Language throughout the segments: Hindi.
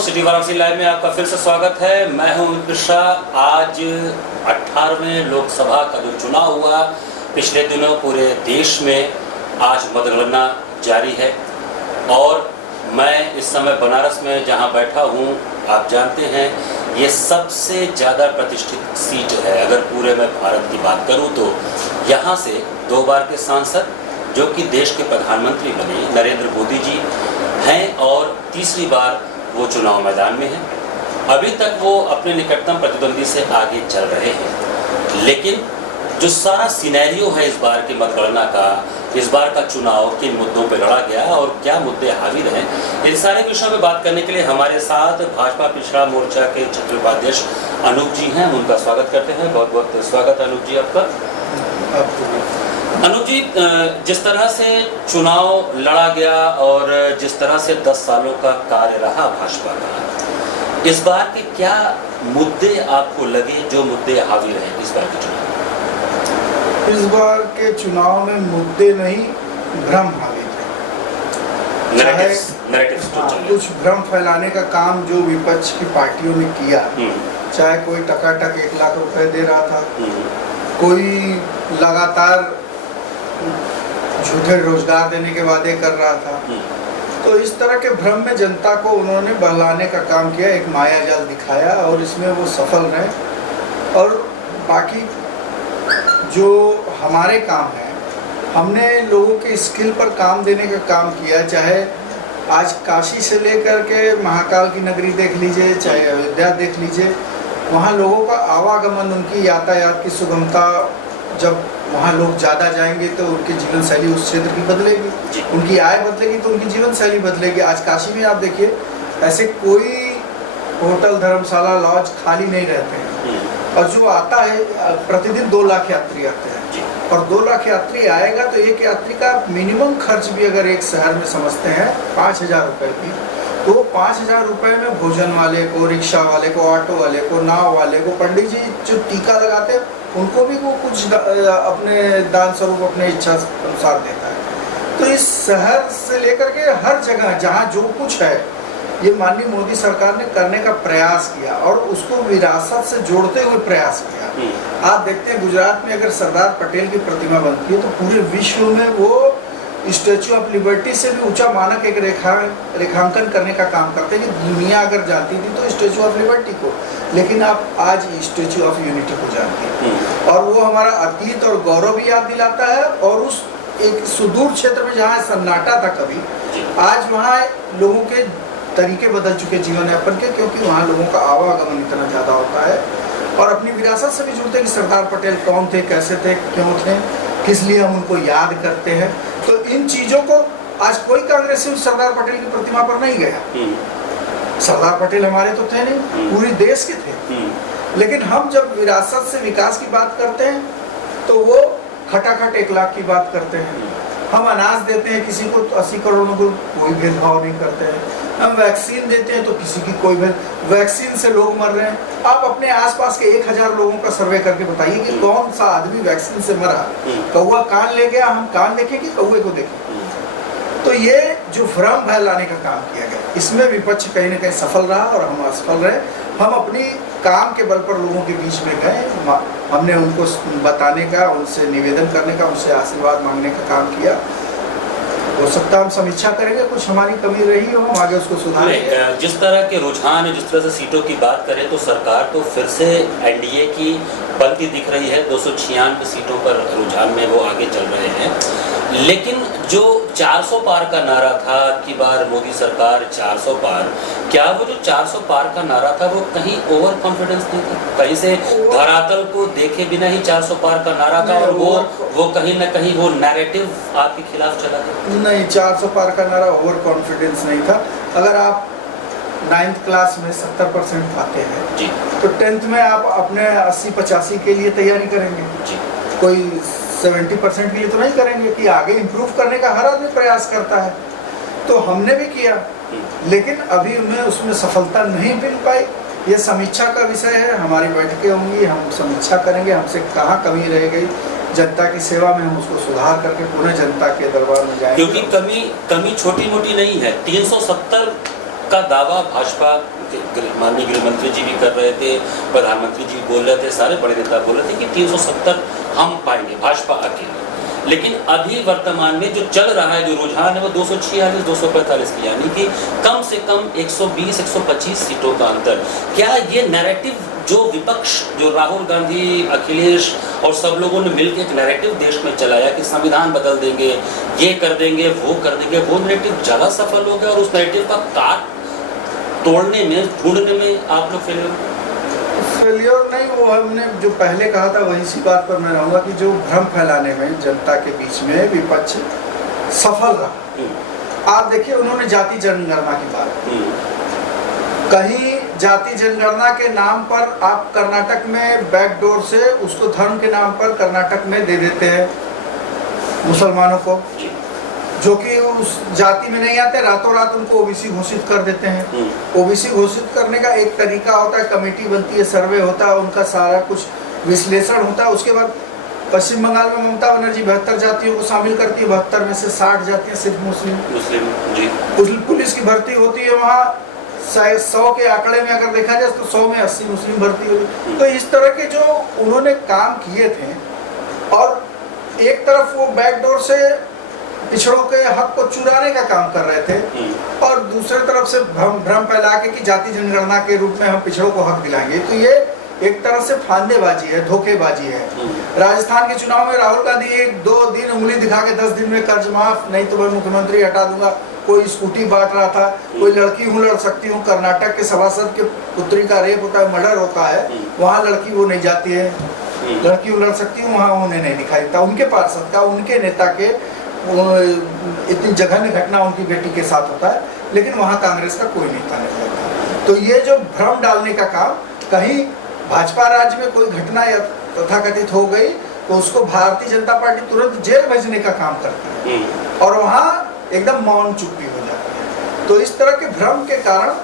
सिटी वाराणसी लाइव में आपका फिर से स्वागत है। मैं हूं अमित मिश्रा। आज 18वें लोकसभा का जो चुनाव हुआ पिछले दिनों पूरे देश में, आज मतगणना जारी है और मैं इस समय बनारस में जहां बैठा हूं, आप जानते हैं ये सबसे ज़्यादा प्रतिष्ठित सीट है। अगर पूरे मैं भारत की बात करूं तो यहां से 2 बार के सांसद जो कि देश के प्रधानमंत्री बने नरेंद्र मोदी जी हैं और तीसरी बार वो चुनाव मैदान में हैं। अभी तक वो अपने निकटतम प्रतिद्वंदी से आगे चल रहे हैं, लेकिन जो सारा सिनेरियो है इस बार की मतगणना का, इस बार का चुनाव किन मुद्दों पर लड़ा गया और क्या मुद्दे हावी रहे, इन सारे विषयों में बात करने के लिए हमारे साथ भाजपा पिछड़ा मोर्चा के क्षेत्रीय उपाध्यक्ष अनूप जी हैं। उनका स्वागत करते हैं। बहुत बहुत स्वागत अनूप जी आपका। अनूप जी, जिस तरह से चुनाव लड़ा गया और जिस तरह से 10 सालों का कार्य रहा भाजपा का, इस बार के क्या मुद्दे आपको लगे जो मुद्दे हावी रहे इस बार के चुनाव? इस बार के चुनाव में मुद्दे नहीं, भ्रम हावी थे। कुछ भ्रम फैलाने का काम जो विपक्ष की पार्टियों ने किया, चाहे कोई टकाटक 1 लाख रुपए दे रहा था, कोई लगातार झूठे रोजगार देने के वादे कर रहा था, तो इस तरह के भ्रम में जनता को उन्होंने बहलाने का काम किया, एक माया जाल दिखाया और इसमें वो सफल रहे। और बाकी जो हमारे काम है, हमने लोगों के स्किल पर काम देने का काम किया। चाहे आज काशी से लेकर के महाकाल की नगरी देख लीजिए, चाहे अयोध्या देख लीजिए, वहाँ लोगों का आवागमन, उनकी यातायात की सुगमता, जब वहाँ लोग ज़्यादा जाएंगे तो उनकी जीवन शैली उस क्षेत्र की बदलेगी, उनकी आय बदलेगी तो उनकी जीवन शैली बदलेगी। आज काशी में आप देखिए, ऐसे कोई होटल, धर्मशाला, लॉज खाली नहीं रहते हैं और जो आता है प्रतिदिन 2 लाख यात्री आते हैं और 2 लाख यात्री आएगा तो एक यात्री का मिनिमम खर्च भी अगर एक शहर में समझते हैं 5,000 रुपये की, तो 5,000 रुपये में भोजन वाले को, रिक्शा वाले को, ऑटो वाले को, नाव वाले को, पंडित जी जो टीका लगाते हैं उनको भी वो कुछ अपने दान स्वरूप अपने इच्छा अनुसार देता है। तो इस शहर से लेकर के हर जगह जहाँ जो कुछ है, ये माननीय मोदी सरकार ने करने का प्रयास किया और उसको विरासत से जोड़ते हुए प्रयास किया। आप देखते हैं गुजरात में अगर सरदार पटेल की प्रतिमा बनती है तो पूरे विश्व में वो स्टैचू ऑफ लिबर्टी से भी ऊंचा मानक एक रेखांकन करने का काम करते हैं कि दुनिया अगर जानती थी तो स्टैचू ऑफ लिबर्टी को, लेकिन आप आज स्टैचू ऑफ यूनिटी को जानते हैं और वो हमारा अतीत और गौरव भी याद दिलाता है। और उस एक सुदूर क्षेत्र में जहाँ सन्नाटा था कभी, आज वहाँ लोगों के तरीके बदल चुके जीवन यापन के, क्योंकि वहाँ लोगों का आवागमन इतना ज़्यादा होता है और अपनी विरासत से भी जुड़ते हैं कि सरदार पटेल कौन थे, कैसे थे, क्यों थे, किस लिए हम उनको याद करते हैं। तो इन चीज़ों को आज कोई कांग्रेसी सरदार पटेल की प्रतिमा पर नहीं गया। सरदार पटेल हमारे तो थे नहीं, पूरे देश के थे, लेकिन हम जब विरासत से विकास की बात करते हैं तो वो खटाखट 1 लाख की बात करते हैं। हम अनाज देते हैं किसी को तो 80 करोड़ को कोई भेदभाव नहीं करते हैं। हम वैक्सीन देते हैं तो किसी की कोई वैक्सीन से लोग मर रहे हैं। आप अपने आसपास के 1000 लोगों का सर्वे करके बताइए कि कौन सा आदमी वैक्सीन से मरा। कौवा कान ले गया, हम कान देखें कि कौवे को देखें। तो ये जो भ्रम फैलाने का काम किया गया, इसमें विपक्ष कहीं ना कहीं सफल रहा और हम असफल रहे। हम अपनी काम के बल पर लोगों के बीच में गए, हमने उनको बताने का, उनसे निवेदन करने का, उनसे आशीर्वाद मांगने का काम किया। हो सकता है हम समीक्षा करेंगे, कुछ हमारी कमी रही हो, हम आगे उसको सुधारेंगे। जिस तरह के रुझान है, जिस तरह से सीटों की बात करें तो सरकार तो फिर से एनडीए की बनती दिख रही है। 296 सीटों पर रुझान में वो आगे चल रहे हैं, लेकिन जो 400 पार का नारा था कि बार मोदी सरकार 400 पार, क्या वो जो 400 पार का नारा था वो कहीं ओवर कॉन्फिडेंस नहीं था? कहीं से धरातल को देखे बिना ही 400 पार का नारा था और वो कहीं ना कहीं वो नैरेटिव आपके खिलाफ चला गया? नहीं, 400 पार का नारा ओवर कॉन्फिडेंस नहीं था। अगर आप 9th क्लास में 70% पाते हैं जी, तो 10th में आप अपने 80-85 के लिए तैयारी करेंगे जी। कोई 70% के लिए तो नहीं करेंगे कि आगे इम्प्रूव करने का हर आदमी प्रयास करता है। तो हमने भी किया, लेकिन अभी उन्हें उसमें सफलता नहीं मिल पाई। ये समीक्षा का विषय है, हमारी बैठकें होंगी, हम समीक्षा करेंगे हमसे कहाँ कमी रह गई, जनता की सेवा में हम उसको सुधार करके पूरे जनता के दरबार में जाएंगे। क्योंकि कमी छोटी मोटी नहीं है। 370 का दावा भाजपा माननीय गृह मंत्री जी भी कर रहे थे, प्रधानमंत्री जी बोल रहे थे, सारे बड़े नेता बोल रहे थे कि 370 हम पाएंगे भाजपा अकेले। लेकिन अभी वर्तमान में जो चल रहा है, जो रुझान है, वो 246 245 की, यानी कि कम से कम 120 125 सीटों का अंतर। क्या ये नैरेटिव जो विपक्ष, जो राहुल गांधी, अखिलेश और सब लोगों ने मिलकर एक नैरेटिव देश में चलाया कि संविधान बदल देंगे, ये कर देंगे, वो कर देंगे, वो नैरेटिव ज़्यादा सफल हो गया और उस नैरेटिव का काट तोड़ने में, ढूंढने में आप लोग फेलियर नहीं, वो हमने जो पहले कहा था वही सी बात पर मैं रहूँगा कि जो भ्रम फैलाने में जनता के बीच में विपक्ष सफल रहा। आप देखिए, उन्होंने जाति जनगणना की बात, कहीं जाति जनगणना के नाम पर आप कर्नाटक में बैकडोर से उसको धर्म के नाम पर कर्नाटक में दे देते हैं मुसलमानों को, जो कि उस जाति में नहीं आते, रातों रात उनको ओबीसी घोषित कर देते हैं। ओबीसी घोषित करने का एक तरीका होता है, कमेटी बनती है, सर्वे होता है, उनका सारा कुछ विश्लेषण होता है। उसके बाद पश्चिम बंगाल में ममता बनर्जी 72 जातियों को शामिल करती है, 72 में से 60 जातियां सिर्फ मुस्लिम। पुलिस की भर्ती होती है, वहाँ 100 के आंकड़े में अगर देखा जाए तो 100 में 80 मुस्लिम भर्ती हुई। तो इस तरह के जो उन्होंने काम किए थे, और एक तरफ वो बैकडोर से पिछड़ों के हक को चुराने का काम कर रहे थे, और दूसरी तरफ से भ्रम फैला के कि जाति जनगणना के रूप में हम पिछड़ों को हक दिलाएंगे। तो ये एक तरह से फांदेबाजी है, धोखेबाजी है। राजस्थान के चुनाव में राहुल गांधी 1-2 दिन उंगली दिखा के 10 दिन में कर्ज माफ, नहीं तो मैं मुख्यमंत्री हटा दूंगा, कोई स्कूटी बांट रहा था, कोई लड़की हूँ लड़ सकती हूँ। कर्नाटक के सभासद के पुत्री का रेप होता है, मर्डर होता है, वहाँ लड़की वो नहीं जाती है, लड़की वो लड़ सकती हूँ, वहाँ उन्हें नहीं दिखाई देता। उनके पार्षद का, उनके नेता के इतनी जघन्य घटना उनकी बेटी के साथ होता है, लेकिन वहाँ कांग्रेस का कोई नेता नहीं रहता। तो ये जो भ्रम डालने का काम, कहीं भाजपा राज्य में कोई घटना या तथाकथित हो गई तो उसको भारतीय जनता पार्टी तुरंत जेल भेजने का काम करती है, और वहाँ एकदम मौन चुप्पी हो जाती है। तो इस तरह के भ्रम के कारण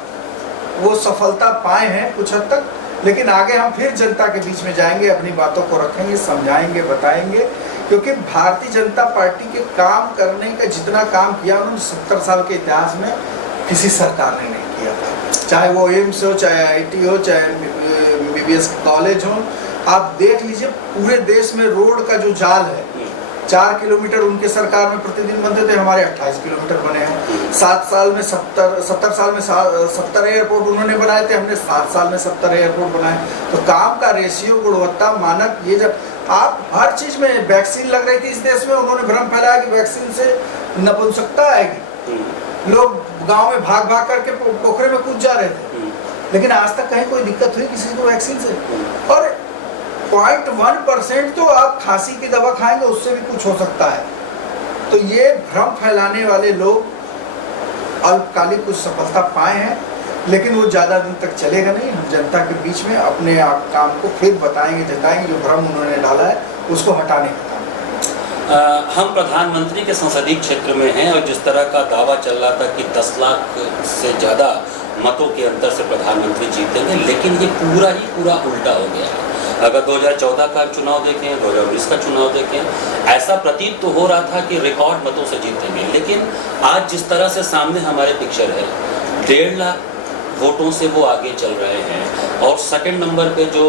वो सफलता पाए हैं कुछ हद तक, लेकिन आगे हम फिर जनता के बीच में जाएंगे, अपनी बातों को रखेंगे, समझाएंगे, बताएंगे, क्योंकि भारतीय जनता पार्टी के काम करने का जितना काम किया उन्होंने 70 साल के इतिहास में किसी सरकार ने नहीं किया था। चाहे वो एम्स हो, चाहे IIT हो, चाहे MBBS कॉलेज हो, आप देख लीजिए पूरे देश में रोड का जो जाल है, 4 किलोमीटर उनके सरकार में प्रतिदिन बनते थे, हमारे 28 किलोमीटर बने हैं। 70 साल में 70 एयरपोर्ट उन्होंने बनाए थे, हमने 7 साल में 70 एयरपोर्ट बनाए। तो काम का रेशियो, गुणवत्ता, मानक, ये जब आप हर चीज में, वैक्सीन लग रही थी इस देश में, उन्होंने भ्रम फैलाया कि वैक्सीन से नपुंसकता आएगी, लोग गांव में भाग भाग करके पोखरे में कूद जा रहे थे, लेकिन आज तक कहीं कोई दिक्कत हुई किसी को वैक्सीन से? और 0.1% तो आप खांसी की दवा खाएंगे उससे भी कुछ हो सकता है। तो ये भ्रम फैलाने वाले लोग अल्पकालिक कुछ सफलता पाए हैं, लेकिन वो ज़्यादा दिन तक चलेगा नहीं। हम जनता के बीच में अपने आप काम को फिर बताएंगे, जताएंगे, जो भ्रम उन्होंने डाला है उसको हटाने का काम। हम प्रधानमंत्री के संसदीय क्षेत्र में हैं, और जिस तरह का दावा चल रहा था कि 10 लाख से ज़्यादा मतों के अंतर से प्रधानमंत्री जीतेंगे, लेकिन ये पूरा ही पूरा उल्टा हो गया है। अगर 2014 का चुनाव देखें, 2019 का चुनाव देखें, ऐसा प्रतीत तो हो रहा था कि रिकॉर्ड मतों से जीतेंगे, लेकिन आज जिस तरह से सामने हमारे पिक्चर है, 1.5 लाख वोटों से वो आगे चल रहे हैं, और सेकंड नंबर पे जो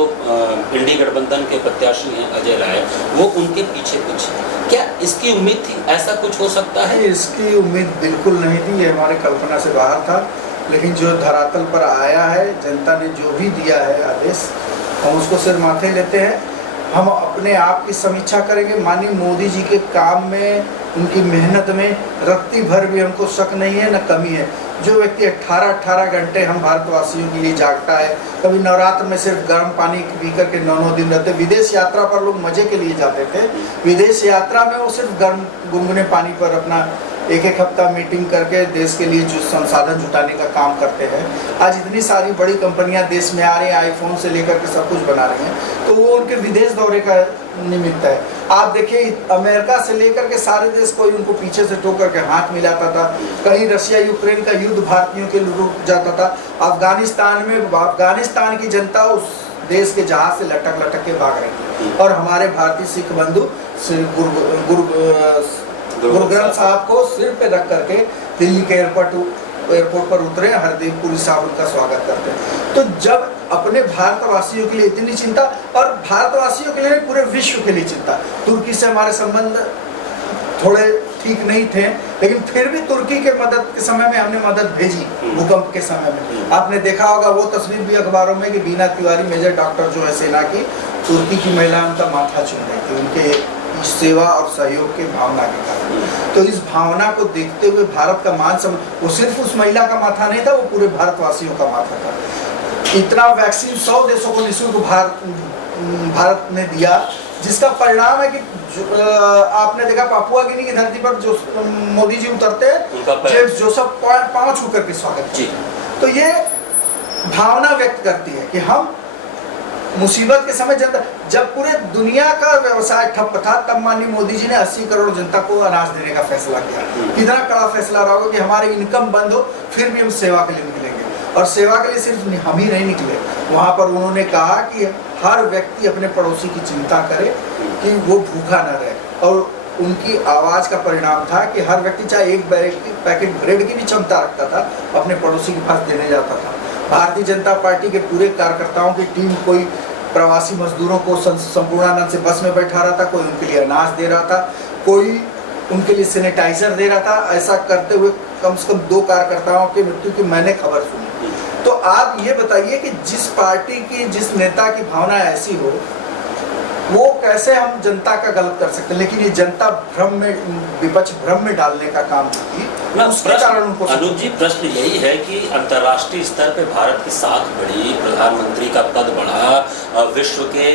इंडी गठबंधन के प्रत्याशी हैं अजय राय, वो उनके पीछे कुछ। क्या इसकी उम्मीद थी ऐसा कुछ हो सकता है? इसकी उम्मीद बिल्कुल नहीं थी, ये हमारी कल्पना से बाहर था। लेकिन जो धरातल पर आया है, जनता ने जो भी दिया है आदेश, हम उसको सिर माथे लेते हैं। हम अपने आप की समीक्षा करेंगे। माननीय मोदी जी के काम में, उनकी मेहनत में रत्ती भर भी हमको शक नहीं है, न कमी है। जो व्यक्ति 18 घंटे हम भारतवासियों के लिए जागता है, कभी नवरात्र में सिर्फ गर्म पानी पी करके 9 दिन रहते। विदेश यात्रा पर लोग मजे के लिए जाते थे, विदेश यात्रा में वो सिर्फ गर्म गुनगुने पानी पर अपना एक हफ्ता मीटिंग करके देश के लिए जो संसाधन जुटाने का काम करते हैं। आज इतनी सारी बड़ी कंपनियां देश में आ रही हैं, आईफोन से लेकर के सब कुछ बना रही हैं, तो वो उनके विदेश दौरे का निमित्त है। आप देखिए, अमेरिका से लेकर के सारे देश कोई उनको पीछे से टोक करके हाथ मिलाता था। कहीं रशिया यूक्रेन का युद्ध भारतीयों के लिए रुक जाता था। अफगानिस्तान में अफगानिस्तान की जनता उस देश के जहाज से लटक लटक के भाग रही थी, और हमारे भारतीय सिख बंधु गुरु ग्रंथ साहब को सिर पे रख करके दिल्ली के एयरपोर्ट एयरपोर्ट पर उतरे, हरदीप पुरी साहब उनका स्वागत करते हैं। तो जब अपने भारतवासियों के लिए इतनी चिंता, और भारतवासियों के लिए पूरे विश्व के लिए चिंता, तुर्की से हमारे संबंध थोड़े ठीक नहीं थे, लेकिन फिर भी तुर्की के मदद के समय में हमने मदद भेजी, भूकंप के समय में। आपने देखा होगा वो तस्वीर भी अखबारों में कि बीना तिवारी मेजर डॉक्टर जो है सेना की, तुर्की की महिला उनका माथा चूम रही थी, उनके सेवा और सहयोग की भावना के कारण। तो इस भावना को देखते हुए भारत का मान सम्मान, वो सिर्फ उस महिला का माथा नहीं था, वो पूरे भारतवासियों का माथा था। इतना वैक्सीन 100 देशों को निःशुल्क भारत ने दिया, जिसका परिणाम है कि आपने देखा पापुआ गिनी की धरती पर जो मोदी जी उतरते हैं, जेम्स जोसेफ पांव छू करके स्वागत करते हैं। तो ये भावना व्यक्त करती है कि हम मुसीबत के समय जनता, जब पूरे दुनिया का व्यवसाय ठप था, तब माननीय मोदी जी ने 80 करोड़ जनता को अनाज देने का फैसला किया। कितना कड़ा फैसला रहा होगा कि हमारी इनकम बंद हो, फिर भी हम सेवा के लिए निकलेंगे। और सेवा के लिए सिर्फ हम ही नहीं निकले, वहाँ पर उन्होंने कहा कि हर व्यक्ति अपने पड़ोसी की चिंता करे कि वो भूखा न रहे। और उनकी आवाज़ का परिणाम था कि हर व्यक्ति चाहे एक पैकेट ब्रेड की भी क्षमता रखता था, अपने पड़ोसी के पास देने जाता था। भारतीय जनता पार्टी के पूरे कार्यकर्ताओं की टीम कोई प्रवासी मजदूरों को संपूर्णानंद से बस में बैठा रहा था, कोई उनके लिए अनाज दे रहा था, कोई उनके लिए सैनिटाइजर दे रहा था। ऐसा करते हुए कम से कम 2 कार्यकर्ताओं की मृत्यु की मैंने खबर सुनी। तो आप ये बताइए कि जिस पार्टी की, जिस नेता की भावना ऐसी हो, वो कैसे हम जनता का गलत कर सकते हैं। लेकिन ये जनता भ्रम में, विपक्ष भ्रम में डालने का काम की, उसके कारण उनको। अनुज जी, प्रश्न यही है कि अंतर्राष्ट्रीय स्तर पे भारत की साख बढ़ी, प्रधानमंत्री का पद बढ़ा, विश्व के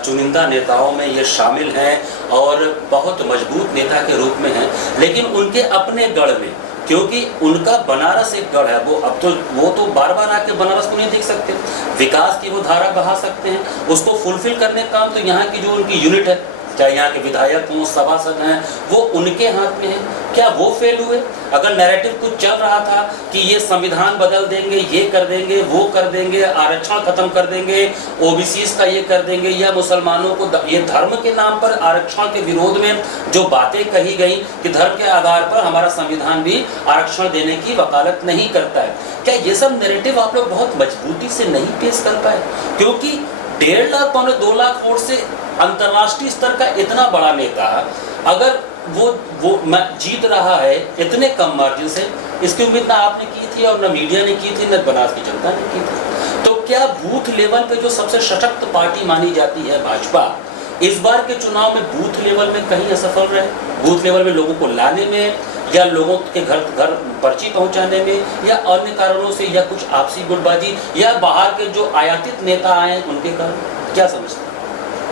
चुनिंदा नेताओं में ये शामिल हैं और बहुत मजबूत नेता के रूप में हैं, लेकिन उनके अपने गढ़ में, क्योंकि उनका बनारस एक गढ़ है, वो तो बार बार आके बनारस को नहीं देख सकते, विकास की वो धारा बहा सकते हैं, उसको फुलफिल करने का काम तो यहाँ की जो उनकी यूनिट है, चाहे यहाँ के विधायक हों, सभासद हैं, वो उनके हाथ में है। क्या वो फेल हुए? अगर नैरेटिव कुछ चल रहा था कि ये संविधान बदल देंगे, ये कर देंगे, वो कर देंगे, आरक्षण खत्म कर देंगे, ओबीसीज का ये कर देंगे, या मुसलमानों को ये धर्म के नाम पर आरक्षण के विरोध में जो बातें कही गई कि धर्म के आधार पर हमारा संविधान भी आरक्षण देने की वकालत नहीं करता है, क्या ये सब नैरेटिव आप लोग बहुत मजबूती से नहीं पेश कर पाए? क्योंकि 1.5 लाख पौने 2 लाख वोट से अंतर्राष्ट्रीय स्तर का इतना बड़ा नेता अगर वो जीत रहा है इतने कम मार्जिन से, इसकी उम्मीद ना आपने की थी और ना मीडिया ने की थी, ना बनास की जनता ने की थी। तो क्या बूथ लेवल पे जो सबसे सशक्त पार्टी मानी जाती है भाजपा, इस बार के चुनाव में बूथ लेवल में कहीं असफल रहे? बूथ लेवल में लोगों को लाने में, या लोगों के घर घर पर्ची पहुंचाने में, या अन्य कारणों से, या कुछ आपसी गुटबाजी, या बाहर के जो आयातित नेता आए उनके कारण, क्या समझते हैं?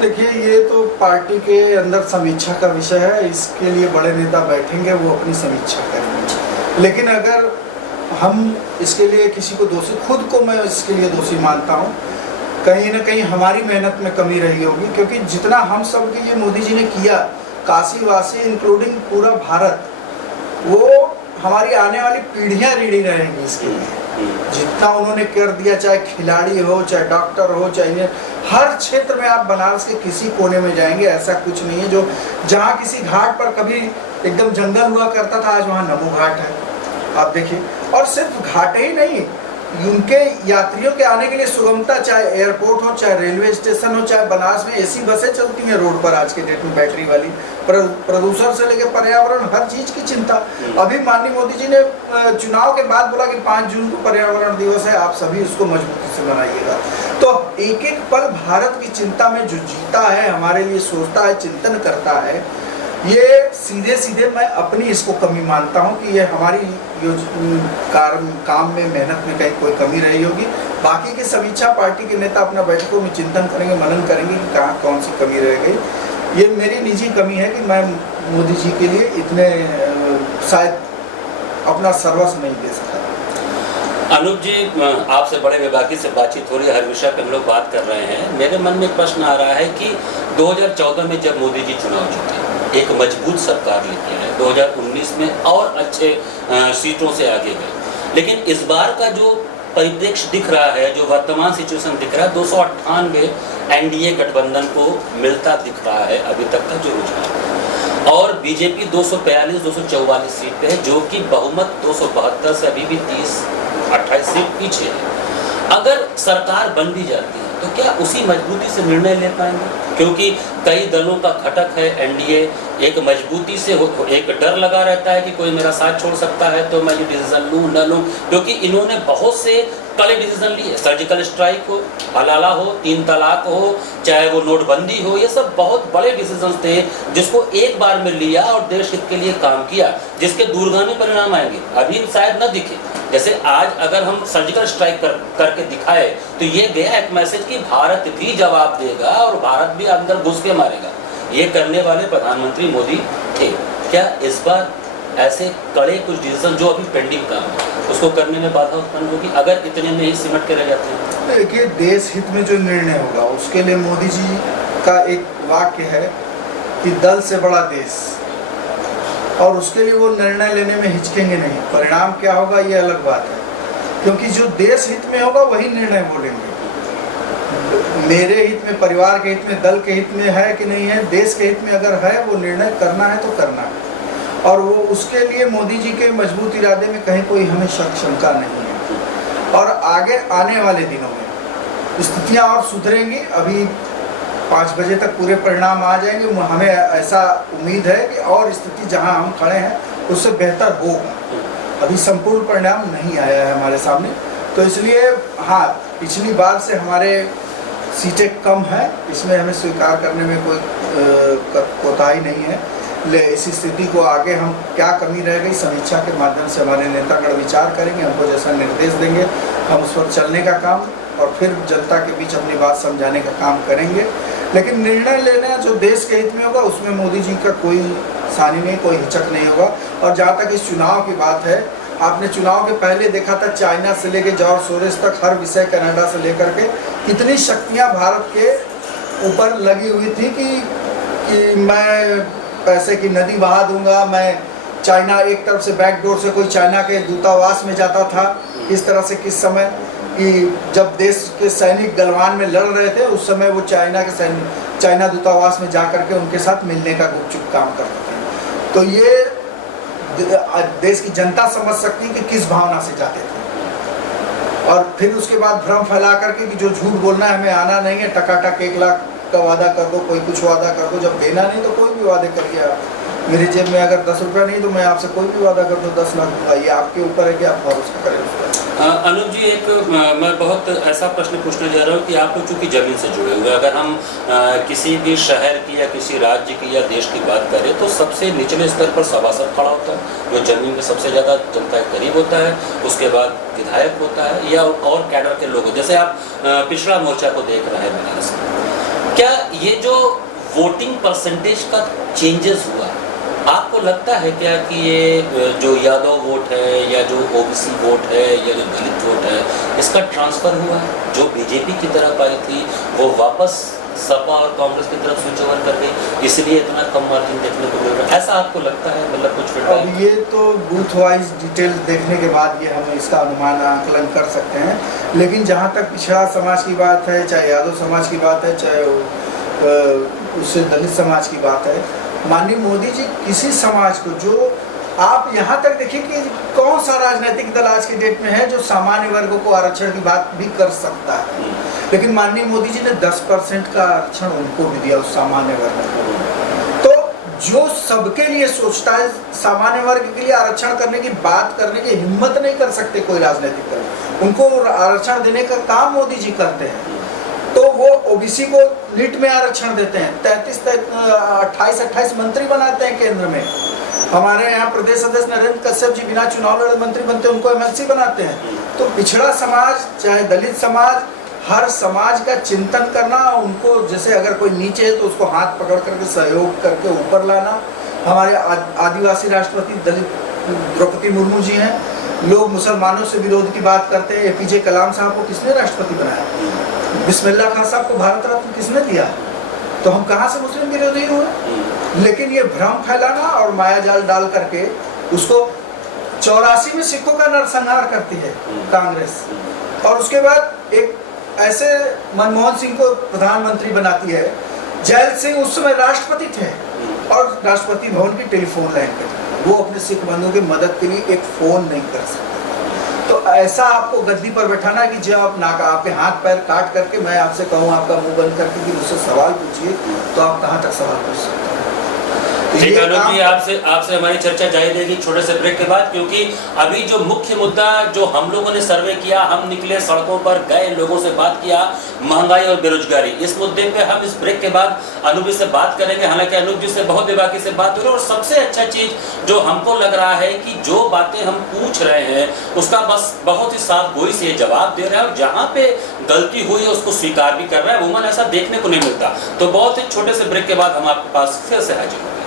देखिए, ये तो पार्टी के अंदर समीक्षा का विषय है, इसके लिए बड़े नेता बैठेंगे, वो अपनी समीक्षा करेंगे। लेकिन अगर हम इसके लिए किसी को दोषी, खुद को मैं इसके लिए दोषी मानता हूँ, कहीं ना कहीं हमारी मेहनत में कमी रही होगी, क्योंकि जितना हम सब के लिए मोदी जी ने किया, काशी वासी इंक्लूडिंग पूरा भारत, वो हमारी आने वाली पीढ़ियां ऋणी रहेंगी इसके लिए। जितना उन्होंने कर दिया, चाहे खिलाड़ी हो, चाहे डॉक्टर हो, चाहे हर क्षेत्र में आप बनारस के किसी कोने में जाएंगे, ऐसा कुछ नहीं है जो जहाँ किसी घाट पर कभी एकदम जंगल हुआ करता था, आज वहाँ नमो घाट है। आप देखिए, और सिर्फ घाट ही नहीं, उनके यात्रियों के आने के लिए सुगमता, चाहे एयरपोर्ट हो, चाहे रेलवे स्टेशन हो, चाहे बनारस में एसी बसें चलती हैं रोड पर आज के डेट में, बैटरी वाली, प्रदूषण से लेकर पर्यावरण, हर चीज की चिंता। अभी माननीय मोदी जी ने चुनाव के बाद बोला कि 5 जून को पर्यावरण दिवस है, आप सभी उसको मजबूती से मनाइएगा। तो एक एक पल भारत की चिंता में जो जीता है, हमारे लिए सोचता है, चिंतन करता है, ये सीधे सीधे मैं अपनी इसको कमी मानता हूँ कि ये हमारी काम में, मेहनत में कहीं कोई कमी रही होगी। बाकी की समीक्षा पार्टी के नेता अपना बैठकों में चिंतन करेंगे, मनन करेंगे कि कहाँ कौन सी कमी रह गई। ये मेरी निजी कमी है कि मैं मोदी जी के लिए इतने शायद अपना सर्वस्व नहीं दे सका। अनुज जी, आपसे बड़े विभागी से बातचीत हो रही है, हर विषय पर हम लोग बात कर रहे हैं। मेरे मन में प्रश्न आ रहा है कि 2014 में जब मोदी जी चुनाव जीते, एक मजबूत सरकार लेके आए, 2019 में और अच्छे सीटों से आगे गए, लेकिन इस बार का जो परिप्रेक्ष्य दिख रहा है, जो वर्तमान सिचुएशन दिख रहा है, 298 एनडीए गठबंधन को मिलता दिख रहा है अभी तक का जो रुझान। और बीजेपी 242-244 सीट पे है, जो कि बहुमत 272 से अभी भी 30-28 सीट पीछे है। अगर सरकार बन भी जाती है तो क्या उसी मजबूती से निर्णय ले पाएंगे? क्योंकि कई दलों का घटक है एनडीए, एक मजबूती से एक डर लगा रहता है कि कोई मेरा साथ छोड़ सकता है तो मैं ये डिसीजन लूँ न लूँ, क्योंकि इन्होंने बहुत से कड़े डिसीजन लिए। सर्जिकल स्ट्राइक हो, हलाला हो, 3 तलाक हो, चाहे वो नोटबंदी हो, ये सब बहुत बड़े डिसीजन थे जिसको एक बार में लिया और देश हित के लिए काम किया, जिसके दूरगामी परिणाम आएंगे अभी शायद न दिखे। जैसे आज अगर हम सर्जिकल स्ट्राइक करके दिखाए तो ये गया एक मैसेज कि भारत भी जवाब देगा और भारत भी अंदर घुस के मारेगा। ये करने वाले प्रधानमंत्री मोदी थे। क्या इस बार ऐसे कड़े कुछ डिसीजन जो अभी पेंडिंग काम है उसको करने में बाधा उत्पन्न होगी अगर इतने में ही सिमट के रह जाते हैं? देखिए, देश हित में जो निर्णय होगा उसके लिए मोदी जी का एक वाक्य है कि दल से बड़ा देश, और उसके लिए वो निर्णय लेने में हिचकेंगे नहीं। परिणाम क्या होगा ये अलग बात है, क्योंकि जो देश हित में होगा वही निर्णय बोलेंगे। मेरे हित में, परिवार के हित में, दल के हित में है कि नहीं है, देश के हित में अगर है वो निर्णय करना है तो करना है। और वो उसके लिए मोदी जी के मजबूत इरादे में कहीं कोई हमें शक शंका नहीं है। और आगे आने वाले दिनों में स्थितियाँ और सुधरेंगी। अभी 5 बजे तक पूरे परिणाम आ जाएंगे। हमें ऐसा उम्मीद है कि और स्थिति जहां हम खड़े हैं उससे बेहतर होगा। अभी संपूर्ण परिणाम नहीं आया है हमारे सामने, तो इसलिए हाँ, पिछली बार से हमारे सीटें कम है, इसमें हमें स्वीकार करने में कोई कोताही नहीं है। ले इस स्थिति को आगे हम क्या कमी रह गई, समीक्षा के माध्यम से हमारे नेतागण विचार करेंगे, हमको जैसा निर्देश देंगे हम उस पर चलने का काम और फिर जनता के बीच अपनी बात समझाने का काम करेंगे। लेकिन निर्णय लेना जो देश के हित में होगा उसमें मोदी जी का कोई सानी नहीं, कोई हिचक नहीं होगा। और जहाँ तक इस चुनाव की बात है, आपने चुनाव के पहले देखा था चाइना से लेकर जॉर्ज सोरेस तक हर विषय, कनाडा से लेकर के कितनी शक्तियाँ भारत के ऊपर लगी हुई थी कि मैं पैसे की नदी बहा दूंगा, मैं चाइना, एक तरफ से बैकडोर से कोई चाइना के दूतावास में जाता था। इस तरह से किस समय कि जब देश के सैनिक गलवान में लड़ रहे थे उस समय वो चाइना के सैनिक चाइना दूतावास में जा करके उनके साथ मिलने का गुपचुप काम करते थे। तो ये देश की जनता समझ सकती है कि किस भावना से जाते थे। और फिर उसके बाद भ्रम फैला करके कि जो झूठ बोलना है, हमें आना नहीं है, टकाटक 1 लाख का वादा कर दो, कोई कुछ वादा कर दो, जब देना नहीं तो कोई भी वादे करिए आप। मेरी जेब में अगर 10 रुपया नहीं तो मैं आपसे कोई भी वादा कर दो 10 लाख दूंगा, ये आपके ऊपर है कि आप भरोसा करें उस पर। अनुप जी, एक मैं बहुत ऐसा प्रश्न पूछने जा रहा हूँ कि आप लोग चूँकि ज़मीन से जुड़े हुए, अगर हम किसी भी शहर की या किसी राज्य की या देश की बात करें तो सबसे निचले स्तर पर सभासद खड़ा होता है जो ज़मीन में सबसे ज़्यादा जनता के करीब होता है, उसके बाद विधायक होता है या और कैडर के लोग। जैसे आप पिछड़ा मोर्चा को देख रहे हैं बनारस में, क्या ये जो वोटिंग परसेंटेज का चेंजेस हुआ, आपको लगता है क्या कि ये जो यादव वोट है या जो ओबीसी वोट है या जो दलित वोट है, इसका ट्रांसफ़र हुआ है? जो बीजेपी की तरफ आई थी वो वापस सपा और कांग्रेस की तरफ स्विच ओवर कर गई, इसलिए इतना कम मार्जिन देखने को मिल रहा है, ऐसा आपको लगता है? मतलब कुछ अब ये तो बूथ वाइज डिटेल देखने के बाद ये हम इसका अनुमान आकलन कर सकते हैं। लेकिन जहाँ तक पिछड़ा समाज की बात है, चाहे यादव समाज की बात है, चाहे उससे दलित समाज की बात है, माननीय मोदी जी किसी समाज को, जो आप यहाँ तक देखिए कि कौन सा राजनीतिक दल आज की डेट में है जो सामान्य वर्गों को आरक्षण की बात भी कर सकता है, लेकिन माननीय मोदी जी ने 10% का आरक्षण उनको भी दिया, उस सामान्य वर्ग को। तो जो सबके लिए सोचता है, सामान्य वर्ग के लिए आरक्षण करने की बात करने की हिम्मत नहीं कर सकते कोई राजनीतिक दल, उनको आरक्षण देने का काम मोदी जी करते हैं। तो वो ओबीसी को लीट में आरक्षण देते हैं, 28 मंत्री बनाते हैं केंद्र में। हमारे यहाँ प्रदेश अध्यक्ष नरेंद्र कश्यप जी बिना चुनाव लड़े मंत्री बनते हैं, उनको एमएलसी बनाते हैं। तो पिछड़ा समाज चाहे दलित समाज, हर समाज का चिंतन करना, उनको जैसे अगर कोई नीचे है तो उसको हाथ पकड़ करके सहयोग करके ऊपर लाना। हमारे आदिवासी राष्ट्रपति दलित द्रौपदी मुर्मू जी हैं। लोग मुसलमानों से विरोध की बात करते हैं, एपीजे कलाम साहब को किसने राष्ट्रपति बनाया? बिस्मिल्लाह खान साहब को भारत रत्न किसने दिया? तो हम कहाँ से मुस्लिम विरोधी हुए? लेकिन ये भ्रम फैलाना और माया जाल डाल करके उसको 84 में सिखों का नरसंहार करती है कांग्रेस, और उसके बाद एक ऐसे मनमोहन सिंह को प्रधानमंत्री बनाती है। जैल सिंह उस समय राष्ट्रपति थे और राष्ट्रपति भवन की टेलीफोन लाइन पे वो अपने सिख बंधुओं की मदद के लिए एक फ़ोन नहीं कर सकते। तो ऐसा आपको गद्दी पर बैठाना कि जब आप नाका आपके हाथ पैर काट करके मैं आपसे कहूँ आपका मुंह बंद करके कि मुझसे सवाल पूछिए, तो आप कहाँ तक सवाल पूछ सकते हैं? ठीक है अनुज जी, आपसे हमारी चर्चा जारी रहेगी छोटे से ब्रेक के बाद, क्योंकि अभी जो मुख्य मुद्दा जो हम लोगों ने सर्वे किया, हम निकले सड़कों पर गए, लोगों से बात किया, महंगाई और बेरोजगारी, इस मुद्दे पे हम इस ब्रेक के बाद अनूप जी से बात करेंगे। हालांकि अनूप जी से बहुत बेबाकी से बात हो रही है, और सबसे अच्छा चीज जो हमको लग रहा है कि जो बातें हम पूछ रहे हैं उसका बस बहुत ही साफ गोई से जवाब दे रहा है, और जहाँ पे गलती हुई है उसको स्वीकार भी कर रहा है। वुमन ऐसा देखने को नहीं मिलता। तो बहुत ही छोटे से ब्रेक के बाद हम आपके पास फिर से हाजिर होंगे।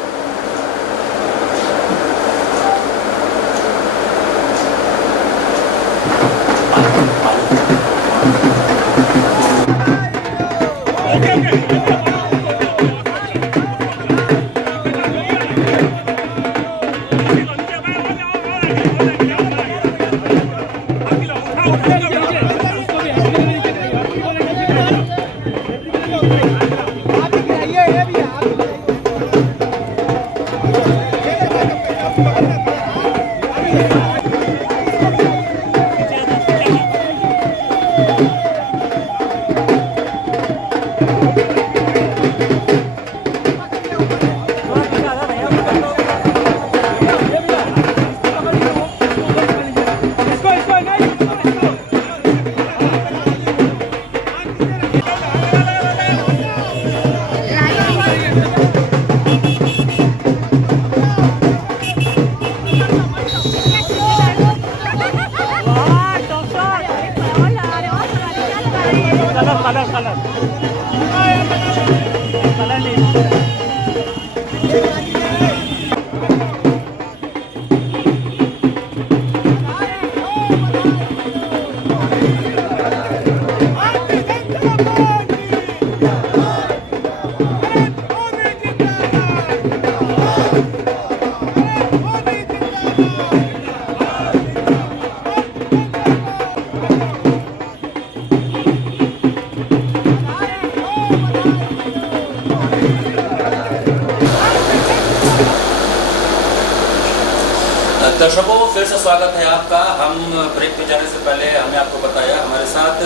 दर्शकों, फिर से स्वागत है आपका। हम ब्रेक पे जाने से पहले हमने आपको बताया हमारे साथ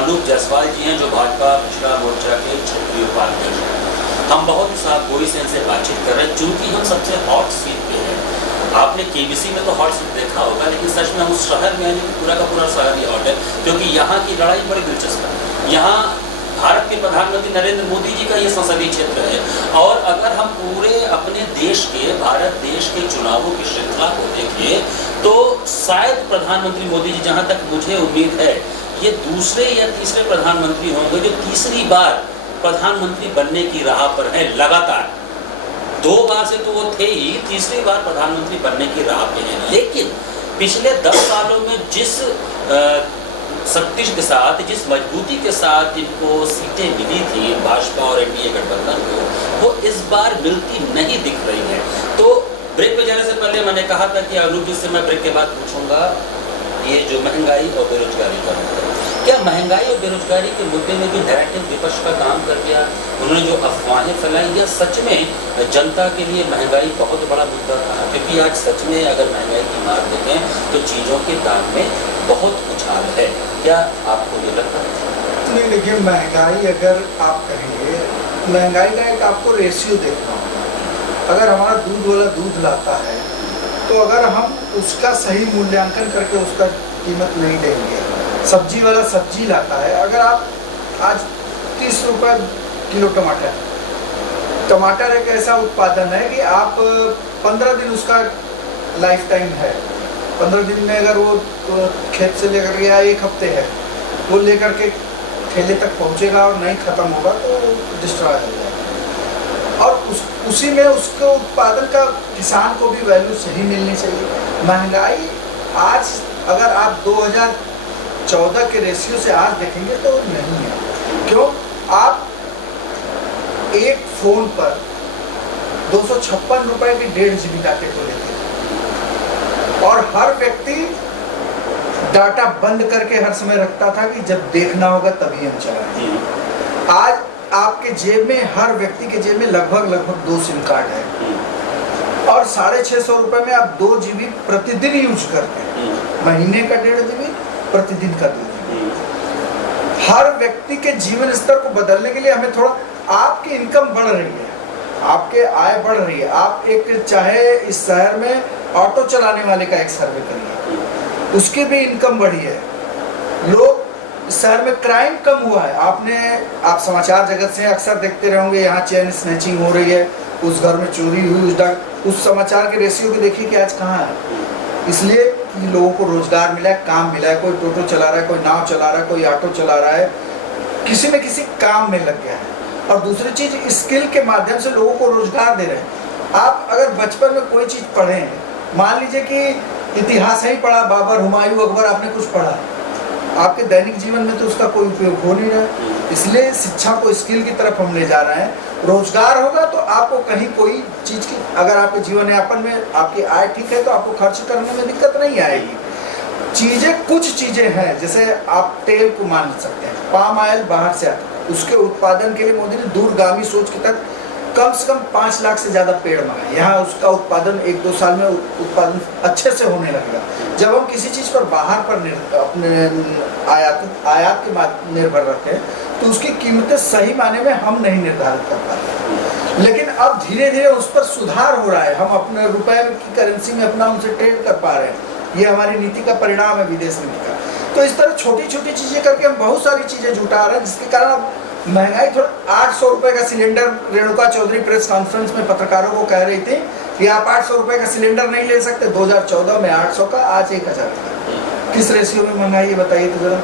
अनूप जायसवाल जी हैं, जो भाजपा पिछड़ा मोर्चा के क्षेत्रीय उपाध्यक्ष हैं। हम बहुत साफ गोई से इनसे बातचीत कर रहे हैं, चूंकि हम सबसे हॉट सीट पे हैं। आपने केबीसी में तो हॉट सीट देखा होगा, लेकिन सच में हम उस शहर में यानी पूरा का पूरा शहर ही हॉट है, क्योंकि यहाँ की लड़ाई बड़ी दिलचस्प है। यहाँ भारत के प्रधानमंत्री नरेंद्र मोदी जी का ये संसदीय क्षेत्र है, और अगर हम पूरे अपने देश के भारत देश के चुनावों की श्रृंखला को देखें तो शायद प्रधानमंत्री मोदी जी, जहां तक मुझे उम्मीद है, ये दूसरे या तीसरे प्रधानमंत्री होंगे जो तीसरी बार प्रधानमंत्री बनने की राह पर है। लगातार 2 बार से तो वो थे ही, तीसरी बार प्रधानमंत्री बनने की राह पे हैं। लेकिन पिछले 10 सालों में जिस शक्ति के साथ, जिस मजबूती के साथ जिनको सीटें मिली थी भाजपा और एनडीए गठबंधन को, वो इस बार मिलती नहीं दिख रही है। तो ब्रेक पे जाने से पहले मैंने कहा था कि अनूप जी से मैं ब्रेक के बाद पूछूंगा ये जो महंगाई और बेरोजगारी का मुद्दा, क्या महंगाई और बेरोजगारी के मुद्दे में भी नैरेटिव विपक्ष का काम कर गया? उन्होंने जो अफवाहें फैलाई, या सच में जनता के लिए महंगाई बहुत बड़ा मुद्दा था? क्योंकि आज सच में अगर महंगाई की मार देखें तो चीज़ों के दाम में बहुत उछाल है। क्या आपको ये लगता है? नहीं, देखिए, महंगाई अगर आप कहेंगे, महंगाई का एक आपको रेशियो देखना होगा। अगर हमारा दूध वाला दूध लाता है तो अगर हम उसका सही मूल्यांकन करके उसका कीमत नहीं देंगे, सब्जी वाला सब्जी लाता है, अगर आप आज 30 रुपये किलो टमाटर एक ऐसा उत्पादन है कि आप 15 दिन उसका लाइफ टाइम है। 15 दिन में अगर वो खेत से लेकर गया 1 हफ्ते है, वो लेकर के ठेले तक पहुंचेगा और नहीं ख़त्म होगा तो डिस्ट्रॉय हो जाएगा। और उसी में उसको उत्पादन का किसान को भी वैल्यू सही मिलनी चाहिए। महंगाई आज अगर आप 2014 के रेशियो से आज देखेंगे तो नहीं है। क्यों? आप एक फ़ोन पर 256 रुपये की 1.5 GB डाटे को लेते हैं, और हर व्यक्ति डाटा बंद करके हर समय रखता था कि जब देखना होगा तभी हम चलाएंगे। आज आपके जेब में, हर व्यक्ति के जेब में लगभग 2 सिम कार्ड है और 650 रुपए में आप 2 GB प्रतिदिन यूज करते हैं, महीने का 1.5 GB, प्रतिदिन का 2 GB। हर व्यक्ति के जीवन स्तर को बदलने के लिए हमें थोड़ा, आपकी इनकम बढ़ रही है, आपके आय बढ़ रही है, आप एक चाहे इस शहर में ऑटो चलाने वाले का एक सर्वे करिए, उसकी भी इनकम बढ़ी है। लोग शहर में क्राइम कम हुआ है, आप समाचार जगत से अक्सर देखते रहोगे, यहाँ चेन स्नैचिंग हो रही है, उस घर में चोरी हुई, उस समाचार के रेशियो को देखिए कि आज कहाँ है। इसलिए कि लोगों को रोजगार मिला है, काम मिला है, कोई टोटो चला रहा है, कोई नाव चला रहा है, कोई ऑटो चला रहा है, किसी न किसी काम में लग गया है। और दूसरी चीज, स्किल के माध्यम से लोगों को रोजगार दे रहे हैं। आप अगर बचपन में कोई चीज पढ़े हैं, मान लीजिए कि इतिहास ही पढ़ा, बाबर, हुमायूं, अकबर, आपने कुछ पढ़ा, आपके दैनिक जीवन में तो उसका कोई उपयोग हो नहीं रहा। इसलिए शिक्षा को स्किल की तरफ हम ले जा रहे हैं। रोजगार होगा तो आपको कहीं कोई चीज की, अगर आपके जीवन यापन में आपकी आय ठीक है तो आपको खर्च करने में दिक्कत नहीं आएगी। कुछ चीजें हैं, जैसे आप तेल को मान सकते हैं, पाम ऑयल बाहर से आता है, उसके उत्पादन के लिए मोदी ने दूरगामी सोच के तक कम से कम 5 लाख से ज्यादा पेड़ मंगाए। यहाँ उसका उत्पादन 1-2 साल में उत्पादन अच्छे से होने लगेगा। जब हम किसी चीज पर बाहर पर अपने आयात के निर्भर रहते हैं तो उसकी कीमतें सही माने में हम नहीं निर्धारित कर पाते। लेकिन अब धीरे धीरे उस पर सुधार हो रहा है, हम अपने रुपए की करेंसी में अपना उनसे ट्रेड कर पा रहे हैं। ये हमारी नीति का परिणाम है, विदेश नीति का। तो इस तरह छोटी छोटी चीजें करके हम बहुत सारी चीजें जुटा रहे हैं, जिसके कारण महंगाई थोड़ा 800 रुपए का cylinder, Renuka Chaudhary press conference में पत्रकारों को कह रही थी कि आप 800 रुपए का सिलेंडर नहीं ले सकते। 2014 में 800 का, आज 1000 का। किस रेशियो में महंगाई है बताइए तो जरा,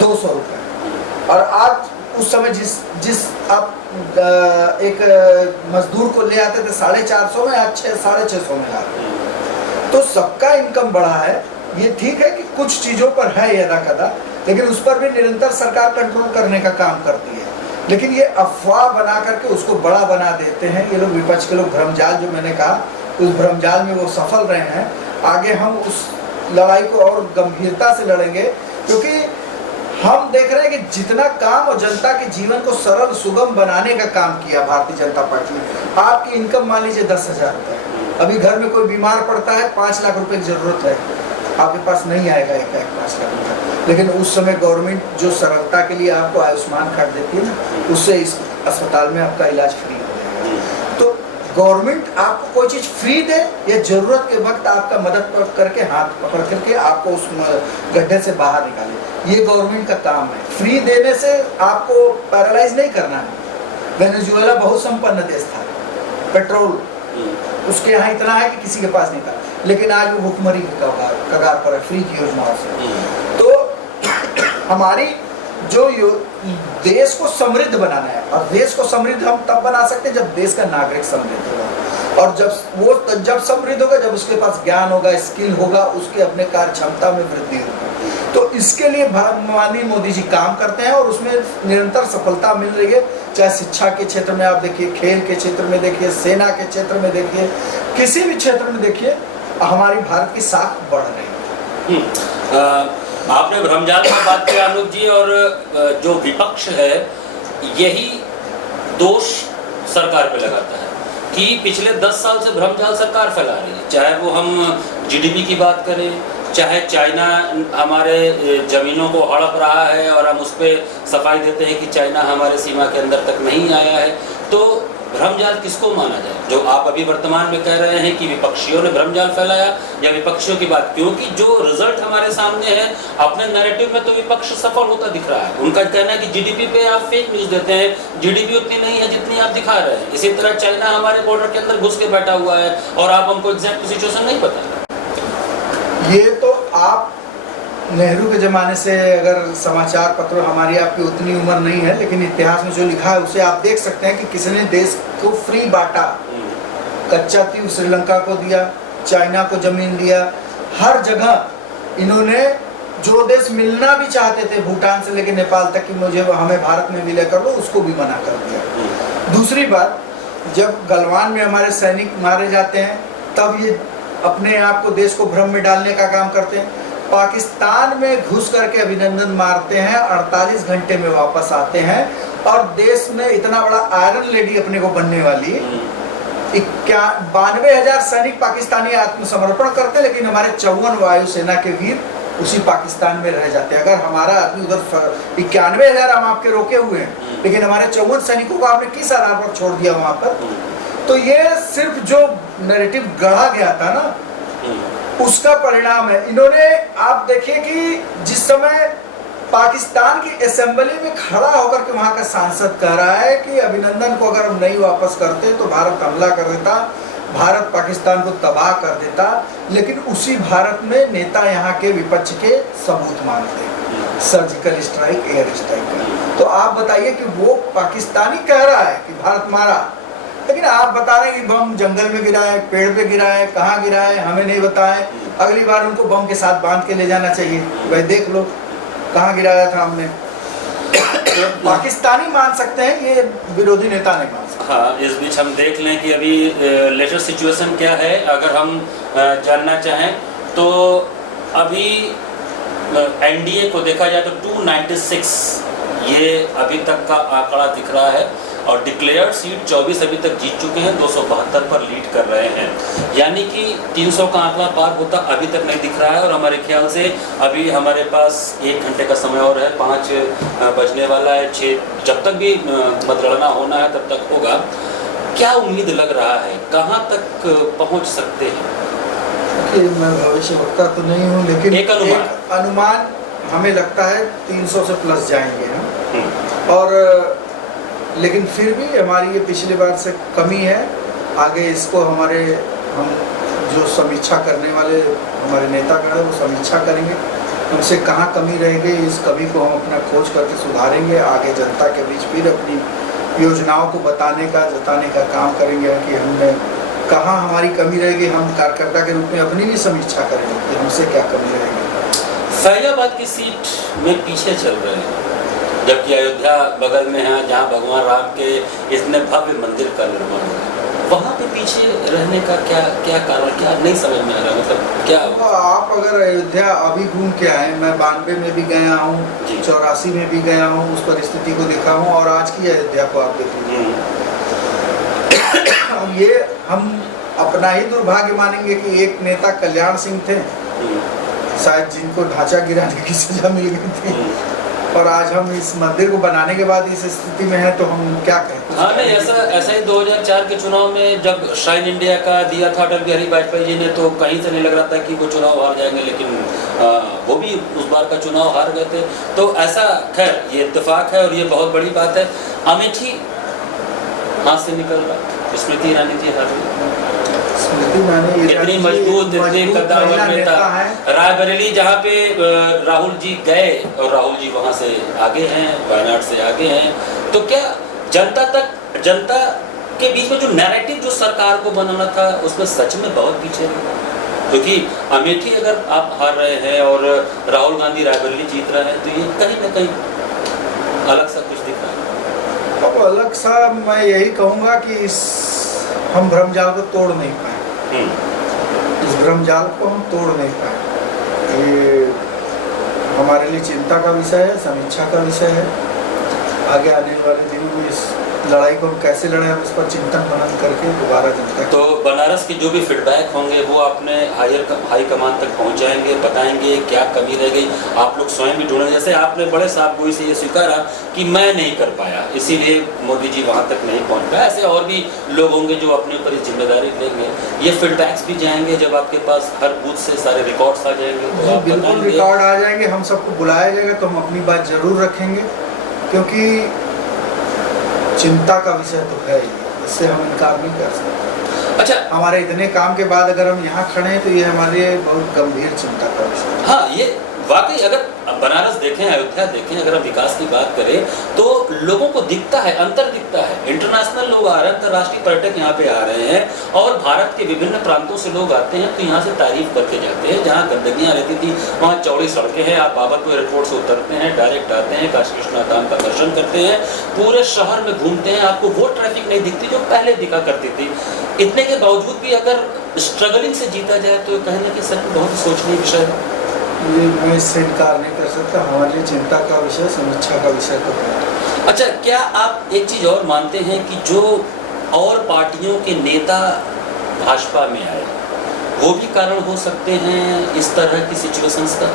200 रुपए। और आज उस समय जिस आप एक मजदूर को ले आते थे 450 में, आज 650 में ला रहे हैं। तो सबका इनकम बढ़ा है। ये ठीक है कि कुछ चीजों पर है यदा कदा, लेकिन उस पर भी निरंतर सरकार कंट्रोल करने का काम करती है। लेकिन ये अफवाह बना करके उसको बड़ा बना देते हैं ये लोग, विपक्ष के लोग। भ्रमजाल जो मैंने कहा, उस भ्रमजाल में वो सफल रहे हैं। आगे हम उस लड़ाई को और गंभीरता से लड़ेंगे, क्योंकि हम देख रहे हैं कि जितना काम और जनता के जीवन को सरल सुगम बनाने का काम किया भारतीय जनता पार्टी ने। आपकी इनकम मान लीजिए 10,000 रुपये, अभी घर में कोई बीमार पड़ता है, 5 लाख रुपए की जरूरत है, आपके पास नहीं आएगा 1-5 लाख रुपए। लेकिन उस समय गवर्नमेंट जो सरलता के लिए आपको आयुष्मान कार्ड देती है ना, उससे इस अस्पताल में आपका इलाज फ्री हो जाएगा। तो गवर्नमेंट आपको कोई चीज फ्री दे या जरूरत के वक्त आपका मदद करके, हाथ पकड़ करके आपको उस गड्ढे से बाहर निकाले, ये गवर्नमेंट का काम है। फ्री देने से आपको पैरालाइज नहीं करना है। वेनेजुएला बहुत संपन्न देश था, पेट्रोल उसके यहाँ इतना है कि किसी के पास नहीं था, लेकिन आज वो भुखमरी के कगार पर है फ्री की योजनाओं से। तो हमारी जो देश को समृद्ध बनाना है, और देश को समृद्ध हम तब बना सकते हैं जब देश का नागरिक समृद्ध होगा, और जब समृद्ध होगा जब उसके पास ज्ञान होगा, स्किल होगा, उसके अपने कार्य क्षमता में वृद्धि होगी। तो इसके लिए माननीय मोदी जी काम करते हैं और उसमें निरंतर सफलता मिल रही है। चाहे शिक्षा के क्षेत्र में आप देखिए, खेल के क्षेत्र में देखिए, सेना के क्षेत्र में देखिए, किसी भी क्षेत्र में देखिए, हमारी भारत की साख बढ़ रही है। आपने भ्रमजाल की बात की आलोक जी, और जो विपक्ष है यही दोष सरकार पे लगाता है कि पिछले 10 साल से भ्रमजाल सरकार फैला रही है। चाहे वो हम जीडीपी की बात करें, चाहे चाइना हमारे ज़मीनों को हड़प रहा है और हम उस पर सफाई देते हैं कि चाइना हमारे सीमा के अंदर तक नहीं आया है। तो भ्रमजाल किसको माना जाए? जो आप अभी वर्तमान में कह रहे हैं कि विपक्षियों ने भ्रमजाल फैलाया, या विपक्षियों की बात? क्योंकि जो रिजल्ट हमारे सामने है, अपने नैरेटिव में तो विपक्ष सफल होता दिख रहा है। उनका कहना है कि जीडीपी पे आप फेक न्यूज़ देते हैं, जीडीपी उतनी नहीं है जितनी आप दिखा रहे हैं। इसी तरह चाइना हमारे बॉर्डर के अंदर घुस के बैठा हुआ है और आप हमको एग्जैक्ट सिचुएशन नहीं पता। ये तो आप नेहरू के ज़माने से अगर समाचार पत्र, हमारी आपकी उतनी उम्र नहीं है, लेकिन इतिहास में जो लिखा है उसे आप देख सकते हैं कि किसने देश को फ्री बांटा। कच्चा तेल श्रीलंका को दिया, चाइना को ज़मीन दिया, हर जगह इन्होंने जो देश मिलना भी चाहते थे, भूटान से लेकर नेपाल तक कि मुझे हमें भारत में विलय कर लो, उसको भी मना कर दिया। दूसरी बात, जब गलवान में हमारे सैनिक मारे जाते हैं तब ये अपने आप को देश को भ्रम में डालने का काम करते हैं। पाकिस्तान में घुस करके अभिनंदन मारते हैं, 48 घंटे में वापस आते हैं और देश में इतना बड़ा आयरन लेडी अपने को बनने वाली 92,000 सैनिक पाकिस्तानी आत्मसमर्पण करते, लेकिन हमारे 54 वायुसेना के वीर उसी पाकिस्तान में रह जाते हैं। अगर हमारा आदमी उधर 91,000 हम आपके रोके हुए हैं, लेकिन हमारे 54 सैनिकों को आपने किस आधार पर छोड़ दिया वहां पर? तो ये सिर्फ जो नैरेटिव गढ़ा गया था ना, उसका परिणाम है। इन्होंने, आप देखिए कि जिस समय पाकिस्तान की असेंबली में खड़ा होकर के वहां का सांसद कह रहा है कि अभिनंदन को अगर हम नहीं वापस करते तो भारत हमला कर देता, भारत पाकिस्तान को तबाह कर देता, लेकिन उसी भारत में नेता यहाँ के विपक्ष के सबूत मांगते हैं, सर्जिकल स्ट्राइक, एयर स्ट्राइक का। तो आप बताइए कि वो पाकिस्तानी कह रहा है कि भारत मारा, लेकिन आप बता रहे हैं कि बम जंगल में गिरा है, पेड़ पे गिरा है, कहाँ गिरा है हमें नहीं बताएं। अगली बार उनको बम के साथ बांध के ले जाना चाहिए, भाई देख लो कहाँ गिराया था हमने। पाकिस्तानी मान सकते हैं, ये विरोधी नेता नहीं मान सकते। हाँ, इस बीच हम देख लें कि अभी लेटेस्ट सिचुएशन क्या है। अगर हम जानना चाहें तो अभी एनडीए को देखा जाए तो 296 ये अभी तक का आंकड़ा दिख रहा है और डिक्लेयर्ड सीट 24 अभी तक जीत चुके हैं, 272 पर लीड कर रहे हैं। यानी कि 300 का आंकड़ा पार होता अभी तक नहीं दिख रहा है और हमारे ख्याल से अभी हमारे पास 1 घंटे का समय और है, 5 बजने वाला है, 6 जब तक भी मतगणना होना है तब तक होगा। क्या उम्मीद लग रहा है, कहाँ तक पहुँच सकते हैं? मैं भविष्य वक्ता तो नहीं हूँ, लेकिन एक अनुमान हमें लगता है 300 से प्लस जाएंगे हम। और लेकिन फिर भी हमारी ये पिछली बार से कमी है। आगे इसको हम जो समीक्षा करने वाले हमारे नेतागण है वो समीक्षा करेंगे, हमसे कहाँ कमी रहेगी, इस कमी को हम अपना खोज करके सुधारेंगे। आगे जनता के बीच फिर अपनी योजनाओं को जताने का काम करेंगे कि हमने कहाँ हमारी कमी रहेगी। हम कार्यकर्ता के रूप में अपनी भी समीक्षा करेंगे कि हमसे क्या कमी रहेगी। फैजाबाद की सीट में पीछे चल रहे हैं, जबकि अयोध्या बगल में है जहाँ भगवान राम के इतने भव्य मंदिर का निर्माण है, वहाँ पे पीछे रहने का क्या कारण, क्या नहीं समझ में आ रहा, मतलब क्या? तो आप अगर अयोध्या अभी घूम के आए, मैं 92 में भी गया हूँ, 84 में भी गया हूँ, उस परिस्थिति को देखा हूँ, और आज की अयोध्या को आप देख लीजिए। ये हम अपना ही दुर्भाग्य मानेंगे कि एक नेता कल्याण सिंह थे, शायद जिनको ढांचा गिराने की सजा मिल गई थी, और आज हम इस मंदिर को बनाने के बाद इस स्थिति में है, तो हम क्या कहें? हाँ नहीं, ऐसा ही 2004 के चुनाव में जब श्राइन इंडिया का दिया था अटल बिहारी वाजपेयी जी ने, तो कहीं से नहीं लग रहा था कि वो चुनाव हार जाएंगे, लेकिन वो भी उस बार का चुनाव हार गए थे। तो ऐसा, खैर ये इत्तेफाक है और ये बहुत बड़ी बात है। अमेठी हाथ से निकल रहा, स्मृति ईरानी जी हार गई, इतनी मजबूत, इतनी कद्दावर नेता। रायबरेली जहाँ पे राहुल जी गए और राहुल जी वहाँ से आगे हैं, वायनाड से आगे हैं, तो क्या जनता के बीच में जो नैरेटिव जो सरकार को बनाना था उसमें सच में बहुत पीछे रहा? क्योंकि अमेठी अगर आप हार रहे हैं और राहुल गांधी रायबरेली जीत रहे हैं, तो ये कहीं ना कहीं अलग सा कुछ दिख रहा है। अब अलग सा मैं यही कहूँगा कि हम भ्रमजाल को तोड़ नहीं पाए, इस भ्रमजाल को हम तोड़ नहीं पाए। ये हमारे लिए चिंता का विषय है, समीक्षा का विषय है। आगे आने वाले दिनों में इस लड़ाई को हम कैसे लड़े, हम इस पर चिंतन मनन करके दोबारा जनता। तो बनारस के जो भी फीडबैक होंगे वो आपने हाई कमान तक पहुंचाएंगे, बताएंगे क्या कमी रह गई, आप लोग स्वयं भी ढूंढेंगे। जैसे आपने बड़े साफगोई से ये स्वीकारा कि मैं नहीं कर पाया, इसीलिए मोदी जी वहां तक नहीं पहुंच पाया, ऐसे और भी लोग होंगे जो अपने ऊपर जिम्मेदारी लेंगे। ये फीडबैक्स भी जाएंगे, जब आपके पास हर बूथ से सारे रिकॉर्ड्स आ जाएंगे तो आप बिल्कुल रिकॉर्ड आ जाएंगे, हम सबको बुलाया जाएगा तो हम अपनी बात जरूर रखेंगे, क्योंकि चिंता का विषय तो है ही, इससे हम इनकार नहीं कर सकते। अच्छा, हमारे इतने काम के बाद अगर हम यहाँ खड़े हैं तो ये हमारे लिए बहुत गंभीर चिंता का विषय है। हाँ, ये वाकई अगर बनारस देखें, अयोध्या देखें, अगर हम विकास की बात करें तो लोगों को दिखता है, अंतर दिखता है। इंटरनेशनल लोग आ रहे हैं, अंतर्राष्ट्रीय पर्यटक यहाँ पे आ रहे हैं और भारत के विभिन्न प्रांतों से लोग आते हैं, तो यहाँ से तारीफ करके जाते हैं। जहाँ गंदगियाँ रहती थी वहाँ चौड़ी सड़कें हैं, आप बाबतपुर एयरपोर्ट से उतरते हैं, डायरेक्ट आते हैं, काशी विश्वनाथ धाम का दर्शन करते हैं, पूरे शहर में घूमते हैं, आपको वो ट्रैफिक नहीं दिखती जो पहले दिखा करती थी। इतने के बावजूद भी अगर स्ट्रगलिंग से जीता जाए तो कहने की सच में बहुत सोचनीय विषय है। ये मैं इससे इनकार नहीं कर सकता। हमारे लिए चिंता का विषय, समीक्षा का विषय तो है। अच्छा, क्या आप एक चीज़ और मानते हैं कि जो और पार्टियों के नेता भाजपा में आए वो भी कारण हो सकते हैं इस तरह की सिचुएशंस का?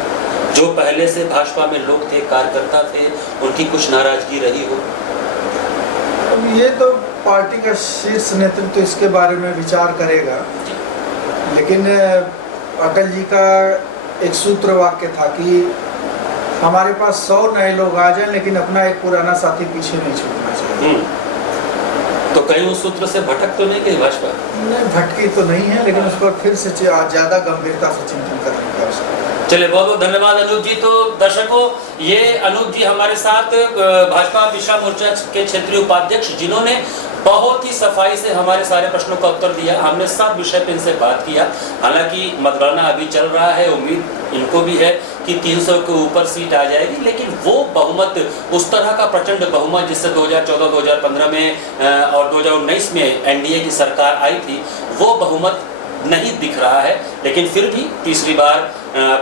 जो पहले से भाजपा में लोग थे, कार्यकर्ता थे, उनकी कुछ नाराजगी रही हो? अब ये तो पार्टी का शीर्ष नेतृत्व तो इसके बारे में विचार करेगा, लेकिन अटल जी का एक सूत्र वाक्य था कि हमारे पास 100 नए लोग आ जाएं लेकिन अपना एक पुराना साथी पीछे नहीं छूटना चाहिए। तो कहीं उस सूत्र से भटक तो नहीं गई भाजपा? नहीं, भटकी तो नहीं है, लेकिन उस पर फिर से ज़्यादा गंभीरता से चिंतन करने की आवश्यकता है। चलिए, बहुत बहुत धन्यवाद अनूप जी। तो दर्शकों, ये अनूप जी हमारे साथ भाजपा दिशा मोर्चा के क्षेत्रीय उपाध्यक्ष, जिन्होंने बहुत ही सफाई से हमारे सारे प्रश्नों का उत्तर दिया। हमने सब विषय पे इनसे बात किया। हालांकि मतगणना अभी चल रहा है, उम्मीद इनको भी है कि 300 के ऊपर सीट आ जाएगी, लेकिन वो बहुमत, उस तरह का प्रचंड बहुमत जिससे 2014, 2015 में और 2019 में एनडीए की सरकार आई थी, वो बहुमत नहीं दिख रहा है। लेकिन फिर भी तीसरी बार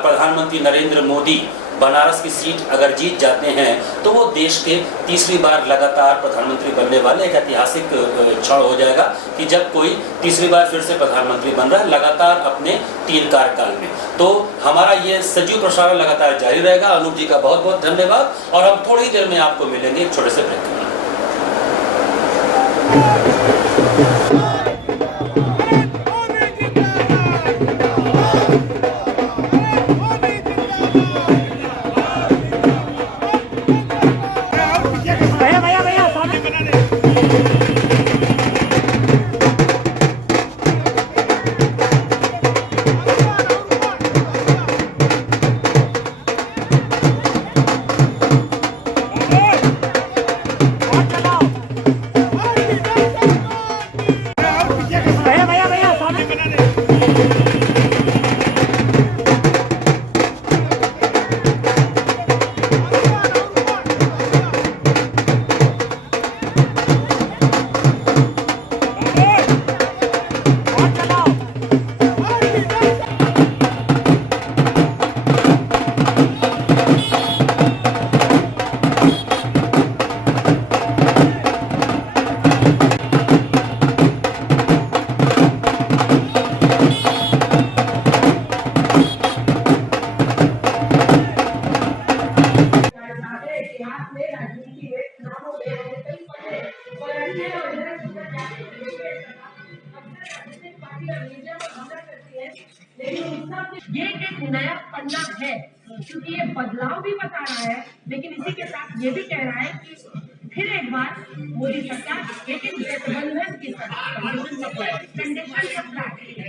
प्रधानमंत्री नरेंद्र मोदी बनारस की सीट अगर जीत जाते हैं तो वो देश के तीसरी बार लगातार प्रधानमंत्री बनने वाले एक ऐतिहासिक क्षण हो जाएगा कि जब कोई तीसरी बार फिर से प्रधानमंत्री बन रहा है लगातार अपने 3 कार्यकाल में। तो हमारा ये सजीव प्रसारण लगातार जारी रहेगा। अनूप जी का बहुत बहुत धन्यवाद, और हम थोड़ी देर में आपको मिलेंगे एक छोटे से ब्रेक के लिए। ये एक नया पन्ना है, क्योंकि ये बदलाव भी बता रहा है, लेकिन इसी के साथ ये भी कह रहा है कि फिर एक बार मोदी सरकार, लेकिन गठबंधन की सरकार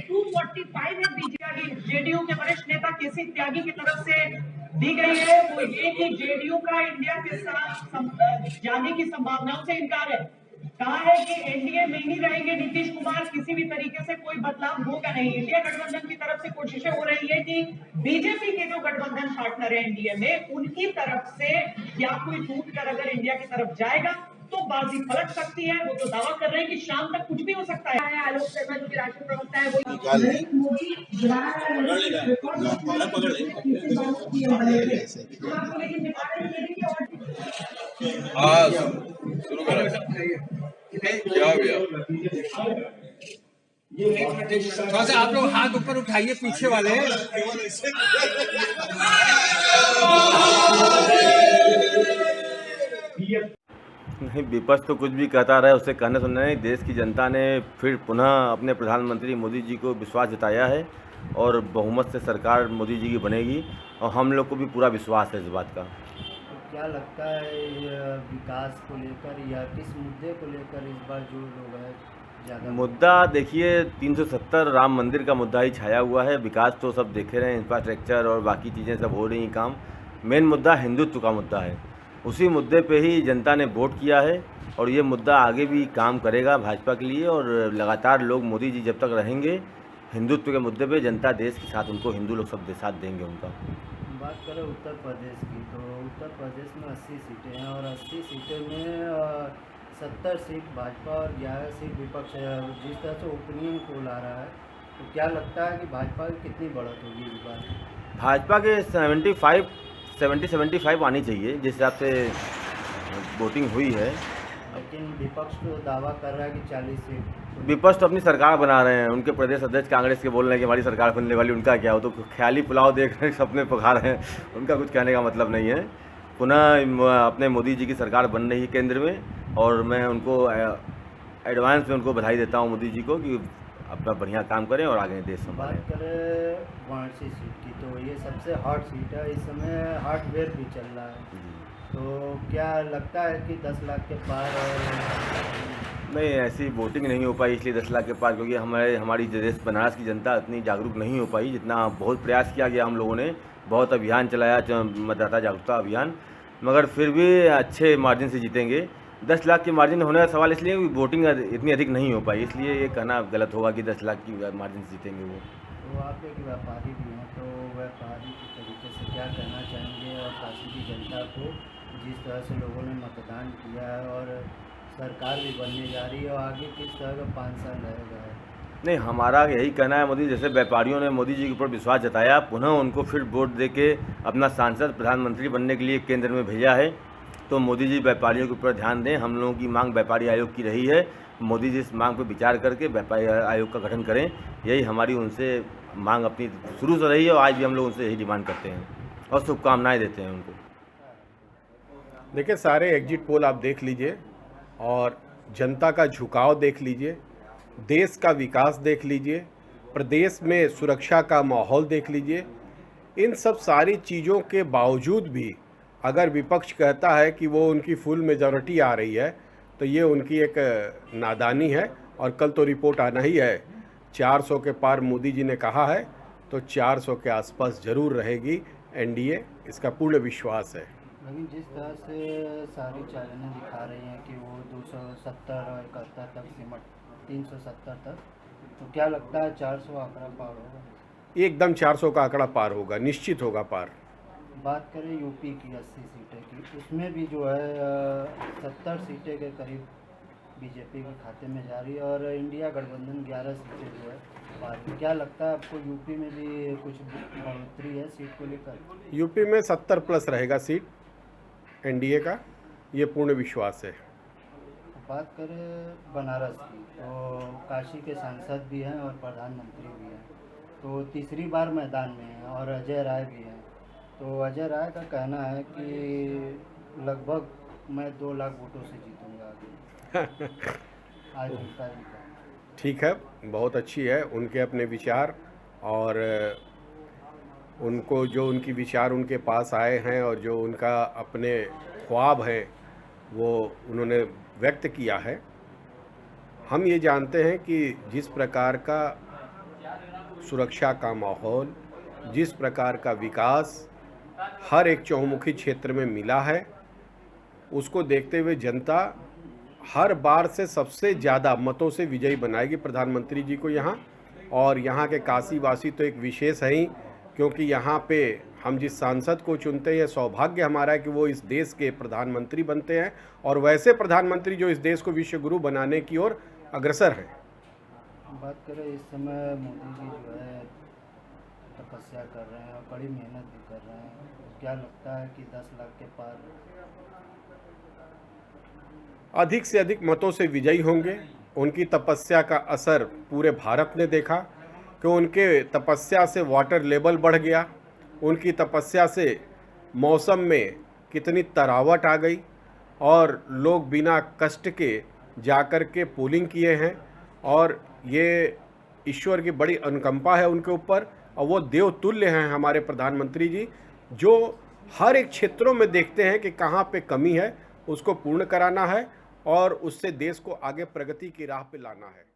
245 है बीजेपी। जेडीयू के वरिष्ठ नेता केसी त्यागी की तरफ से दी गई है वो ये कि जेडीयू का इंडिया के साथ जाने की संभावनाओं से इनकार है। कहा है कि एनडीए में ही रहेंगे नीतीश कुमार, किसी भी तरीके से कोई बदलाव होगा नहीं। इंडिया गठबंधन की तरफ से कोशिशें हो रही है कि बीजेपी के जो गठबंधन पार्टनर है एनडीए में, उनकी तरफ से या कोई टूट कर अगर इंडिया की तरफ जाएगा तो बाजी पलट सकती है। वो तो दावा कर रहे हैं कि शाम तक कुछ भी हो सकता है। आलोक शर्मा जो कि राष्ट्रीय प्रवक्ता है थोड़ा सा आप लोग हाथ ऊपर उठाइए, पीछे वाले। नहीं, विपक्ष तो कुछ भी कहता रहे, उससे कहने सुनने नहीं। देश की जनता ने फिर पुनः अपने प्रधानमंत्री मोदी जी को विश्वास जताया है और बहुमत से सरकार मोदी जी की बनेगी, और हम लोग को भी पूरा विश्वास है इस बात का। क्या लगता है विकास को लेकर या किस मुद्दे को लेकर इस बार जो लोग हैं ज़्यादा? मुद्दा देखिए, 370 राम मंदिर का मुद्दा ही छाया हुआ है। विकास तो सब देखे रहे हैं, इंफ्रास्ट्रक्चर और बाकी चीज़ें सब हो रही हैं काम। मेन मुद्दा हिंदुत्व का मुद्दा है। उसी मुद्दे पे ही जनता ने वोट किया है और ये मुद्दा आगे भी काम करेगा भाजपा के लिए, और लगातार लोग मोदी जी जब तक रहेंगे हिंदुत्व के मुद्दे पे जनता देश के साथ, उनको हिंदू लोग सब साथ देंगे उनका। बात करें उत्तर प्रदेश की, तो उत्तर प्रदेश में 80 सीटें हैं और 80 सीटें में 70 सीट भाजपा और 11 सीट विपक्ष है। जिस तरह से ओपिनियन पोल आ रहा है, तो क्या लगता है कि भाजपा की कितनी बढ़त होगी इस बार? भाजपा के 75 आनी चाहिए जिस हिसाब से वोटिंग हुई है। लेकिन विपक्ष तो दावा कर रहा है कि 40 सीट। विपक्ष तो अपनी सरकार बना रहे हैं, उनके प्रदेश अध्यक्ष कांग्रेस के बोल रहे हैं कि हमारी सरकार बनने वाली, उनका क्या हो, तो ख्याली पुलाव देख रहे सपने पका रहे हैं, उनका कुछ कहने का मतलब नहीं है। पुनः अपने मोदी जी की सरकार बन रही है केंद्र में, और मैं उनको एडवांस में उनको बधाई देता हूँ मोदी जी को कि अपना बढ़िया काम करें और आगे देश संभालें। बात करें वाराणसी सीट की, तो ये सबसे हॉट सीट है, इस समय हार्डवेयर भी चल रहा है, तो क्या लगता है कि 10 लाख के पार? और नहीं, ऐसी वोटिंग नहीं हो पाई इसलिए 10 लाख के पार, क्योंकि हमारी देश बनारस की जनता इतनी जागरूक नहीं हो पाई जितना बहुत प्रयास किया गया। हम लोगों ने बहुत अभियान चलाया, मतदाता जागरूकता अभियान, मगर फिर भी अच्छे मार्जिन से जीतेंगे। 10 लाख के मार्जिन होने का सवाल इसलिए वोटिंग इतनी अधिक नहीं हो पाई, इसलिए ये कहना गलत होगा कि 10 लाख की मार्जिन से जीतेंगे वो। तो आप एक व्यापारी भी हैं, तो व्यापारी के तरीके से क्या कहना चाहेंगे और काशी की जनता को, जिस तरह से लोगों ने मतदान किया है और सरकार भी बनने जा रही है, और आगे किस तरह का 5 साल रहेगा? नहीं, हमारा यही कहना है, मोदी जैसे व्यापारियों ने मोदी जी के ऊपर विश्वास जताया, पुनः उनको फिर वोट देके अपना सांसद प्रधानमंत्री बनने के लिए केंद्र में भेजा है, तो मोदी जी व्यापारियों के ऊपर ध्यान दें। हम लोगों की मांग व्यापारी आयोग की रही है, मोदी जी इस मांग पर विचार करके व्यापारी आयोग का गठन करें, यही हमारी उनसे मांग अपनी शुरू से रही है, और आज भी हम लोग उनसे यही डिमांड करते हैं और शुभकामनाएँ देते हैं उनको। देखिए, सारे एग्जिट पोल आप देख लीजिए और जनता का झुकाव देख लीजिए, देश का विकास देख लीजिए, प्रदेश में सुरक्षा का माहौल देख लीजिए। इन सब सारी चीज़ों के बावजूद भी अगर विपक्ष कहता है कि वो उनकी फुल मेजॉरिटी आ रही है, तो ये उनकी एक नादानी है। और कल तो रिपोर्ट आना ही है, 400 के पार मोदी जी ने कहा है, तो 400 के आसपास ज़रूर रहेगी एनडीए, इसका पूर्ण विश्वास है। लेकिन जिस तरह से सारी चैनलें दिखा रही हैं कि वो 270 और 71 तक सिमट 370 तक, तो क्या लगता है 400 आंकड़ा पार होगा? एकदम 400 का आंकड़ा पार होगा, निश्चित होगा पार। बात करें यूपी की 80 सीटें की, उसमें भी जो है 70 सीटें के करीब बीजेपी के खाते में जा रही है, और इंडिया गठबंधन 11 सीटें जो है पार। क्या लगता है आपको, यूपी में भी कुछ बढ़ोतरी है सीट को लेकर? यूपी में 70 प्लस रहेगा सीट एनडीए का, ये पूर्ण विश्वास है। बात करें बनारस की, तो काशी के सांसद भी हैं और प्रधानमंत्री भी हैं, तो तीसरी बार मैदान में हैं, और अजय राय भी हैं। तो अजय राय का कहना है कि लगभग मैं 2 लाख वोटों से जीतूंगा आगे। आज उनका ठीक है, बहुत अच्छी है उनके अपने विचार, और उनको जो उनकी विचार उनके पास आए हैं और जो उनका अपने ख्वाब हैं वो उन्होंने व्यक्त किया है। हम ये जानते हैं कि जिस प्रकार का सुरक्षा का माहौल, जिस प्रकार का विकास हर एक चहुमुखी क्षेत्र में मिला है, उसको देखते हुए जनता हर बार से सबसे ज़्यादा मतों से विजयी बनाएगी प्रधानमंत्री जी को यहाँ। और यहाँ के काशी वासी तो एक विशेष है ही, क्योंकि यहाँ पे हम जिस सांसद को चुनते हैं, सौभाग्य हमारा है कि वो इस देश के प्रधानमंत्री बनते हैं, और वैसे प्रधानमंत्री जो इस देश को विश्व गुरु बनाने की ओर अग्रसर हैं। बात करें इस समय मोदी जी जो है तपस्या कर रहे हैं और बड़ी मेहनत भी कर रहे हैं, क्या लगता है कि 10 लाख के पार अधिक से अधिक मतों से विजयी होंगे? उनकी तपस्या का असर पूरे भारत ने देखा कि उनके तपस्या से वाटर लेवल बढ़ गया, उनकी तपस्या से मौसम में कितनी तरावट आ गई, और लोग बिना कष्ट के जाकर के पोलिंग किए हैं, और ये ईश्वर की बड़ी अनुकंपा है उनके ऊपर। और वो देवतुल्य हैं हमारे प्रधानमंत्री जी, जो हर एक क्षेत्रों में देखते हैं कि कहाँ पे कमी है, उसको पूर्ण कराना है और उससे देश को आगे प्रगति की राह पे लाना है।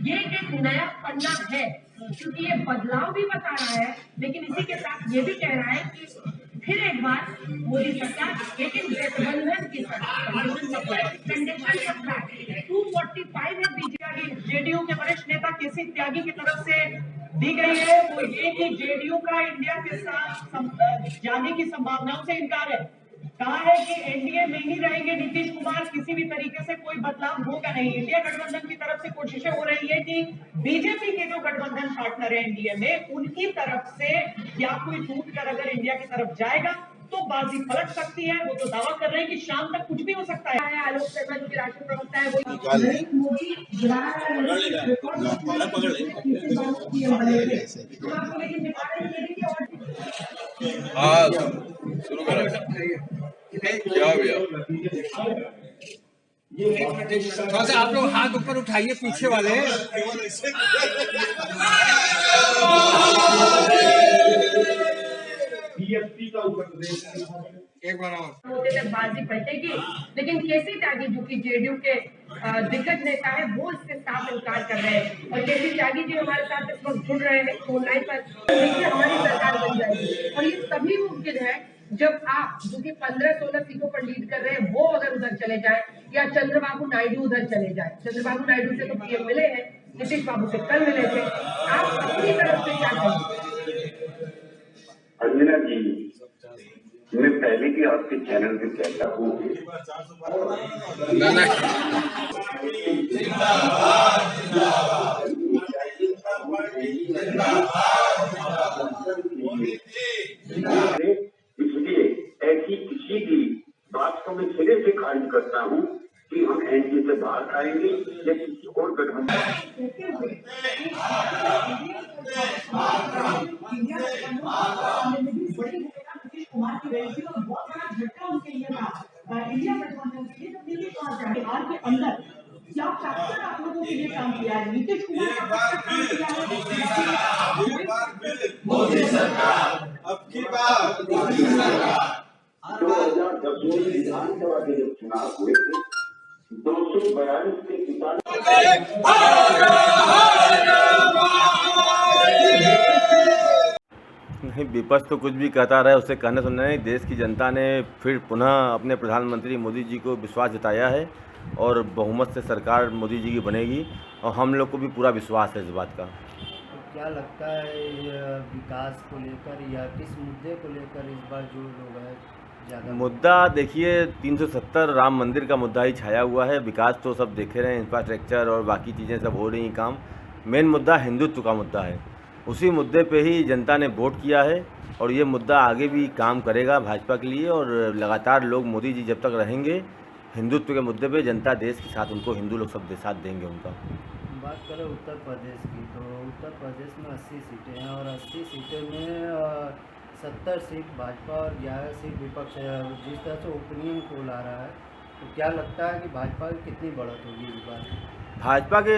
ये एक नया पन्ना है क्योंकि ये बदलाव भी बता रहा है, लेकिन इसी के साथ ये भी कह रहा है कि फिर एक बार मोदी सरकार लेकिन गठबंधन की सरकार 245 है बीजेपी जेडीयू के वरिष्ठ नेता केसी त्यागी की तरफ से दी गई है। वो ये कि जेडीयू का इंडिया के साथ जाने की संभावनाओं से इनकार है। कहा है कि एनडीए में ही रहेंगे नीतीश कुमार, किसी भी तरीके से कोई बदलाव होगा नहीं। इंडिया गठबंधन की तरफ से कोशिशें हो रही है कि बीजेपी के जो गठबंधन पार्टनर है एनडीए में, उनकी तरफ से या कोई टूट कर अगर इंडिया की तरफ जाएगा तो बाजी पलट सकती है। वो तो दावा कर रहे हैं कि शाम तक कुछ भी हो सकता है। आलोक शर्मा जो कि राष्ट्रीय प्रवक्ता है शुरू करो क्या भैया। थोड़ा सा आप लोग हाथ ऊपर उठाइए पीछे वाले। एक बार होते तक बाजी पलटेगी, लेकिन केसी त्यागी जो कि जेडीयू के दिग्गज नेता है वो इससे साफ इनकार कर रहे हैं। और केसी त्यागी जी हमारे साथ इस वक्त जुड़ रहे हैं फोन लाइन पर। देखिए हमारी सरकार बन जाएगी और ये तभी मुमकिन है जब आप जो कि 15-16 सीटों पर लीड कर रहे हैं वो अगर उधर चले जाए या चंद्रबाबू नायडू उधर चले जाए। चंद्रबाबू नायडू से तो पीएम मिले हैं, नीतीश बाबू से कल मिले थे। आप अपनी तरफ से क्या करेंगे? अंजना जी, मैं पहले भी आपके चैनल पे कहता हूँ इसलिए ऐसी किसी भी बात को मैं सिरे से खारिज करता हूँ कि हम एनडीए से बाहर आएंगे या किसी और गठबंधन कुमार की वैसी और बहुत बड़ा झटका उनके लिए था इंडिया गठबंधन के लिए। दिल्ली पहुंचा बिहार के अंदर क्या फैक्टर आप लोगों के लिए काम किया है? नीतीश कुमार का काम किया है। मोदी सरकार अब की बार 2010 मेरी विधानसभा के जब चुनाव हुए थे 242 के किसान नहीं, विपक्ष तो कुछ भी कहता रहे, उससे कहने सुनने नहीं। देश की जनता ने फिर पुनः अपने प्रधानमंत्री मोदी जी को विश्वास जताया है और बहुमत से सरकार मोदी जी की बनेगी और हम लोग को भी पूरा विश्वास है इस बात का। तो क्या लगता है विकास को लेकर या किस मुद्दे को लेकर इस बार जो लोग हैं ज़्यादा मुद्दा देखिए 370 राम मंदिर का मुद्दा ही छाया हुआ है। विकास तो सब देखे रहे हैं, इंफ्रास्ट्रक्चर और बाकी चीज़ें सब हो रही हैं काम। मेन मुद्दा हिंदुत्व का मुद्दा है। उसी मुद्दे पे ही जनता ने वोट किया है और ये मुद्दा आगे भी काम करेगा भाजपा के लिए और लगातार लोग मोदी जी जब तक रहेंगे हिंदुत्व के मुद्दे पे जनता देश के साथ उनको हिंदू लोग सब साथ देंगे उनका। बात करें उत्तर प्रदेश की तो उत्तर प्रदेश में 80 सीटें हैं और 80 सीटें में 70 सीट भाजपा और 11 सीट विपक्ष है। जिस तरह से ओपिनियन पोल आ रहा है तो क्या लगता है कि भाजपा की कितनी बढ़त होगी इस बार? भाजपा के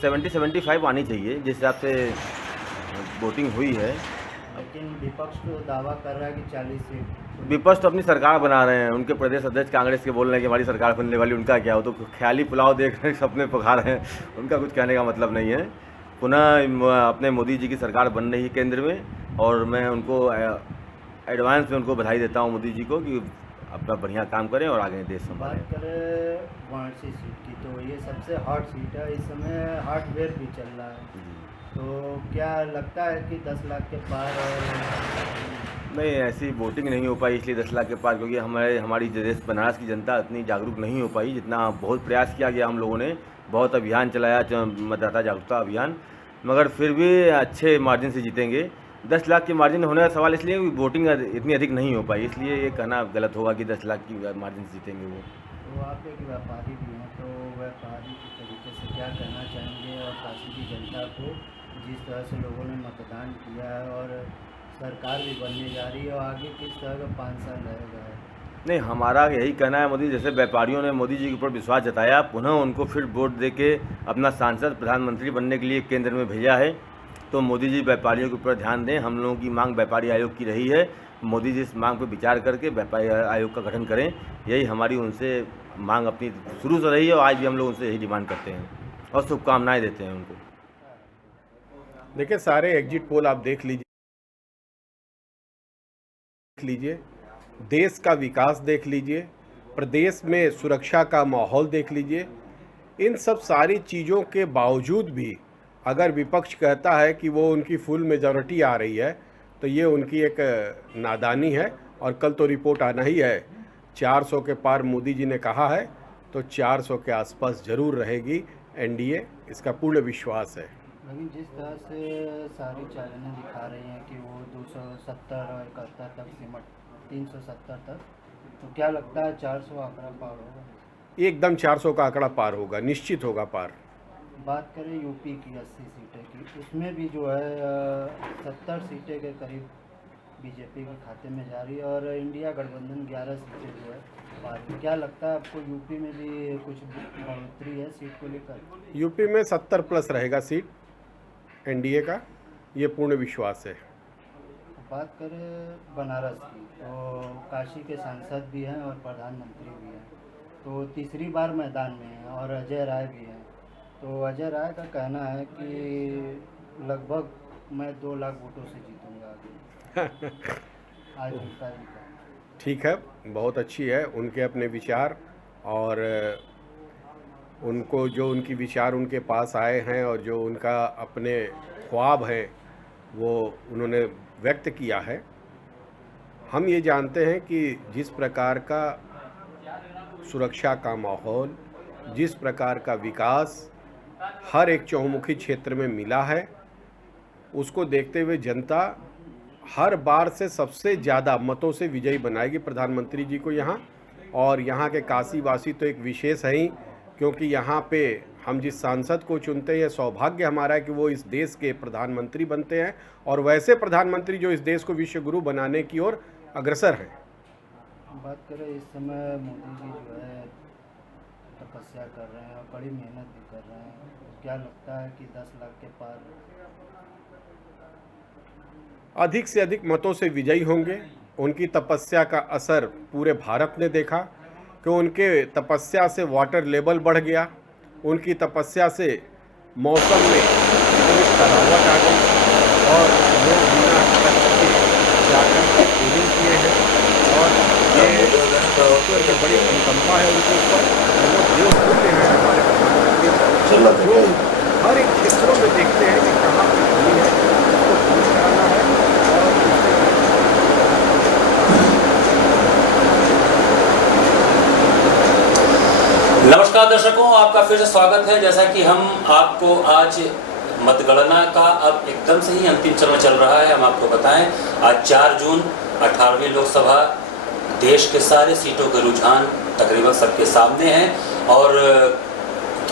70-75 आनी चाहिए जिस हिसाब से वोटिंग हुई है। लेकिन विपक्ष तो दावा कर रहा है कि 40 सीट। विपक्ष तो अपनी सरकार बना रहे हैं। उनके प्रदेश अध्यक्ष कांग्रेस के बोल रहे हैं कि हमारी सरकार बनने वाली, उनका क्या हो, तो ख्याली पुलाव देख रहे सपने पखा रहे हैं। उनका कुछ कहने का मतलब नहीं है। पुनः अपने मोदी जी की सरकार बन रही है केंद्र में और मैं उनको एडवांस में उनको बधाई देता हूँ मोदी जी को कि अपना बढ़िया काम करें और आगे देश संभालें। बात करें वाराणसी सीट की तो ये सबसे हॉट सीट है, इस समय हार्डवेयर भी चल रहा है। तो क्या लगता है कि 10 लाख के पार? और नहीं, ऐसी वोटिंग नहीं हो पाई इसलिए 10 लाख के पार, क्योंकि हमारी देश बनारस की जनता इतनी जागरूक नहीं हो पाई जितना बहुत प्रयास किया गया। हम लोगों ने बहुत अभियान चलाया, मतदाता जागरूकता अभियान, मगर फिर भी अच्छे मार्जिन से जीतेंगे। 10 लाख के मार्जिन होने का सवाल इसलिए वोटिंग इतनी अधिक नहीं हो पाई, इसलिए ये कहना गलत होगा कि 10 लाख की मार्जिन से जीतेंगे वो। तो आप एक व्यापारी भी हैं, तो व्यापारी के तरीके से क्या कहना चाहेंगे और काशी की जनता को जिस तरह से लोगों ने मतदान किया है और सरकार भी बनने जा रही है और आगे किस तरह का 5 साल रहेगा? नहीं, हमारा यही कहना है मोदी जैसे व्यापारियों ने मोदी जी के ऊपर विश्वास जताया, पुनः उनको फिर वोट देके अपना सांसद प्रधानमंत्री बनने के लिए केंद्र में भेजा है, तो मोदी जी व्यापारियों के ऊपर ध्यान दें। हम लोगों की मांग व्यापारी आयोग की रही है, मोदी जी इस मांग पर विचार करके व्यापारी आयोग का गठन करें। यही हमारी उनसे मांग अपनी शुरू से रही है और आज भी हम लोग उनसे यही डिमांड करते हैं और शुभकामनाएँ देते हैं उनको। देखिए, सारे एग्जिट पोल आप देख लीजिए, देश का विकास देख लीजिए, प्रदेश में सुरक्षा का माहौल देख लीजिए। इन सब सारी चीज़ों के बावजूद भी अगर विपक्ष कहता है कि वो उनकी फुल मेजॉरिटी आ रही है तो ये उनकी एक नादानी है। और कल तो रिपोर्ट आना ही है, 400 के पार मोदी जी ने कहा है, तो 400 के आसपास ज़रूर रहेगी एनडीए, इसका पूर्ण विश्वास है। लेकिन जिस तरह से सारी चैनलें दिखा रही हैं कि वो 270 और 71 तक सिमट 370 तक, तो क्या लगता है 400 आंकड़ा पार होगा? एकदम 400 का आंकड़ा पार होगा, निश्चित होगा पार। बात करें यूपी की 80 सीटें की, उसमें भी जो है 70 सीटें के करीब बीजेपी के खाते में जा रही है और इंडिया गठबंधन 11 सीटें जो है पार। क्या लगता है आपको यूपी में भी कुछ बढ़ोतरी है सीट को लेकर? यूपी में 70 प्लस रहेगा सीट एनडीए का, ये पूर्ण विश्वास है। बात करें बनारस की तो काशी के सांसद भी हैं और प्रधानमंत्री भी हैं, तो तीसरी बार मैदान में हैं और अजय राय भी हैं। तो अजय राय का कहना है कि लगभग मैं 2 लाख वोटों से जीतूंगा आगे। आज उनका ठीक है, बहुत अच्छी है उनके अपने विचार और उनको जो उनकी विचार उनके पास आए हैं और जो उनका अपने ख्वाब हैं वो उन्होंने व्यक्त किया है। हम ये जानते हैं कि जिस प्रकार का सुरक्षा का माहौल, जिस प्रकार का विकास हर एक चहुमुखी क्षेत्र में मिला है, उसको देखते हुए जनता हर बार से सबसे ज़्यादा मतों से विजयी बनाएगी प्रधानमंत्री जी को यहाँ। और यहाँ के काशी वासी तो एक विशेष है ही, क्योंकि यहाँ पे हम जिस सांसद को चुनते हैं सौभाग्य हमारा है कि वो इस देश के प्रधानमंत्री बनते हैं और वैसे प्रधानमंत्री जो इस देश को विश्व गुरु बनाने की ओर अग्रसर हैं। बात करें इस समय मोदी जी जो है तपस्या कर रहे हैं और बड़ी मेहनत भी कर रहे हैं, क्या लगता है कि 10 लाख के पार अधिक से अधिक मतों से विजयी होंगे, उनकी तपस्या का असर पूरे भारत ने देखा कि उनके तपस्या से वाटर लेवल बढ़ गया, उनकी तपस्या से मौसम में थोड़ी तरावट आ गई और लोग बिना कष्ट के जाकर के पूजन किए हैं। और ये ईश्वर की बड़ी अनुकंपा है उनके ऊपर। वो देव पुण्य है हमारे प्रधानमंत्री, जो हर एक क्षेत्रों में देखते हैं कि कहाँ पे कमी है, उसको दूर कराना है। और नमस्कार दर्शकों, आपका फिर से स्वागत है। जैसा कि हम आपको आज मतगणना का अब एकदम से ही अंतिम चरण चल रहा है, हम आपको बताएं आज 4 जून 18वीं लोकसभा, देश के सारे सीटों के रुझान तकरीबन सबके सामने हैं और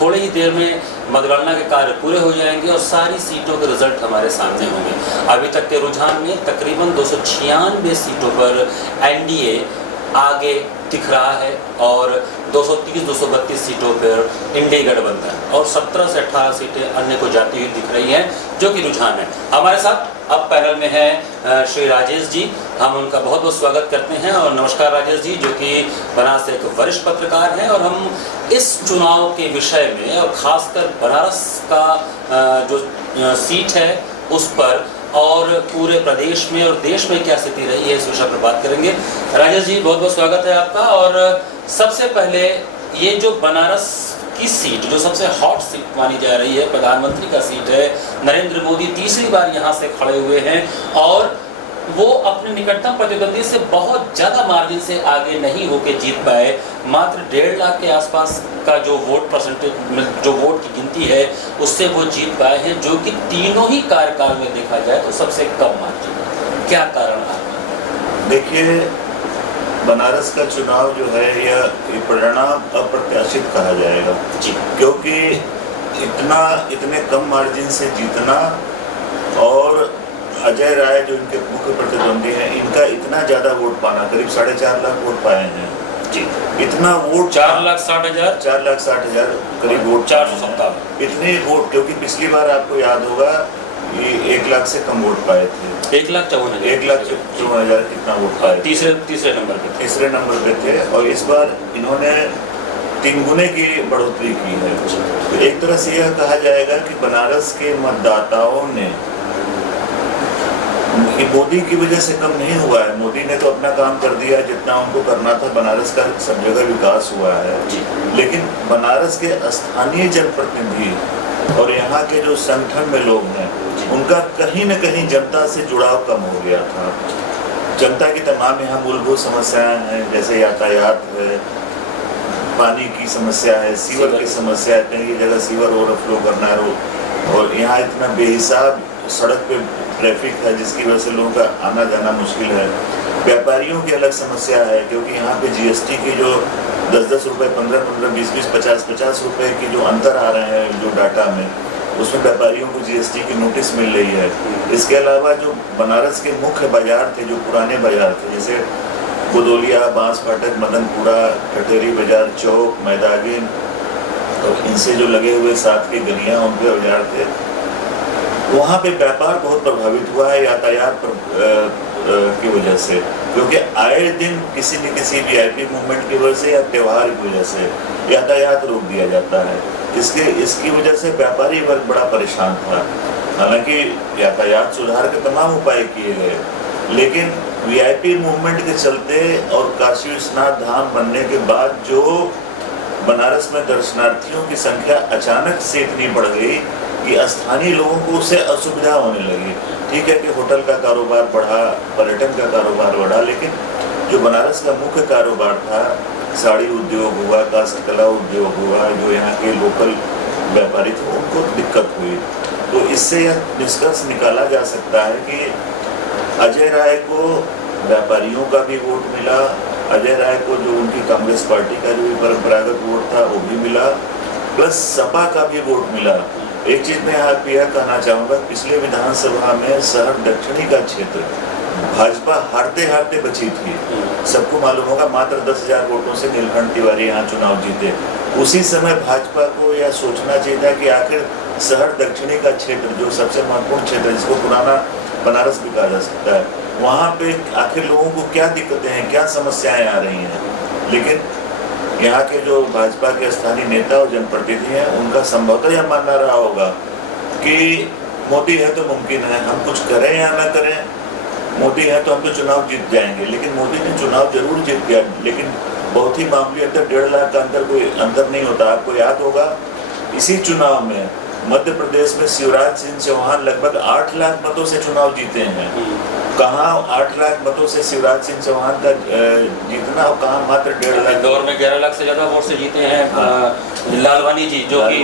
थोड़ी ही देर में मतगणना के कार्य पूरे हो जाएंगे और सारी सीटों के रिजल्ट हमारे सामने होंगे। अभी तक के रुझान में तकरीबन 296 सीटों पर एनडीए आगे दिख रहा है और 230-232 सीटों पर इंडी गठबंधन और 17 से 18 सीटें अन्य को जाती हुई दिख रही हैं, जो कि रुझान है। हमारे साथ अब पैनल में हैं श्री राजेश जी, हम उनका बहुत बहुत स्वागत करते हैं। और नमस्कार राजेश जी, जो कि बनारस से एक वरिष्ठ पत्रकार हैं और हम इस चुनाव के विषय में और ख़ासकर बनारस का जो सीट है उस पर और पूरे प्रदेश में और देश में क्या स्थिति रही है, इस विषय पर बात करेंगे। राजेश जी, बहुत बहुत स्वागत है आपका। और सबसे पहले ये जो बनारस की सीट, जो सबसे हॉट सीट मानी जा रही है, प्रधानमंत्री का सीट है, नरेंद्र मोदी तीसरी बार यहाँ से खड़े हुए हैं और वो अपने निकटतम प्रतिद्वंदी से बहुत ज़्यादा मार्जिन से आगे नहीं होके जीत पाए। मात्र 1.5 लाख के आसपास का जो वोट परसेंटेज, जो वोट की गिनती है, उससे वो जीत पाए हैं, जो कि तीनों ही कार्यकाल में देखा जाए तो सबसे कम मार्जिन। क्या कारण है? देखिए, बनारस का चुनाव जो है यह परिणाम अप्रत्याशित कहा जाएगा जी, क्योंकि इतने कम मार्जिन से जीतना और अजय राय जो इनके मुख्य प्रतिद्वंदी हैं, इनका इतना ज़्यादा वोट पाना, करीब 4.5 लाख वोट पाए हैं जी। इतना वोट 4,60,000 करीब वोट, 457 इतने वोट, क्योंकि पिछली बार आपको याद होगा ये 1 लाख से कम वोट पाए थे। 1,54,000 कितना वोट पाए, तीसरे नंबर पे थे। और इस बार इन्होंने 3 गुने की बढ़ोतरी की है। तो एक तरह से यह कहा जाएगा कि बनारस के मतदाताओं ने, मोदी की वजह से कम नहीं हुआ है, मोदी ने तो अपना काम कर दिया जितना उनको करना था, बनारस का सब जगह विकास हुआ है, लेकिन बनारस के स्थानीय जनप्रतिनिधि और यहाँ के जो संगठन में लोग हैं, उनका कहीं न कहीं जनता से जुड़ाव कम हो गया था। जनता की तमाम यहाँ मूलभूत समस्याएं हैं, जैसे यातायात है, पानी की समस्या है, सीवर की समस्या है, कई जगह सीवर ओवरफ्लो करना है और यहाँ इतना बेहिसाब सड़क पे ट्रैफिक है जिसकी वजह से लोगों का आना जाना मुश्किल है। व्यापारियों की अलग समस्या है, क्योंकि यहाँ पे जीएसटी की जो 10-10 रुपये, 15-15, 20-20, 50-50 रुपये की जो अंतर आ रहे हैं जो डाटा में, उसमें व्यापारियों को जीएसटी की नोटिस मिल रही है। इसके अलावा जो बनारस के मुख्य बाजार थे, जो पुराने बाजार थे, जैसे बुदौलिया, बांस फाटक, मदनपुरा, ठठेरी बाजार, चौक, मैदागिन और इनसे जो लगे हुए साथ के गलियाँ, उनके बाजार थे, वहाँ पे व्यापार बहुत प्रभावित हुआ है यातायात की वजह से, क्योंकि आए दिन किसी न किसी वीआईपी मूवमेंट की वजह से या त्यौहार की वजह से यातायात रोक दिया जाता है। इसकी वजह से व्यापारी वर्ग बड़ा परेशान था। हालांकि यातायात सुधार के तमाम उपाय किए गए, लेकिन वीआईपी मूवमेंट के चलते और काशी विश्वनाथ धाम बनने के बाद जो बनारस में दर्शनार्थियों की संख्या अचानक से इतनी बढ़ गई कि स्थानीय लोगों को उससे असुविधा होने लगी। ठीक है कि होटल का कारोबार बढ़ा, पर्यटन का कारोबार बढ़ा, लेकिन जो बनारस का मुख्य कारोबार था, साड़ी उद्योग हुआ, काष्ठकला उद्योग हुआ, जो यहाँ के लोकल व्यापारी थे, उनको दिक्कत हुई। तो इससे यह निष्कर्ष निकाला जा सकता है कि अजय राय को व्यापारियों का भी वोट मिला, अजय राय को जो उनकी कांग्रेस पार्टी का जो परंपरागत वोट था वो भी मिला, प्लस सपा का भी वोट मिला। एक चीज मैं यहाँ पे यह कहना चाहूँगा, पिछले विधानसभा में शहर दक्षिणी का क्षेत्र भाजपा हारते हारते बची थी। सबको मालूम होगा, मात्र 10,000 वोटों से नीलकंठ तिवारी यहाँ चुनाव जीते। उसी समय भाजपा को यह सोचना चाहिए था कि आखिर शहर दक्षिणी का क्षेत्र, जो सबसे महत्वपूर्ण क्षेत्र, जिसको पुराना बनारस भी कहा जा सकता है, वहाँ पे आखिर लोगों को क्या दिक्कतें हैं, क्या समस्याएं आ रही हैं। लेकिन यहाँ के जो भाजपा के स्थानीय नेता और जनप्रतिनिधि हैं, उनका संभवतः यह मानना रहा होगा कि मोदी है तो मुमकिन है, हम कुछ करें या ना करें, मोदी है तो हम तो चुनाव जीत जाएंगे। लेकिन मोदी ने चुनाव जरूर जीत गया, लेकिन बहुत ही मामूली अंतर, 1.5 लाख का अंतर कोई अंतर नहीं होता। आपको याद होगा इसी चुनाव में मध्य प्रदेश में शिवराज सिंह चौहान लगभग 8 लाख मतों से चुनाव जीते हैं। कहाँ 8 लाख मतों से शिवराज सिंह चौहान का जीतना और कहाँ मात्र 1.5 लाख। इंदौर में 11 लाख से ज्यादा वोट से जीते हैं लालवानी जी, जो कि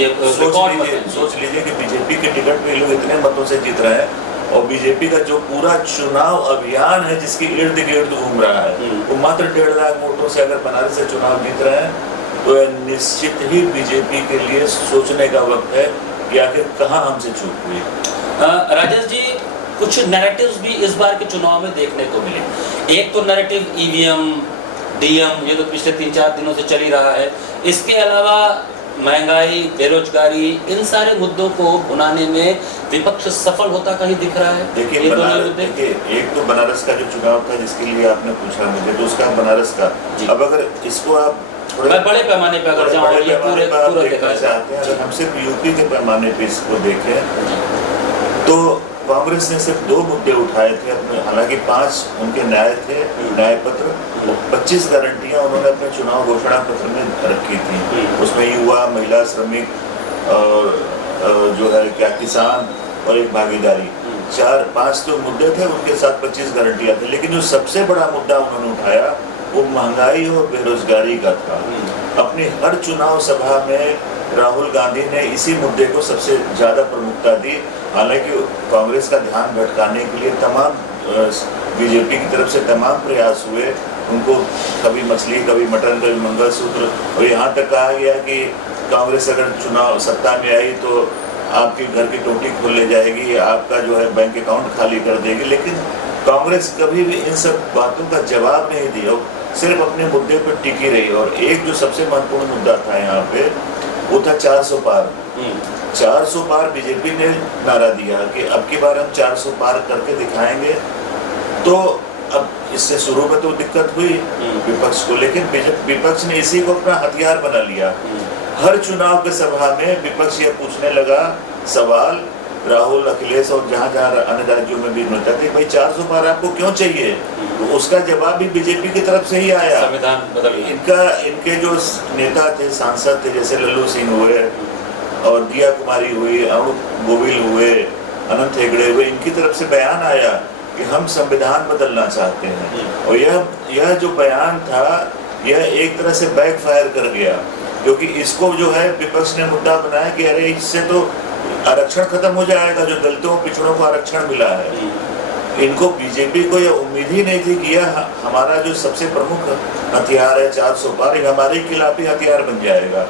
ये सोच लीजिए कि बीजेपी के टिकट पे लोग इतने मतों से जीत रहे हैं, और बीजेपी का जो पूरा चुनाव अभियान है जिसकी इर्द गिर्द घूम रहा है, वो मात्र 1.5 लाख वोटों से अगर बनारस से चुनाव जीत रहे हैं, तो निश्चित ही बीजेपी के लिए सोचने का वक्त है कि आखिर कहाँ हमसे चूक हुई। राजेश जी, कुछ नैरेटिव्स भी इस बार के चुनाव में देखने को मिले। एक तो नैरेटिव ईवीएम, डीएम, ये तो पिछले 3-4 दिनों से चल ही रहा है। इसके अलावा महंगाई, बेरोजगारी, इन सारे मुद्दों को भुनाने में विपक्ष सफल होता कहीं दिख रहा है। देखिए एक तो बनारस का जो चुनाव था जिसके लिए आपने पूछा मुझे, तो उसका बनारस का, अब अगर इसको आप बड़े पैमाने पे अगर जाओ, ये पूरे देखना चाहते हैं, अगर हम सिर्फ यूपी के पैमाने पे इसको देखें तो कांग्रेस ने सिर्फ 2 मुद्दे उठाए थे अपने, हालांकि 5 उनके न्याय थे, न्याय पत्र, 25 गारंटियां उन्होंने अपने चुनाव घोषणा पत्र में रखी थी। उसमें युवा, महिला, श्रमिक और जो है क्या किसान और एक भागीदारी, 4-5 तो मुद्दे थे, उनके साथ 25 गारंटियां थे। लेकिन जो सबसे बड़ा मुद्दा उन्होंने उठाया वो महंगाई और बेरोजगारी का था। अपनी हर चुनाव सभा में राहुल गांधी ने इसी मुद्दे को सबसे ज्यादा प्रमुखता दी। हालांकि कांग्रेस का ध्यान भटकाने के लिए तमाम बीजेपी की तरफ से तमाम प्रयास हुए, उनको कभी मछली, कभी मटन, कभी मंगलसूत्र, और यहाँ तक कहा गया कि कांग्रेस अगर चुनाव सत्ता में आई तो आपके घर की टोटी खोल ले जाएगी, आपका जो है बैंक अकाउंट खाली कर देगी। लेकिन कांग्रेस कभी भी इन सब बातों का जवाब नहीं दिया, सिर्फ अपने मुद्दे पर टिकी रही। और एक जो सबसे महत्वपूर्ण मुद्दा था यहाँ पे, वो था 400 पार। 400 पार बीजेपी ने नारा दिया कि अब की बार हम 400 पार करके दिखाएंगे। तो अब इससे शुरू में तो दिक्कत हुई विपक्ष को, लेकिन विपक्ष ने इसी को अपना हथियार बना लिया। हर चुनाव के सभा में विपक्ष यह पूछने लगा सवाल, राहुल, अखिलेश और जहाँ अन्य राज्यों में भी नेता थे, भाई 400 पार आपको क्यों चाहिए? तो उसका जवाब भी बीजेपी की तरफ से ही आया। संविधान बदल इनके जो नेता थे, सांसद थे, जैसे लल्लू सिंह हुए और दिया कुमारी हुई, अरुण गोविल हुए, अनंत हेगड़े हुए, इनकी तरफ से बयान आया कि हम संविधान बदलना चाहते हैं। और यह जो बयान था, यह एक तरह से बैकफायर कर गया, क्योंकि इसको जो है विपक्ष ने मुद्दा बनाया कि अरे इससे तो आरक्षण खत्म हो जाएगा, जो दलितों पिछड़ों को आरक्षण मिला है। इनको, बीजेपी को यह उम्मीद ही नहीं थी कि यह हमारा जो सबसे प्रमुख हथियार है 400 पार, यह हमारे खिलाफी हथियार बन जाएगा।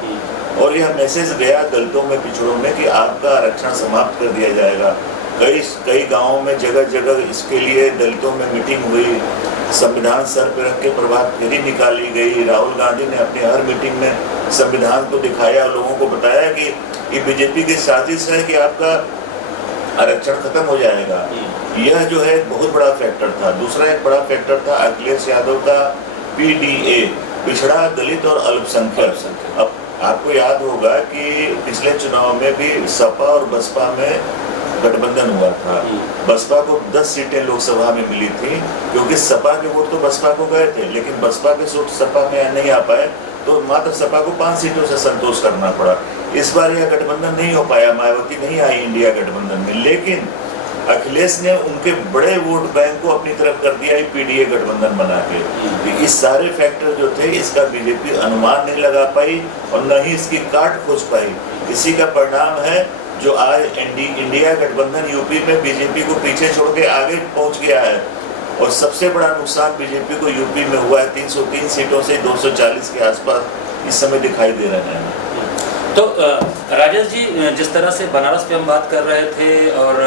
और यह मैसेज गया दलितों में, पिछड़ों में कि आपका आरक्षण समाप्त कर दिया जाएगा। कई गांवों में जगह जगह इसके लिए दलितों में मीटिंग हुई, संविधान सर पर रख के प्रभात फेरी निकाली गई। राहुल गांधी ने अपनी हर मीटिंग में संविधान को दिखाया, लोगों को बताया कि ये बीजेपी की साजिश है कि आपका आरक्षण खत्म हो जाएगा। यह जो है बहुत बड़ा फैक्टर था। दूसरा एक बड़ा फैक्टर था अखिलेश यादव का PDA, पिछड़ा, दलित और अल्पसंख्यक। अब आपको याद होगा कि पिछले चुनाव में भी सपा और बसपा में गठबंधन हुआ था। बसपा को 10 सीटें लोकसभा में मिली थी, क्योंकि सपा के वोट तो बसपा को गए थे, लेकिन बसपा के वोट सपा में नहीं आ पाए, तो मात्र सपा को 5 सीटों से संतोष करना पड़ा। इस बार यह गठबंधन नहीं हो पाया, मायावती नहीं आई इंडिया गठबंधन में, लेकिन अखिलेश ने उनके बड़े वोट बैंक को अपनी तरफ कर दिया PDA गठबंधन बना के। इस सारे फैक्टर जो थे, इसका बीजेपी अनुमान नहीं लगा पाई और न ही इसकी काट खोज पाई। इसी का परिणाम है जो आज इंडिया गठबंधन यूपी में बीजेपी को पीछे छोड़ के आगे पहुंच गया है। और सबसे बड़ा नुकसान बीजेपी को यूपी में हुआ है, 303 सीटों से 240 के आसपास इस समय दिखाई दे रहे हैं। तो राजेश जी, जिस तरह से बनारस पे हम बात कर रहे थे और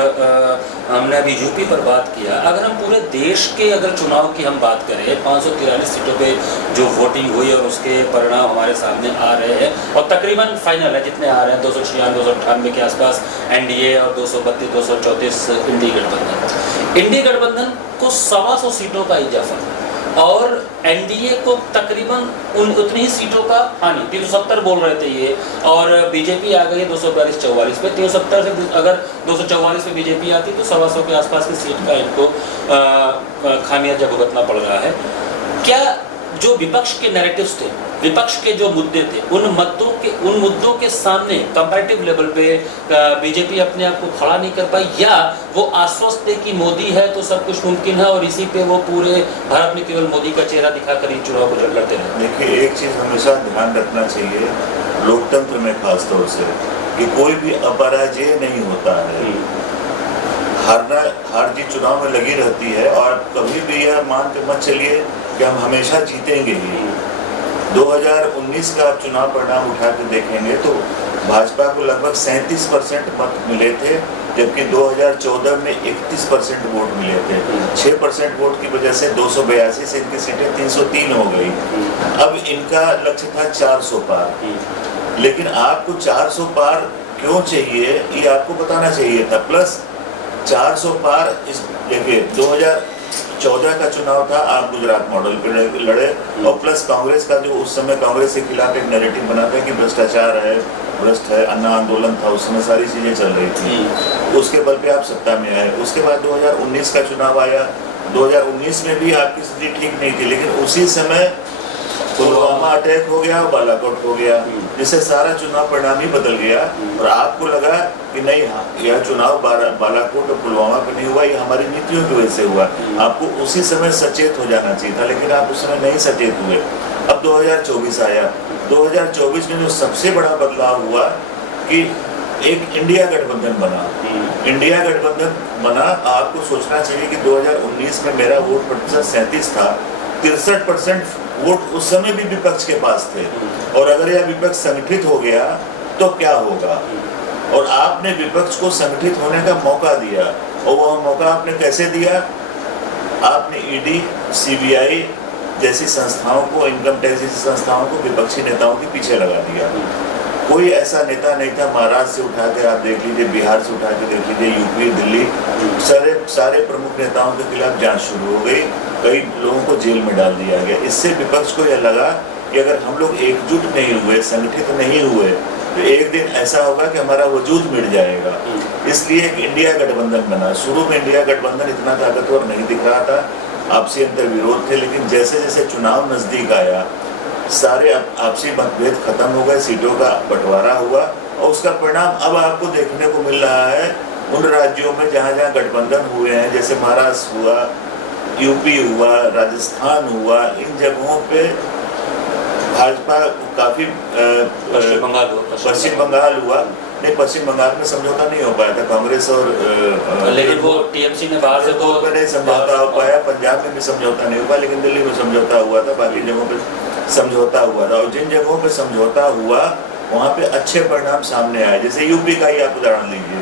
हमने अभी यूपी पर बात किया, अगर हम पूरे देश के अगर चुनाव की हम बात करें, 543 सीटों पे जो वोटिंग हुई और उसके परिणाम हमारे सामने आ रहे हैं और तकरीबन फाइनल है जितने आ रहे हैं 296-298 के आसपास एनडीए और 232-234 इंडी गठबंधन। इंडी गठबंधन को 125 सीटों का इजाफा और एनडीए को तकरीबन उतनी ही सीटों का हानि, 370 बोल रहे थे ये, और बीजेपी आ गई 242-44 पे। 370 से अगर 244 पे बीजेपी आती तो 125 के आसपास की सीट का इनको खामियाजा भुगतना पड़ रहा है। क्या जो विपक्ष के नैरेटिव्स थे, विपक्ष के जो मुद्दे थे, उन मुद्दों के सामने कंपैरेटिव लेवल पे बीजेपी अपने आप को खड़ा नहीं कर पाई, या वो आश्वस्त है कि मोदी है तो सब कुछ मुमकिन है और इसी पे वो पूरे भारत में केवल मोदी का चेहरा दिखाकर ही चुनाव को लड़ते रहे? देखिए, एक चीज़ हमेशा ध्यान रखना चाहिए लोकतंत्र में खास तौर से, कि कोई भी अपराजय नहीं होता है। हार जीत चुनाव में लगी रहती है और कभी भी यह मान के मत चलिए कि हम हमेशा जीतेंगे ही। 2019 का आप चुनाव परिणाम उठा के देखेंगे तो भाजपा को लगभग 37% मत मिले थे, जबकि 2014 में 31% वोट मिले थे। 6% वोट की वजह से 282 से इनकी सीटें 303 हो गई। अब इनका लक्ष्य था 400 पार, लेकिन आपको 400 पार क्यों चाहिए ये आपको बताना चाहिए था। प्लस 400 पार, इस देखिए 2014 का चुनाव था, आप गुजरात मॉडल पे लड़े और प्लस कांग्रेस का जो उस समय कांग्रेस के खिलाफ एक नैरेटिव बना था कि भ्रष्टाचार है, भ्रष्ट है, अन्ना आंदोलन था, उस समय सारी चीजें चल रही थी, उसके बल पे आप सत्ता में आए। उसके बाद 2019 का चुनाव आया, 2019 में भी आपकी स्थिति ठीक नहीं थी, लेकिन उसी समय पुलवामा अटैक हो गया और बालाकोट हो गया, जिससे सारा चुनाव परिणाम ही बदल गया और आपको लगा कि नहीं, हाँ यह चुनाव बालाकोट और पुलवामा पे नहीं हुआ, ये हमारी नीतियों की वजह से हुआ। आपको उसी समय सचेत हो जाना चाहिए था, लेकिन आप उस समय नहीं सचेत हुए। अब 2024 आया, 2024 में जो सबसे बड़ा बदलाव हुआ कि एक इंडिया गठबंधन बना। इंडिया गठबंधन बना, आपको सोचना चाहिए कि 2019 में मेरा वोट प्रतिशत 37 था, 63% वोट उस समय भी विपक्ष के पास थे, और अगर यह विपक्ष संगठित हो गया तो क्या होगा। और आपने विपक्ष को संगठित होने का मौका दिया, और वह मौका आपने कैसे दिया? आपने ईडी, सीबीआई जैसी संस्थाओं को, इनकम टैक्स जैसी संस्थाओं को विपक्षी नेताओं के पीछे लगा दिया। कोई ऐसा नेता नहीं था, महाराष्ट्र से उठा के आप देख लीजिए, बिहार से उठा के देख लीजिए, यूपी, दिल्ली, सारे प्रमुख नेताओं के खिलाफ जांच शुरू हो गई, कई लोगों को जेल में डाल दिया गया। इससे विपक्ष को यह लगा कि अगर हम लोग एकजुट नहीं हुए, संगठित नहीं हुए, तो एक दिन ऐसा होगा कि हमारा वजूद मिट जाएगा। इसलिए एक इंडिया गठबंधन बना। शुरू में इंडिया गठबंधन इतना ताकतवर नहीं दिख रहा था, आपसी अंतर विरोध थे, लेकिन जैसे जैसे चुनाव नजदीक आया, सारे आपसी मतभेद खत्म हो गए, सीटों का बंटवारा हुआ, और उसका परिणाम अब आपको देखने को मिल रहा है उन राज्यों में जहाँ जहाँ गठबंधन हुए हैं, जैसे महाराष्ट्र हुआ, यूपी हुआ, राजस्थान हुआ, इन जगहों पे भाजपा काफी, पश्चिम बंगाल हुआ, नहीं पश्चिम बंगाल में समझौता नहीं हो पाया था कांग्रेस और लेकिन वो टीएमसी ने बाहर से तो नहीं समझौता हो पाया, पंजाब में भी समझौता नहीं हुआ, लेकिन दिल्ली में समझौता हुआ था, बाकी जगहों पे समझौता हुआ था। और जिन जगहों पे समझौता हुआ वहाँ पे अच्छे परिणाम सामने आए। जैसे यूपी का ही आप उदाहरण लीजिए,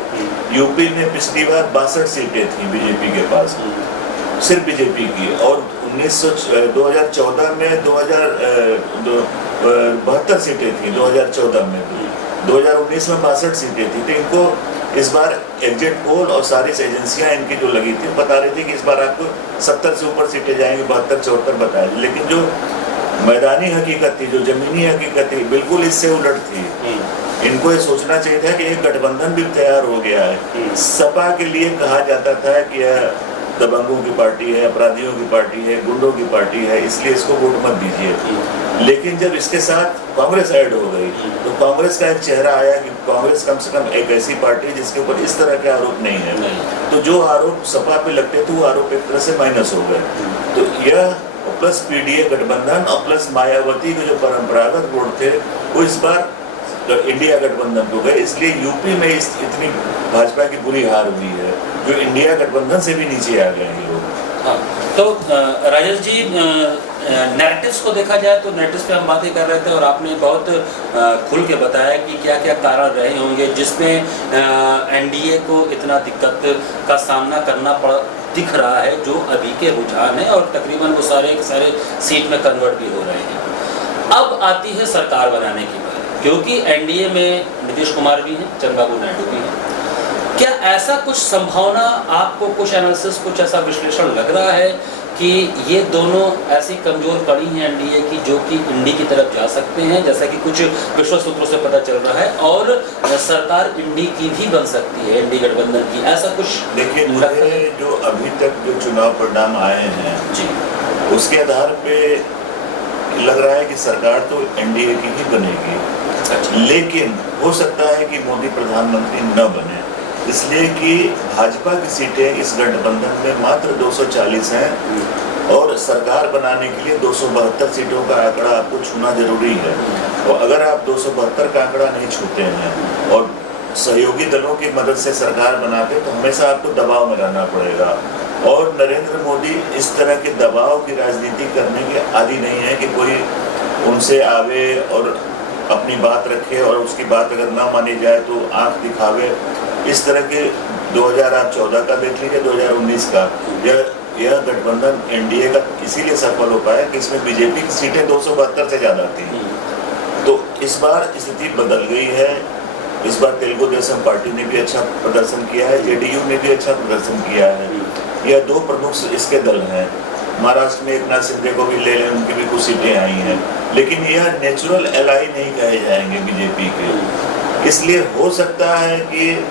यूपी में पिछली बार 62 सीटें थी बीजेपी के पास, सिर्फ बीजेपी की, और 2014 में 72 सीटें थी 2014 में, 2019 में 62 सीटें थी। तो इनको इस बार एग्जिट पोल और सारी एजेंसियां इनकी जो लगी थी बता रही थी कि इस बार आपको 70 से ऊपर सीटें जाएंगी, 72-74 बताए, लेकिन जो मैदानी हकीकत थी, जो जमीनी हकीकत थी, बिल्कुल इससे उलट थी। इनको ये सोचना चाहिए था कि एक गठबंधन भी तैयार हो गया है। सपा के लिए कहा जाता था कि यह दबंगों की पार्टी है, अपराधियों की पार्टी है, गुंडों की पार्टी है, इसलिए इसको वोट मत दीजिए। लेकिन जब इसके साथ कांग्रेस ऐड हो गई तो कांग्रेस का एक चेहरा आया कि कांग्रेस कम से कम एक ऐसी पार्टी है जिसके ऊपर इस तरह के आरोप नहीं है। तो जो आरोप सपा पे लगते थे वो आरोप एक तरह से माइनस हो गए। तो यह प्लस पीडीए गठबंधन और प्लस मायावती के जो परंपरागत वोट थे वो इस बार इंडिया गठबंधन हो गए। इसलिए यूपी में इतनी भाजपा की बुरी हार हुई है, जो इंडिया गठबंधन से भी नीचे आ गए हैं लोग। हाँ, तो राजेश जी, नैरेटिव्स को देखा जाए तो नैरेटिव्स पे हम बातें कर रहे थे और आपने बहुत खुल के बताया कि क्या क्या कारण रहे होंगे जिसमें एनडीए को इतना दिक्कत का सामना करना दिख रहा है, जो अभी के रुझान है और तकरीबन वो सारे सीट में कन्वर्ट भी हो रहे हैं। अब आती है सरकार बनाने की बात, क्योंकि एनडीए में नीतीश कुमार भी हैं, चंद्रबाबू नायडू भी हैं। क्या ऐसा कुछ संभावना आपको, कुछ एनालिसिस, कुछ ऐसा विश्लेषण लग रहा है कि ये दोनों ऐसी कमजोर कड़ी हैं एनडीए की जो कि इंडी की तरफ जा सकते हैं, जैसा कि कुछ विश्व सूत्रों से पता चल रहा है, और सरकार इंडी की भी बन सकती है, इंडी गठबंधन की, ऐसा कुछ? देखिए, मुझे जो अभी तक जो चुनाव परिणाम आए हैं जी, उसके आधार पे लग रहा है कि सरकार तो एनडीए की ही बनेगी, लेकिन हो सकता है कि मोदी प्रधानमंत्री न बने, इसलिए कि भाजपा की सीटें इस गठबंधन में मात्र 240 हैं और सरकार बनाने के लिए 272 सीटों का आंकड़ा आपको छूना जरूरी है। और अगर आप 272 का आंकड़ा नहीं छूते हैं और सहयोगी दलों की मदद से सरकार बनाते तो हमेशा आपको दबाव में रहना पड़ेगा। और नरेंद्र मोदी इस तरह के दबाव की राजनीति करने के आदी नहीं है कि कोई उनसे आवे और अपनी बात रखे और उसकी बात अगर ना मानी जाए तो आंख दिखावे। इस तरह के 2014 का देख लीजिए, 2019 का, यह गठबंधन एनडीए का इसीलिए सफल हो पाया कि इसमें बीजेपी की सीटें 272 से ज़्यादा थी। तो इस बार स्थिति बदल गई है। इस बार तेलुगु देशम पार्टी ने भी अच्छा प्रदर्शन किया है, जेडीयू ने भी अच्छा प्रदर्शन किया है। यह दो प्रमुख इसके दल हैं। महाराष्ट्र में एकनाथ शिंदे को भी ले लें, उनकी भी कुछ सीटें आई हैं, लेकिन यह नेचुरल एलाई नहीं कहे जाएंगे बीजेपी के। इसलिए हो सकता है कि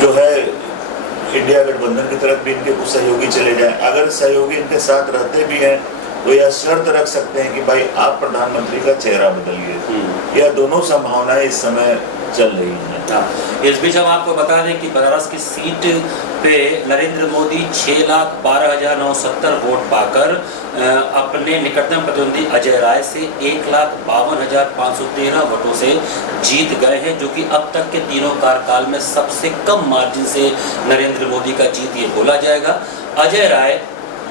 जो है इंडिया गठबंधन की तरफ भी इनके कुछ सहयोगी चले जाएं। अगर सहयोगी इनके साथ रहते भी हैं तो यह शर्त रख सकते हैं कि भाई आप प्रधानमंत्री का चेहरा बदलिए। यह दोनों संभावनाएं इस समय चल रही हैं। इस बीच हम आपको बता दें कि बनारस की सीट पे नरेंद्र मोदी 6,12,970 वोट पाकर अपने निकटतम प्रतिद्वंदी अजय राय से 1,52,513 वोटों से जीत गए हैं, जो कि अब तक के तीनों कार्यकाल में सबसे कम मार्जिन से नरेंद्र मोदी का जीत ये बोला जाएगा। अजय राय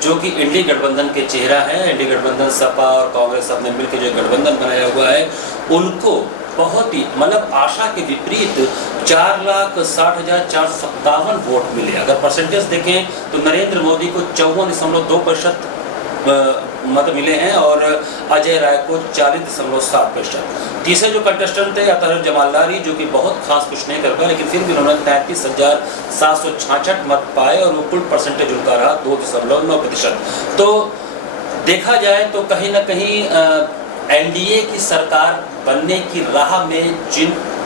जो कि इंडी गठबंधन के चेहरा हैं, इंडी गठबंधन सपा और कांग्रेस सबने मिलकर जो गठबंधन बनाया हुआ है, उनको बहुत ही मतलब आशा के विपरीत 4,60,457 वोट मिले। अगर परसेंटेज देखें तो नरेंद्र मोदी को 54.2% मत मिले हैं और अजय राय को 40.7%। तीसरे जो कंटेस्टेंट थे अतहर जमालदारी, जो कि बहुत खास कुछ नहीं कर पाए, लेकिन फिर भी उन्होंने 33,766 मत पाए और वो कुल परसेंटेज उनका रहा 2.9%। तो देखा जाए तो कहीं ना कहीं एनडीए की सरकार बनने की राह में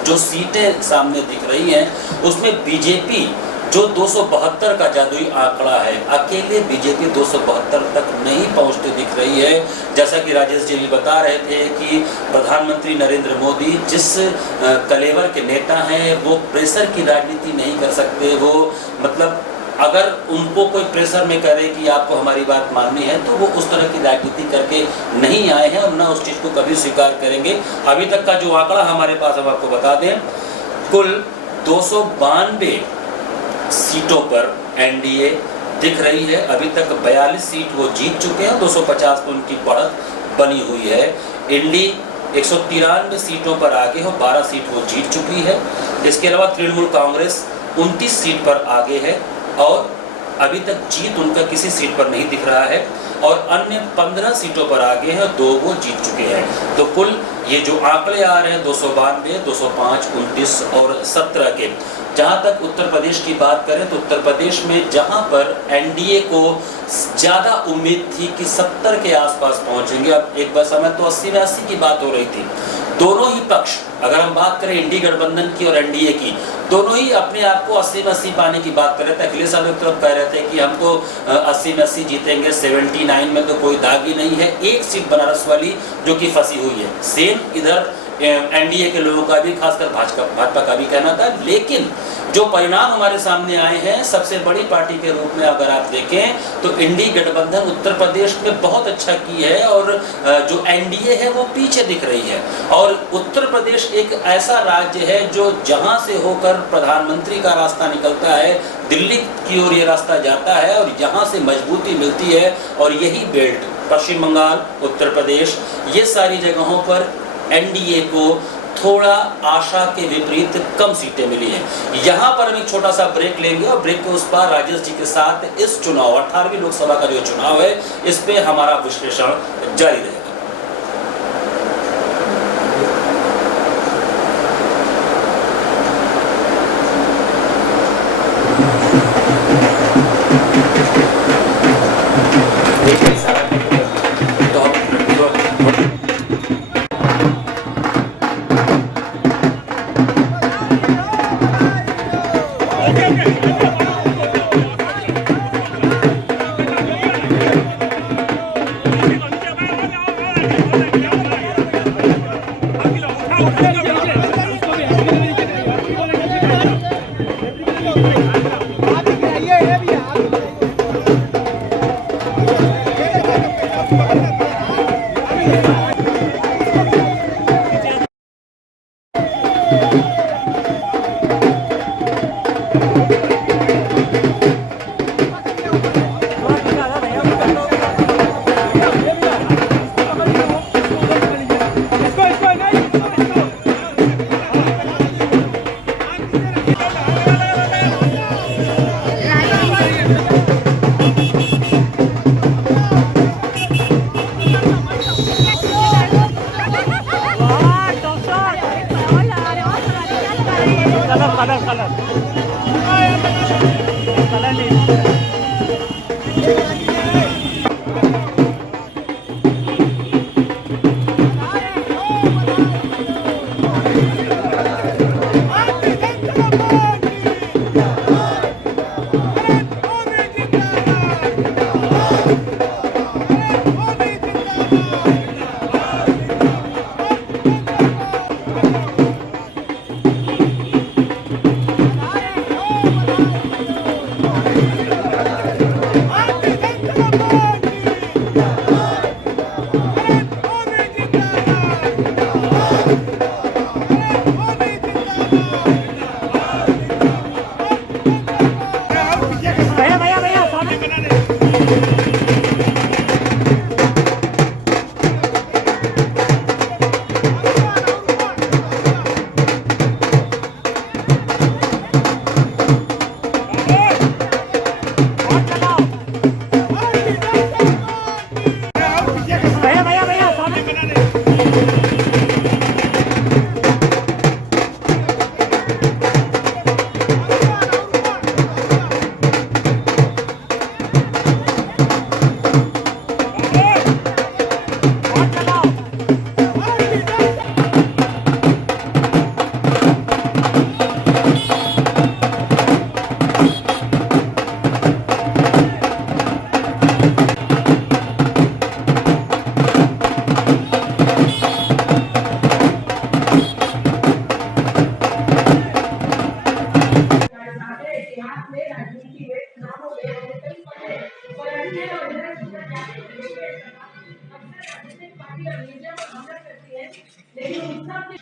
जो सीटें सामने दिख रही हैं उसमें बीजेपी जो 272 का जादुई आंकड़ा है, अकेले बीजेपी 272 तक नहीं पहुंचते दिख रही है। जैसा कि राजेश जी भी बता रहे थे कि प्रधानमंत्री नरेंद्र मोदी जिस कलेवर के नेता हैं वो प्रेशर की राजनीति नहीं कर सकते। वो मतलब अगर उनको कोई प्रेशर में करे कि आपको हमारी बात माननी है तो वो उस तरह की राजनीति करके नहीं आए हैं और न उस चीज़ को कभी स्वीकार करेंगे। अभी तक का जो आंकड़ा हमारे पास हम आपको बता दें, कुल 292 सीटों पर एनडीए दिख रही है। अभी तक 42 सीट वो जीत चुके हैं, 250 पर उनकी बढ़त बनी हुई है। इंडी 193 सीटों पर आगे हो, 12 सीट वो जीत चुकी है। इसके अलावा तृणमूल कांग्रेस 29 सीट पर आगे है और अभी तक जीत उनका किसी सीट पर नहीं दिख रहा है और अन्य 15 सीटों पर आगे हैं, 2 वो जीत चुके हैं। तो कुल ये जो आंकड़े आ रहे हैं 292, 205, 29 और 17 के। जहाँ तक उत्तर प्रदेश की बात करें तो उत्तर प्रदेश में जहाँ पर एनडीए को ज़्यादा उम्मीद थी कि 70 के आसपास पहुँचेंगे, अब एक बार समय तो 80 में 80 की बात हो रही थी। दोनों ही पक्ष, अगर हम बात करें इंडी गठबंधन की और एनडीए की, दोनों ही अपने आप को 80 में 80 पाने की बात कर रहे थे। अखिलेश साहब एक तरफ कह रहे थे कि हमको 80 में 80 जीतेंगे, 79 में तो कोई दाग ही नहीं है। एक सीट बनारस वाली जो कि फंसी हुई है। सेम इधर एनडीए के लोगों का भी, खासकर भाजपा का भी कहना था। लेकिन जो परिणाम हमारे सामने आए हैं, सबसे बड़ी पार्टी के रूप में अगर आप देखें तो इंडी गठबंधन उत्तर प्रदेश में बहुत अच्छा की है और जो एनडीए है वो पीछे दिख रही है। और उत्तर प्रदेश एक ऐसा राज्य है जो जहां से होकर प्रधानमंत्री का रास्ता निकलता है, दिल्ली की ओर ये रास्ता जाता है और यहाँ से मजबूती मिलती है। और यही बेल्ट, पश्चिम बंगाल, उत्तर प्रदेश, ये सारी जगहों पर एनडीए को थोड़ा आशा के विपरीत कम सीटें मिली हैं। यहाँ पर हम एक छोटा सा ब्रेक लेंगे और ब्रेक के उस पार राजेश जी के साथ इस चुनाव 18वीं लोकसभा का जो चुनाव है, इस पे हमारा विश्लेषण जारी रहेगा।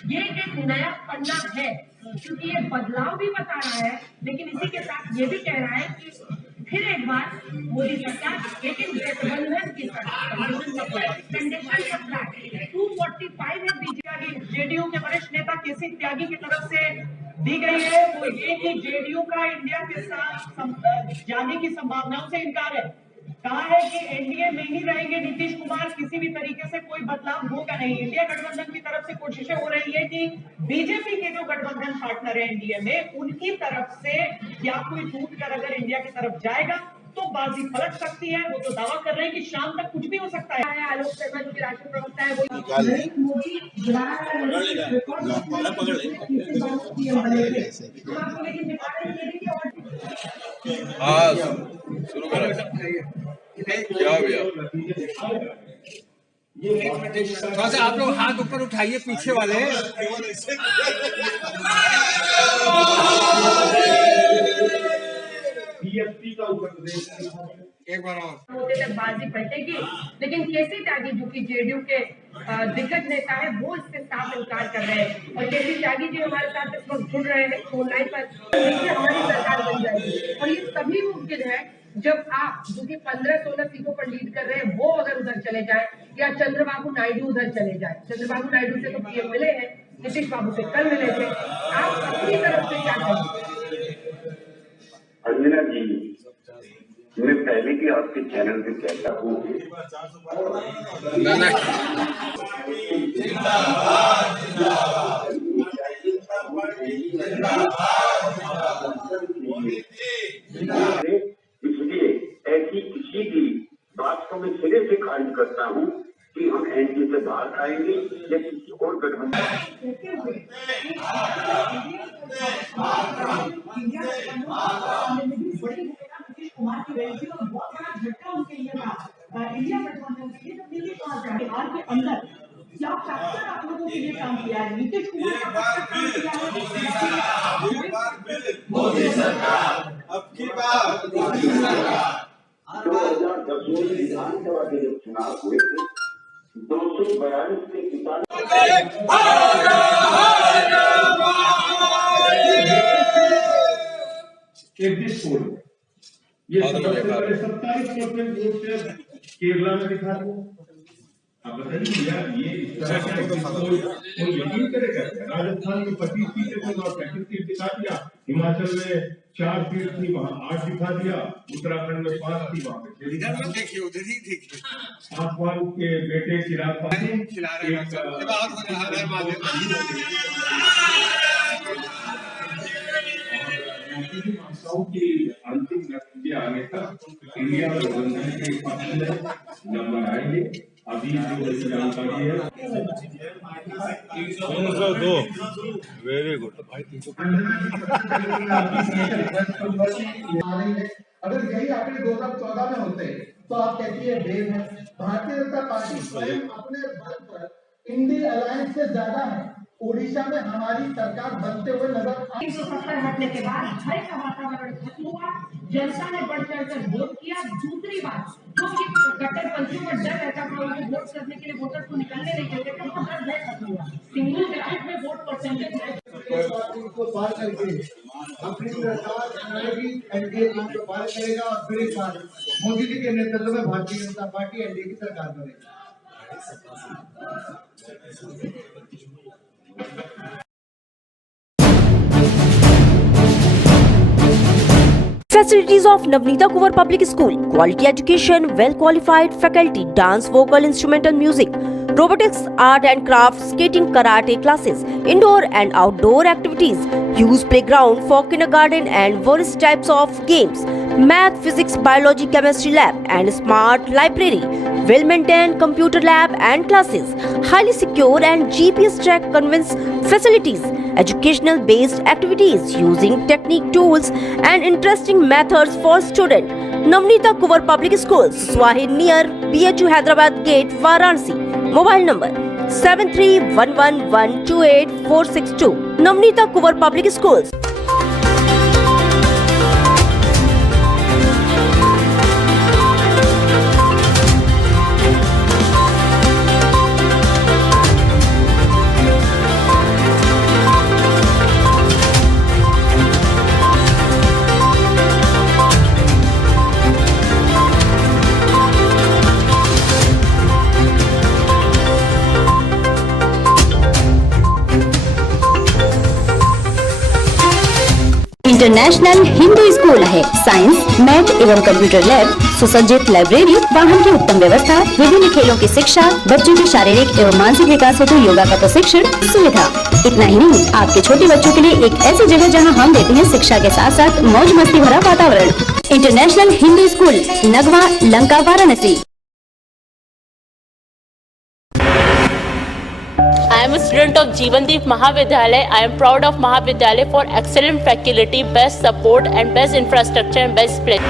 ये एक नया पन्ना है, क्योंकि ये बदलाव भी बता रहा है, लेकिन इसी के साथ ये भी कह रहा है कि फिर एक बार मोदी सरकार, लेकिन गठबंधन की सरकार 245 है बीजेपी जेडीयू के वरिष्ठ नेता केसी त्यागी की तरफ से दी गई है, वो ये कि जेडीयू का इंडिया के साथ जाने की संभावनाओं से इनकार है। कहा है कि एनडीए में ही रहेंगे नीतीश कुमार, किसी भी तरीके से कोई बदलाव होगा नहीं। इंडिया गठबंधन की तरफ से कोशिशें हो रही है कि बीजेपी के जो गठबंधन पार्टनर है एनडीए में, उनकी तरफ से या कोई टूट कर अगर इंडिया की तरफ जाएगा तो बाजी पलट सकती है। वो तो दावा कर रहे हैं कि शाम तक कुछ भी हो सकता है। आलोक शर्मा जो कि राष्ट्रीय प्रवक्ता है, वो शुरू करो क्या भैया। थोड़ा सा आप लोग हाथ ऊपर उठाइए पीछे वाले। एक बार और होते तक बाजी पलटेगी, लेकिन केसी त्यागी जो कि जेडीयू के दिग्गज नेता है वो इससे साफ इनकार कर रहे हैं। और केसी त्यागी जी हमारे साथ इस वक्त जुड़ रहे हैं फोन लाइन पर। देखिए हमारी सरकार बन जाएगी और ये तभी मुमकिन है जब आप जो कि 15-16 सीटों पर लीड कर रहे हैं वो अगर उधर चले जाए या चंद्रबाबू नायडू उधर चले जाए। चंद्रबाबू नायडू से तो पीएम मिले हैं, नीतीश बाबू से कल मिले थे। आप अपनी तरफ से क्या करेंगे? अंजना जी, मैं पहले भी आपके चैनल पे कहता हूँ इसलिए ऐसी किसी भी बात को मैं सिरे से खारिज करता हूँ कि हम एनडीए से बाहर आएंगे या किसी और गठबंधन। कुमार की रही थी और बहुत बड़ा झटका उनके लिए था इंडिया गठबंधन के लिए। तो दिल्ली बिहार के अंदर क्या फैक्टर आप लोगों के लिए काम किया है? नीतीश कुमार का फैक्टर काम किया है मोदी सरकार अब की बात 2010 में विधानसभा के जब चुनाव हुए थे 242 के किसान ये 27% वोट से केरला में दिखा दो। अब बताइए यार ये इस तरह का कोई यकीन करेगा? राजस्थान में 25 सीटें थे और 35 सीट दिखा दिया, हिमाचल में 4 सीट थी वहाँ 8 दिखा दिया, उत्तराखंड में 5 थी वहाँ पे। इधर मत देखिए उधर ही देखिए। पासवान के बेटे चिराग पासवान खिला रहे हैं की अंतिम नतीजे आने तक इंडिया गठबंधन के पक्ष में नंबर आएंगे। अभी जो जानकारी है 302 वेरी गुड। अगर यही आंकड़े 2014 में होते तो आप कहती है देर है। भारतीय जनता पार्टी स्वयं अपने बल पर इंडी अलायंस से ज्यादा है। ओडिशा में हमारी सरकार बनते हुए नजर 170 हटने के बाद भय का वातावरण खत्म हुआ, जनता ने बढ़ चढ़कर वोट किया। दूसरी बात जो कि कट्टरपंथियों का डर रहता था उनको वोट करने के लिए वोटर्स को निकलने नहीं देते थे, वो डर नहीं खत्म हुआ। सिंगल डिजिट में वोट परसेंटेज को पार करके अपनी सरकार बनाएगी। एनडीए को पार करेगा और फिर एक बार मोदी जी के नेतृत्व में भारतीय जनता पार्टी एनडीए की सरकार बनेगी। Facilities of Navneeta Kuwar Public School: quality education, well qualified faculty, dance, vocal, instrumental music, robotics, art and craft, skating, karate classes, indoor and outdoor activities, use playground for kindergarten and various types of games, math, physics, biology, chemistry lab and smart library, well maintained computer lab and classes, highly secure and GPS track conveyance facilities, educational based activities using technique tools and interesting methods for students. Navneeta Kuwar Public Schools, Swahid near BHU Hyderabad Gate, Varanasi. Mobile number 7311128462. Navneeta Kuwar Public Schools. International Hindu school है। साइंस, मैथ एवं कंप्यूटर लैब, सुसज्जित लाइब्रेरी, वाहन की उत्तम व्यवस्था, विभिन्न खेलों की शिक्षा, बच्चों के शारीरिक एवं मानसिक विकास हेतु योगा का प्रशिक्षण सुविधा। इतना ही नहीं, आपके छोटे बच्चों के लिए एक ऐसी जगह जहां हम देते हैं शिक्षा के साथ साथ मौज मस्ती भरा वातावरण। International Hindu school, Nagwa, Lanka, Varanasi. I am a student of Jeevandeep Mahavidyalaya. I am proud of Mahavidyalaya for excellent faculty, best support and best infrastructure and best place.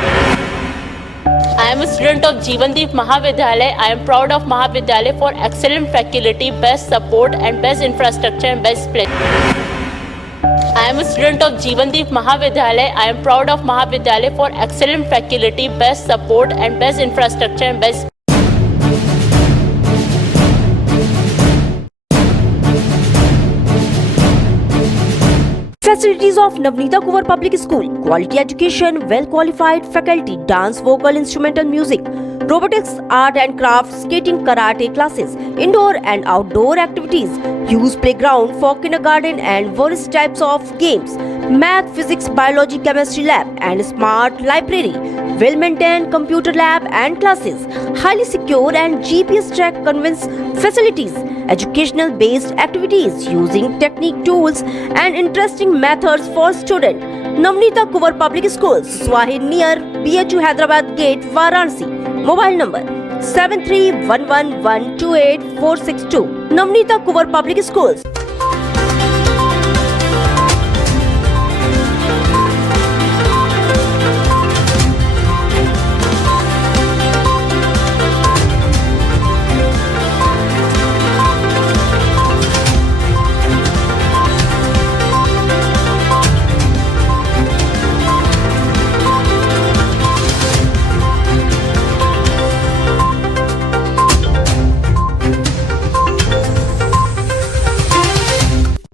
I am a student of Jeevandeep Mahavidyalaya. I am proud of Mahavidyalaya for excellent faculty, best support and best infrastructure and best place. I am a student of Jeevandeep Mahavidyalaya. I am proud of Mahavidyalaya for excellent faculty, best support and best infrastructure and best. Facilities of Navneeta Kuvar Public School, quality education, well qualified faculty, dance, vocal, instrumental music, robotics, art and craft, skating, karate classes, indoor and outdoor activities, use playground for kindergarten and various types of games, math, physics, biology, chemistry lab and smart library, well maintained computer lab and classes, highly secure and GPS track convince facilities, educational based activities using technique tools and interesting methods for students. Navneeta Kuvar Public Schools, Swahi near BHU Hyderabad Gate, Varanasi. Mobile number 7311128462. Navneeta Kuvar Public Schools.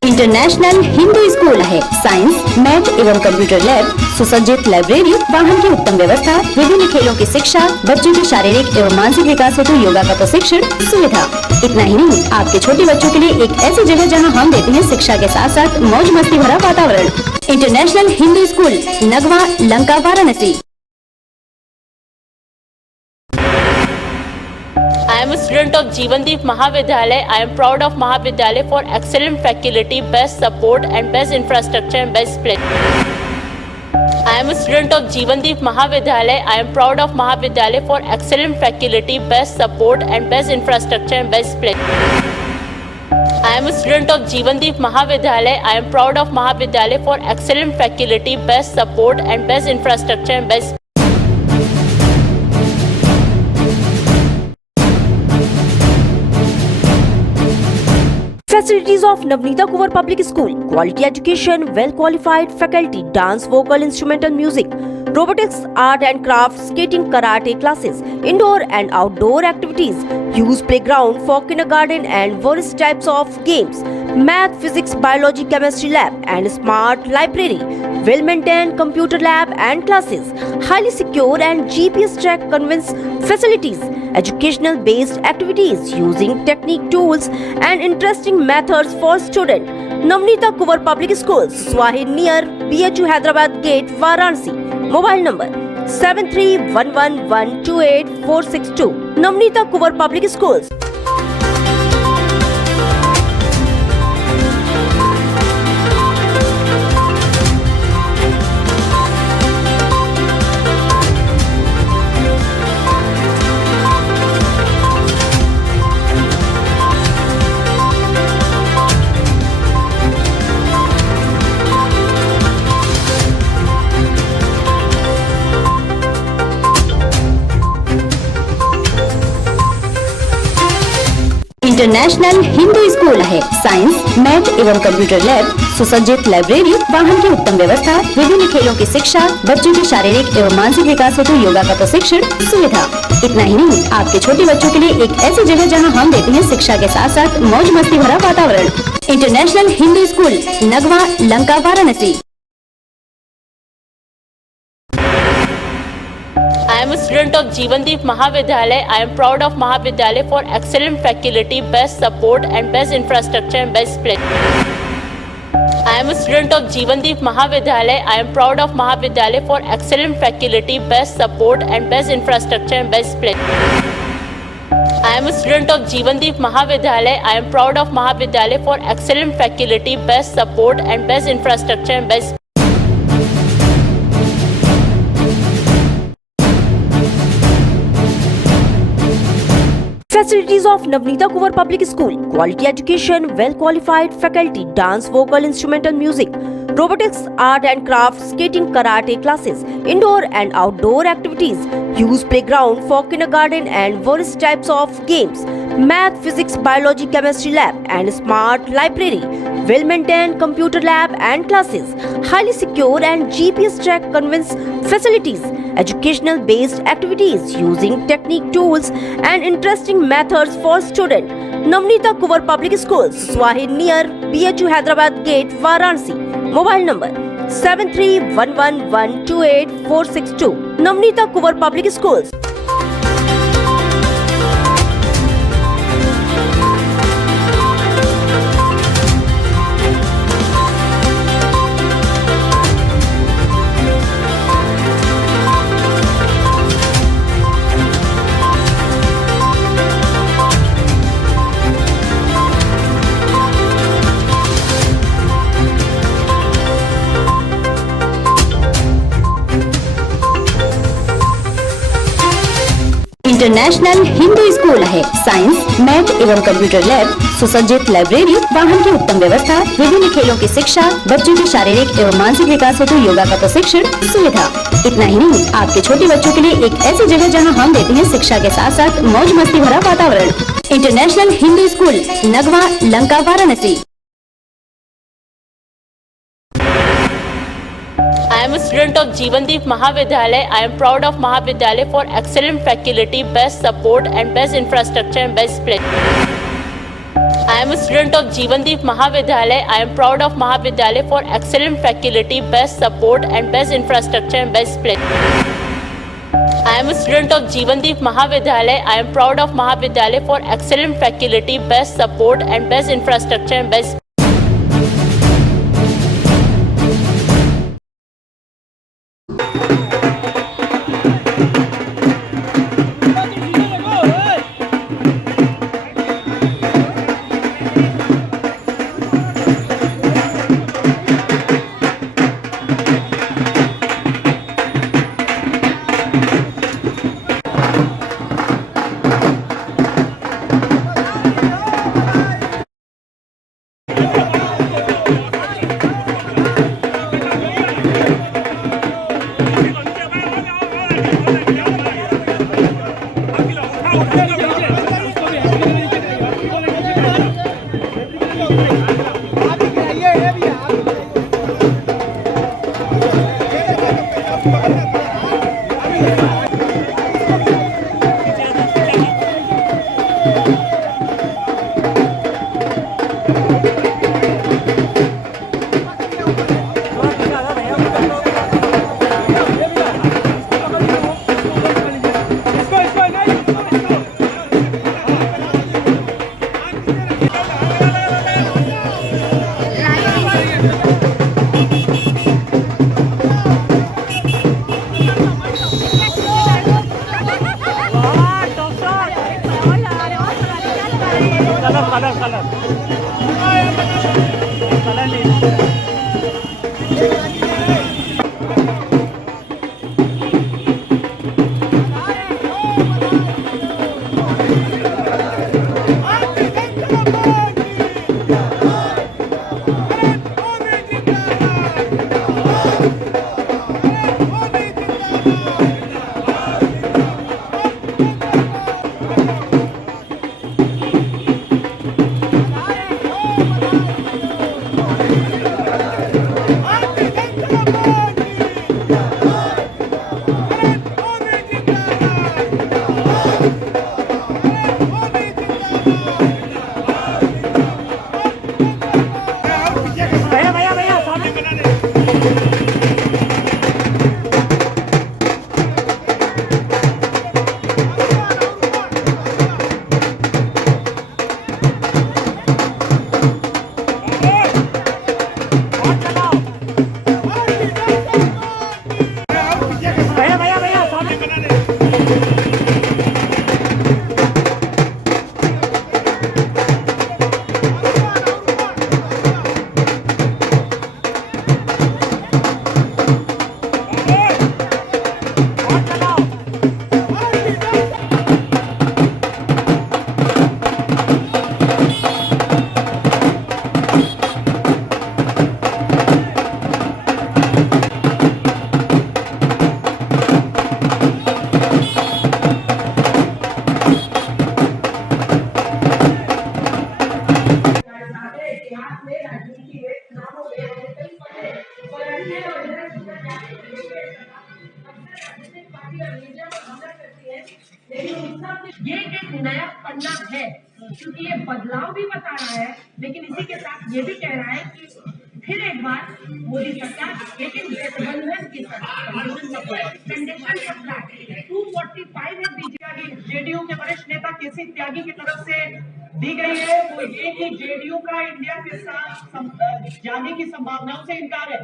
International Hindu school है। साइंस, मैथ एवं कंप्यूटर लैब, सुसज्जित लाइब्रेरी, वाहन की उत्तम व्यवस्था, विभिन्न खेलों की शिक्षा, बच्चों के शारीरिक एवं मानसिक विकास हेतु योगा का प्रशिक्षण सुविधा। इतना ही नहीं, आपके छोटे बच्चों के लिए एक ऐसी जगह जहां हम देते हैं शिक्षा के साथ साथ मौज मस्ती भरा वातावरण। International Hindu school, Nagwa, Lanka, Varanasi. I am a student of Jeevandeep Mahavidyalaya. I am proud of Mahavidyalaya for excellent faculty, best support and best infrastructure and best place. I am a student of Jeevandeep Mahavidyalaya. I am proud of Mahavidyalaya for excellent faculty, best support and best infrastructure and best place. I am a student of Jeevandeep Mahavidyalaya. I am proud of Mahavidyalaya for excellent faculty, best support and best infrastructure and best. Facilities of Navneeta Kuvar Public School, quality education, well qualified faculty, dance, vocal, instrumental music, robotics, art and craft, skating, karate classes, indoor and outdoor activities, use playground for kindergarten and various types of games, math, physics, biology, chemistry lab and smart library, well maintained computer lab and classes, highly secure and GPS track convince facilities, educational based activities using technique tools and interesting methods for students. Navneeta Kuvar Public Schools, Swahi near BHU Hyderabad Gate, Varanasi. Mobile number 7311128462. Navneeta Kuvar Public Schools. International Hindu school है। साइंस, मैथ एवं कंप्यूटर लैब, सुसज्जित लाइब्रेरी, वाहन की उत्तम व्यवस्था, विभिन्न खेलों की शिक्षा, बच्चों के शारीरिक एवं मानसिक विकास हेतु योगा का प्रशिक्षण सुविधा। इतना ही नहीं, आपके छोटे बच्चों के लिए एक ऐसी जगह जहां हम देते हैं शिक्षा के साथ साथ मौज मस्ती भरा वातावरण। International Hindu school, Nagwa, Lanka, Varanasi. I am a student of Jeevandeep Mahavidyalaya. I am proud of Mahavidyalaya for excellent faculty, best support and best infrastructure and best place. I am a student of Jeevandeep Mahavidyalaya. I am proud of Mahavidyalaya for excellent faculty, best support and best infrastructure and best place. I am a student of Jeevandeep Mahavidyalaya. I am proud of Mahavidyalaya for excellent faculty, best support and best infrastructure and best. Facilities of Navneeta Kuvar Public School, quality education, well qualified faculty, dance, vocal, instrumental music, robotics, art and craft, skating, karate classes, indoor and outdoor activities, use playground for kindergarten and various types of games, math, physics, biology, chemistry lab and smart library, well-maintained computer lab and classes, highly secure and GPS track convince facilities, educational based activities using technique tools and interesting methods for students. Navneeta Kuwar Public Schools, Swahi near BHU Hyderabad Gate, Varanasi. Mobile number 7311128462. Navneeta Kuwar Public Schools. International Hindu school है। साइंस, मैथ एवं कंप्यूटर लैब, सुसज्जित लाइब्रेरी, वाहन की उत्तम व्यवस्था, विभिन्न खेलों की शिक्षा, बच्चों के शारीरिक एवं मानसिक विकास हेतु योगा का प्रशिक्षण सुविधा। इतना ही नहीं, आपके छोटे बच्चों के लिए एक ऐसी जगह जहां हम देते हैं शिक्षा के साथ साथ मौज मस्ती भरा वातावरण। International Hindu school, Nagwa, Lanka, Varanasi. I am a student of Jeevandeep Mahavidyalaya. I am proud of Mahavidyalaya for excellent faculty, best support and best infrastructure and best place. I am a student of Jeevandeep Mahavidyalaya. I am proud of Mahavidyalaya for excellent faculty, best support and best infrastructure and best place. I am a student of Jeevandeep Mahavidyalaya. I am proud of Mahavidyalaya for excellent faculty, best support and best infrastructure and best. पार्टियां मीडिया पर हमला करती हैं, लेकिन ये एक नया पन्ना है, क्योंकि ये बदलाव भी बता रहा है, लेकिन इसी के साथ ये भी कह रहा है कि फिर एक बार मोदी सरकार, लेकिन गठबंधन की सरकार, कंडीशन 245 है बीजेपी जेडीयू के वरिष्ठ नेता केसी त्यागी की तरफ से दी गई है, वो ये कि जेडीयू का इंडिया के साथ जाने की संभावनाओं से इनकार है।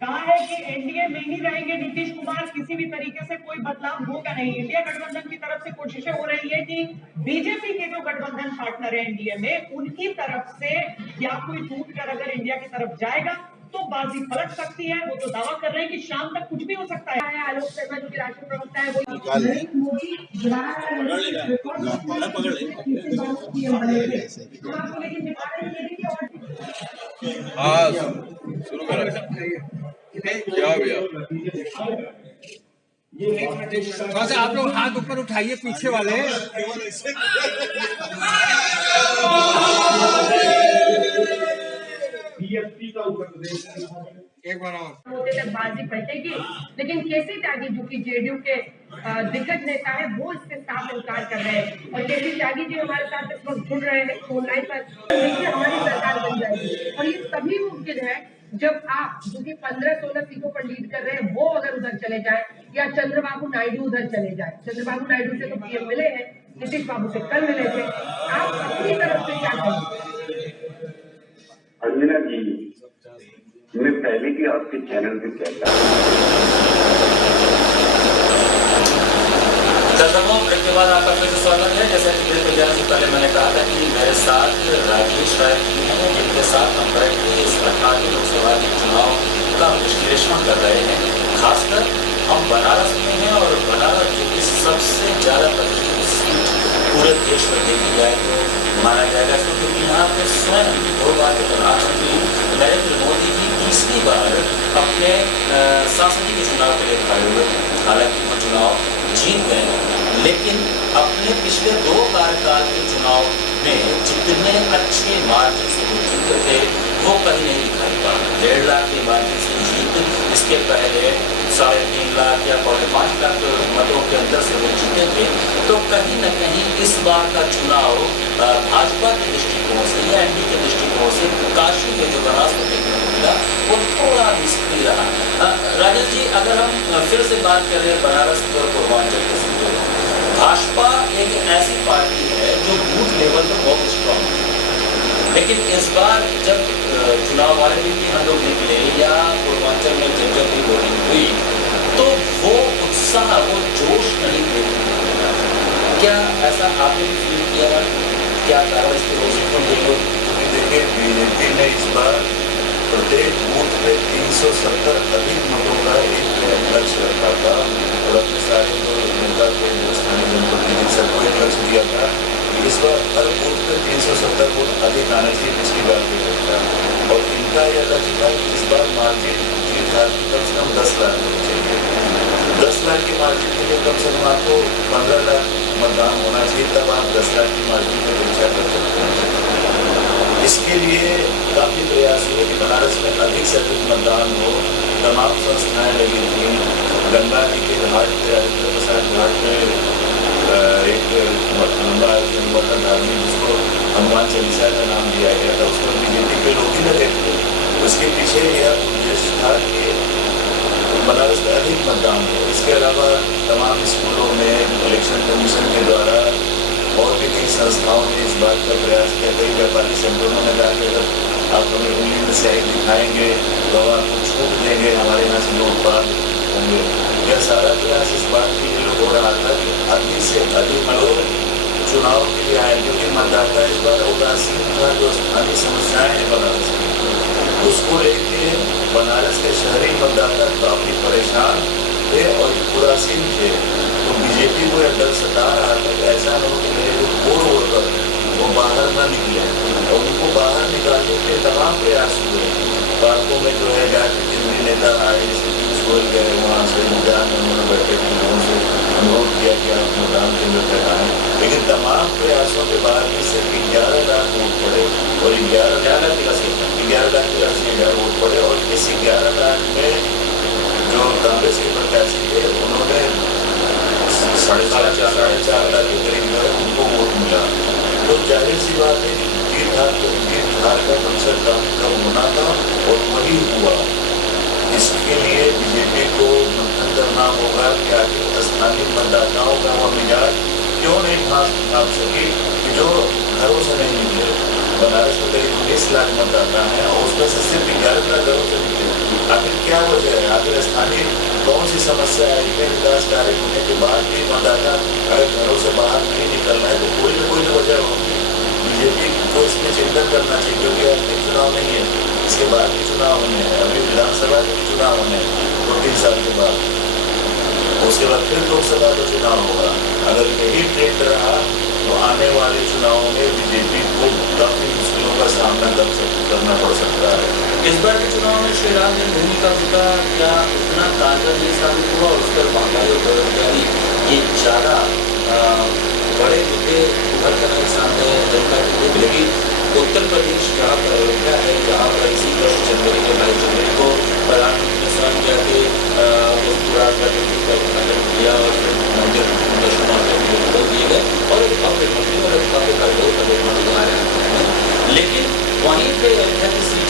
कहा है कि एनडीए में ही रहेंगे नीतीश कुमार, किसी भी तरीके से कोई बदलाव होगा नहीं। इंडिया गठबंधन की तरफ से कोशिशें हो रही है कि बीजेपी के जो गठबंधन पार्टनर है एनडीए में, उनकी तरफ से या कोई टूट कर अगर इंडिया की तरफ जाएगा तो बाजी पलट सकती है। वो तो दावा कर रहे हैं कि शाम तक कुछ भी हो सकता है। आलोक शर्मा जो कि राष्ट्रीय प्रवक्ता है, वो थोड़ा सा आप लोग हाथ ऊपर उठाइए पीछे वाले। एक बार होते तक बाजी पलटेगी, लेकिन केसी त्यागी जो कि जेडीयू के दिग्गज नेता है, वो इससे साफ इनकार कर रहे हैं। और केसी त्यागी जी हमारे साथ इस वक्त जुड़ रहे हैं ऑनलाइन पर। देखिए, हमारी सरकार बन जाएगी और ये तभी मुमकिन है जब आप जो कि 15-16 सीटों पर लीड कर रहे हैं, वो अगर उधर चले जाए या चंद्रबाबू नायडू उधर चले जाए। चंद्रबाबू नायडू से तो पीएम मिले हैं, नीतीश बाबू से कल मिले थे। आप अपनी तरफ से क्या करेंगे? अंजना जी, मैं पहले भी आपके चैनल पे कहता दर्शकों, ब्रेक के बाद आपका फिर से स्वागत है। जैसा कि ब्रेक में जाने से पहले मैंने कहा था कि मेरे साथ राजेश राय जी हैं, जिनके साथ हम बैठ के इस 18वीं लोकसभा के चुनाव का विश्लेषण कर रहे हैं। खासकर हम बनारस में हैं और बनारस जो कि सबसे ज़्यादा प्रतिष्ठित सीट पूरे देश में देखी जाए तो माना जाएगा, क्योंकि यहाँ पे स्वयं 2 बार के प्रधानमंत्री नरेंद्र मोदी जी तीसरी बार अपने संसदीय चुनाव के लिए खड़े हुए। हालांकि वो चुनाव जीत गए, लेकिन अपने पिछले 2 कार्यकाल के चुनाव में जितने अच्छे मार्जिन से वो जीते थे, वो कहीं नहीं दिखाई पा। 1.5 लाख के मार्जिन से जीत, इसके पहले 3.5 लाख या 5.5 लाख मतों के अंदर से वो जीते थे। तो कहीं न कहीं इस बार का चुनाव भाजपा के दृष्टिकोण से या एनडीए के दृष्टिकोण से काशी में जो बनारस में देखने को मिला, वो थोड़ा निष्क्रिय रहा। राजेश जी, अगर हम फिर से बात कर रहे हैं बनारस और पूर्वांचल के सीटों, भाजपा एक ऐसी पार्टी है जो बूथ लेवल पर बहुत स्ट्रांग है, लेकिन इस बार जब चुनाव वाले दिन यहाँ लोग निकले या पूर्वांचल में जब भी वोटिंग हुई, तो वो उत्साह, वो जोश नहीं देखने को मिला। क्या ऐसा आपने भी फील किया? क्या कारण इसके वजह देखिए, बीजेपी ने इस बार प्रत्येक बूथ पे 370 अधिक मतों का एक लक्ष्य रखा था और अपने सारे जो नेता थे, स्थानीय जनप्रतिनिधि सबको एक लक्ष्य दिया था कि इस बार हर बूथ पे 370 वोट अधिक आना चाहिए पिछली बार के था। और इनका यह लक्ष्य था कि इस बार मार्जिन जीत हार की कम से कम 10 लाख होनी चाहिए। 10 लाख की मार्जिन के लिए कम से कम आपको 15 लाख मतदान होना चाहिए, तब आप 10 लाख की मार्जिन पर परीक्षा कर सकते हैं। इसके लिए काफ़ी प्रयास हुए कि बनारस में अधिक से अधिक मतदान हो। तमाम संस्थाएं लगी थी। गंगा जी के घाट पे, राजेंद्र प्रसाद घाट पे एक लंबा आयोजन हुआ था धार्मिक, जिसको हनुमान चालीसा का नाम दिया गया था। उसमें बीजेपी के लोग ही लगे थे। उसके पीछे यह उद्देश्य था कि बनारस में अधिक मतदान हो। इसके अलावा तमाम स्कूलों में इलेक्शन कमीशन के द्वारा और भी कई संस्थाओं ने इस बात का प्रयास किया। कई व्यापारी संगठनों ने कहा कि अगर आप हमें उंगली में स्याही दिखाएंगे तो हम आपको छूट देंगे, हमारे यहाँ से लोग पार होंगे। यह सारा प्रयास इस बात के लिए हो रहा था कि अधिक से अधिक लोग चुनाव के लिए आए, क्योंकि मतदाता इस बार उदासीन था। जो स्थानीय समस्याएं हैं बनारस की, उसको लेके बनारस के शहरी मतदाता काफ़ी परेशान थे और उदासीन थे। तो बीजेपी को यह डर सता रहा था कि ऐसा न हो कि मेरे को वोट होकर वो बाहर न निकले, और उनको बाहर निकालने के तमाम प्रयास हुए। पार्कों में जो है जाकर केंद्रीय नेता आए, जैसे पीयूष गोयल गए, वहाँ से उद्यान में उन्होंने बैठे थे, लोगों से अनुरोध किया कि आप मतदान केंद्र पर आएँ। लेकिन तमाम प्रयासों के बाद भी सिर्फ 11 लाख वोट पड़े और 11 लाख 83,000 वोट पड़े। और इस 11 लाख में जो कांग्रेस के प्रत्याशी थे, उन्होंने 4.5 लाख के करीब जो है उनको वोट मिला। तो जाहिर सी बात है कि जीत हार का प्रतिशत कम होना था और वही हुआ। इसके लिए बीजेपी को मंथन करना होगा कि आखिर स्थानीय मतदाताओं का वह मिजाज क्यों नहीं भाप सकी कि जो घरों से नहीं निकले। बनारस में करीब 19 लाख मतदाता हैं और उसमें से सिर्फ 11 लाख घरों से निकले। आखिर क्या वजह है? आखिर स्थानीय कौन सी समस्या है? इतने विकास कार्य होने के बाद भी मतदाता अगर घरों से बाहर नहीं निकलना है तो कोई न कोई वजह होगी। बीजेपी को इसमें चिंतन करना चाहिए, क्योंकि अंतिम चुनाव नहीं है, इसके बाद भी चुनाव होने हैं। अभी विधानसभा के चुनाव होने हैं 2-3 साल के बाद, उसके बाद फिर लोकसभा का चुनाव होगा। अगर यही ट्रेंड रहा तो आने वाले चुनावों में बीजेपी को काफी मुश्किलों का सामना करना पड़ सकता है। इस बार के चुनाव में श्री राम जन्मभूमि का मुद्दा क्या उतना कारगर नहीं साबित हुआ? उस पर महंगाई और बेरोजगारी ये ज़्यादा बड़े मुद्दे उभर कर आए सामने जनता के लिए। लेकिन उत्तर प्रदेश जहाँ पर अयोध्या है, जहाँ पर इसी वर्ष जनवरी के 22 जनवरी को प्रधानमंत्री ने स्वयं जाके उस पूरा प्राकृतिक का उद्घाटन किया और फिर मंदिर दर्शनार्थियों के लिए खोल दिए गए और एक भव्य मंदिर और एक भव्य कॉरिडोर का निर्माण हुआ है। लेकिन वहीं पे अयोध्या की सीट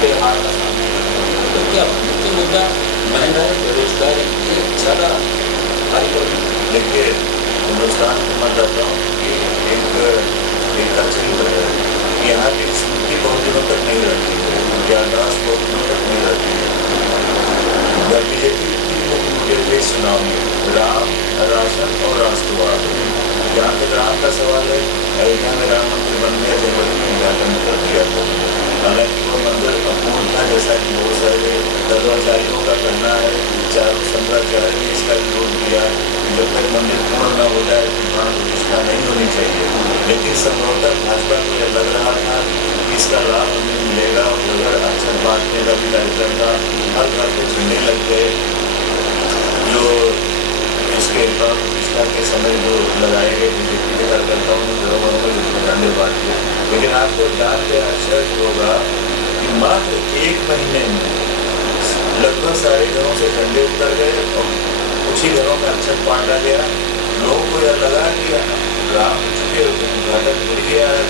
पे हार का सामना है। तो क्या मुख्य मुद्दा महंगाई बेरोजगारी ये ज़्यादा भारी पड़ी? देखिए, हिंदुस्तान के मतदाताओं की एक चरित्र है, यहाँ की स्मृति बहुत दिनों तक नहीं रहती है, याददाश्त बहुत दिनों तक नहीं रहती है। बीजेपी की 3 मुख्य मुद्दे थे इस चुनाव में: राम, राशन और राष्ट्रवाद। जहाँ तक राम का सवाल है, अयोध्या में राम मंदिर बन गया, जनवरी में उद्घाटन कर दिया। हालांकि वह मंदिर अपूर्ण था, जैसा कि बहुत सारे धर्माचार्यों का कहना है। 4 शंकराचार्य ने इसका विरोध किया। जब तक मंदिर पूर्ण न हो जाए तो प्राण प्रतिष्ठा नहीं होनी चाहिए। लेकिन संभवतः भाजपा को यह लग रहा था कि इसका लाभ हमें मिलेगा और अगर अक्षर बांटने का भी कार्यक्रम था, हर घर में झंडे लग गए जो इसके प्राण प्रतिष्ठा के समय जो लगाए गए बीजेपी के कार्यकर्ताओं ने घरों में झंडे बांट दिए। लेकिन आपको जान के आश्चर्य होगा कि मात्र 1 महीने में लगभग सारे घरों से झंडे उतर गए और कुछ ही घरों में अक्षर बांटा गया। लोगों को यह लगा कि राम के उद्घाटन हो गया है,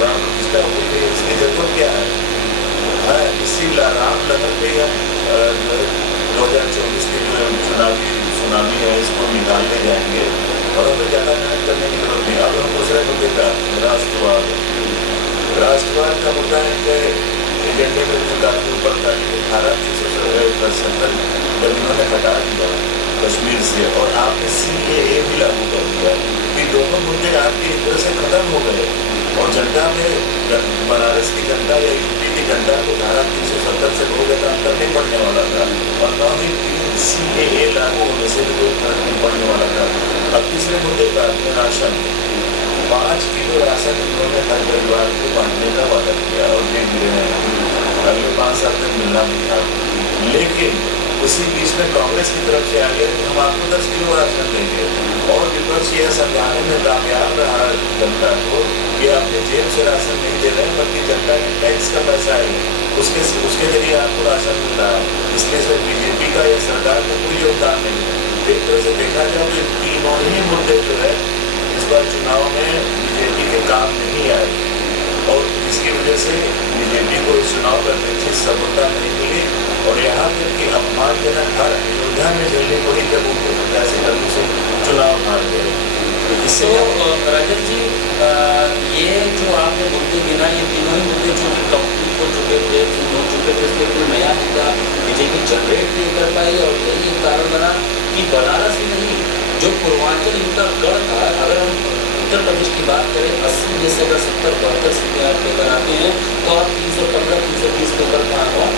राम प्रतिष्ठा हो गई, इसकी जरूरत क्या है? इसी राम लहर पे 2024 के जो चुनावी है इसको निकालने जाएंगे और हमें ज़्यादा मेहनत करने की जरूरत नहीं। अब हम दूसरे मुद्दे का राष्ट्रवाद का मुद्दा है कि एजेंडे में जो काफी ऊपर था कि 1870 जब इन्होंने हटा दिया कश्मीर से और आपने CAA भी लागू कर दिया, कि दोनों मुद्दे आपकी एक तरह से खत्म हो गए और जनता में बनारस की जनता या यूपी की जनता को धारा 370 से 2 का अंतर नहीं पड़ने वाला था और न ही CAA लागू होने से भी कोई फर्क नहीं पड़ने वाला था। अब तीसरे मुद्दे पर आपने राशन 5 किलो राशन इन्होंने हर परिवार को बांटने का वादा किया और दे दिए हैं। अगले 5 साल तक मिलना भी था। लेकिन उसी बीच में कांग्रेस की तरफ से आ गया कि हम आपको 10 किलो राशन देंगे और विपक्ष यह समझाने में कामयाब रहा जनता को कि आपने जेब से राशन नहीं दे रहे हैं बल्कि जनता के टैक्स का पैसा है उसके जरिए आपको राशन मिल रहा है। इसलिए सर बीजेपी का या सरकार का कोई योगदान नहीं है। एक तरह से देखा जाए तो तीनों ही मुद्दे जो है इस बार चुनाव में बीजेपी के काम नहीं आए और जिसकी वजह से बीजेपी को इस चुनाव में अच्छी सफलता नहीं मिली और यहाँ तक कि अपमानजनक हार अयोध्या में झेलनी पड़ी जब उनको 85 से चुनाव हार गए। इससे रजत जी ये जो आपने मुद्दे गिना ये तीनों ही मुद्दे जो कंप्लीट हो चुके थे हो चुके थे इसलिए कोई नया मुद्दा बीजेपी जनरेट नहीं कर पाई और यही एक कारण बना कि बनारस ही नहीं जो पूर्वांचल इनका गढ़ था। अगर हम उत्तर प्रदेश की बात करें 80 में से अगर 70-72 सीटें आप लेकर आते हैं तो आप 315-320 लेकर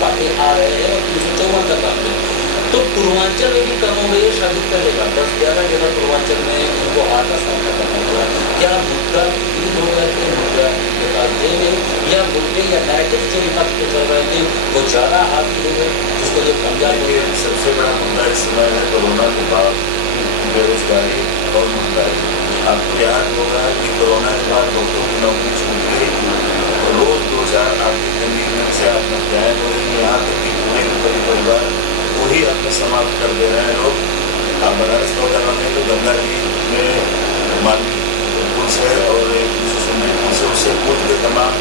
पाते आ रहे हैं और 354 तक आते हैं। तो पूर्वांचल में भी कमोबेश अधिकतर जगह 10-11 जगह पूर्वांचल में उनको हार का सामना करना हुआ। क्या मुद्दा भीड़ हो गए थे मुद्दा निकालते में या मुद्दे या नैरेटिव जो विपक्ष पे चल रहे थे वो ज़्यादा हाथ हो गए जिसको ये पंजाब के सबसे बड़ा मुद्दा इस समय है कोरोना के बाद बेरोजगारी और महंगाई। आपको याद होगा कि कोरोना के बाद लोगों की नौकरी छूट गई, रोज 2-4 आर्थिक तंगी से आत्महत्याएं हो रही हैं। यहाँ तक कि पूरे परिवार को ही अपने समाप्त कर दे रहे हैं लोग। आप बनारस का उदाहरण तो गंगा जी में पुल से और एक पुल से उससे कूद के तमाम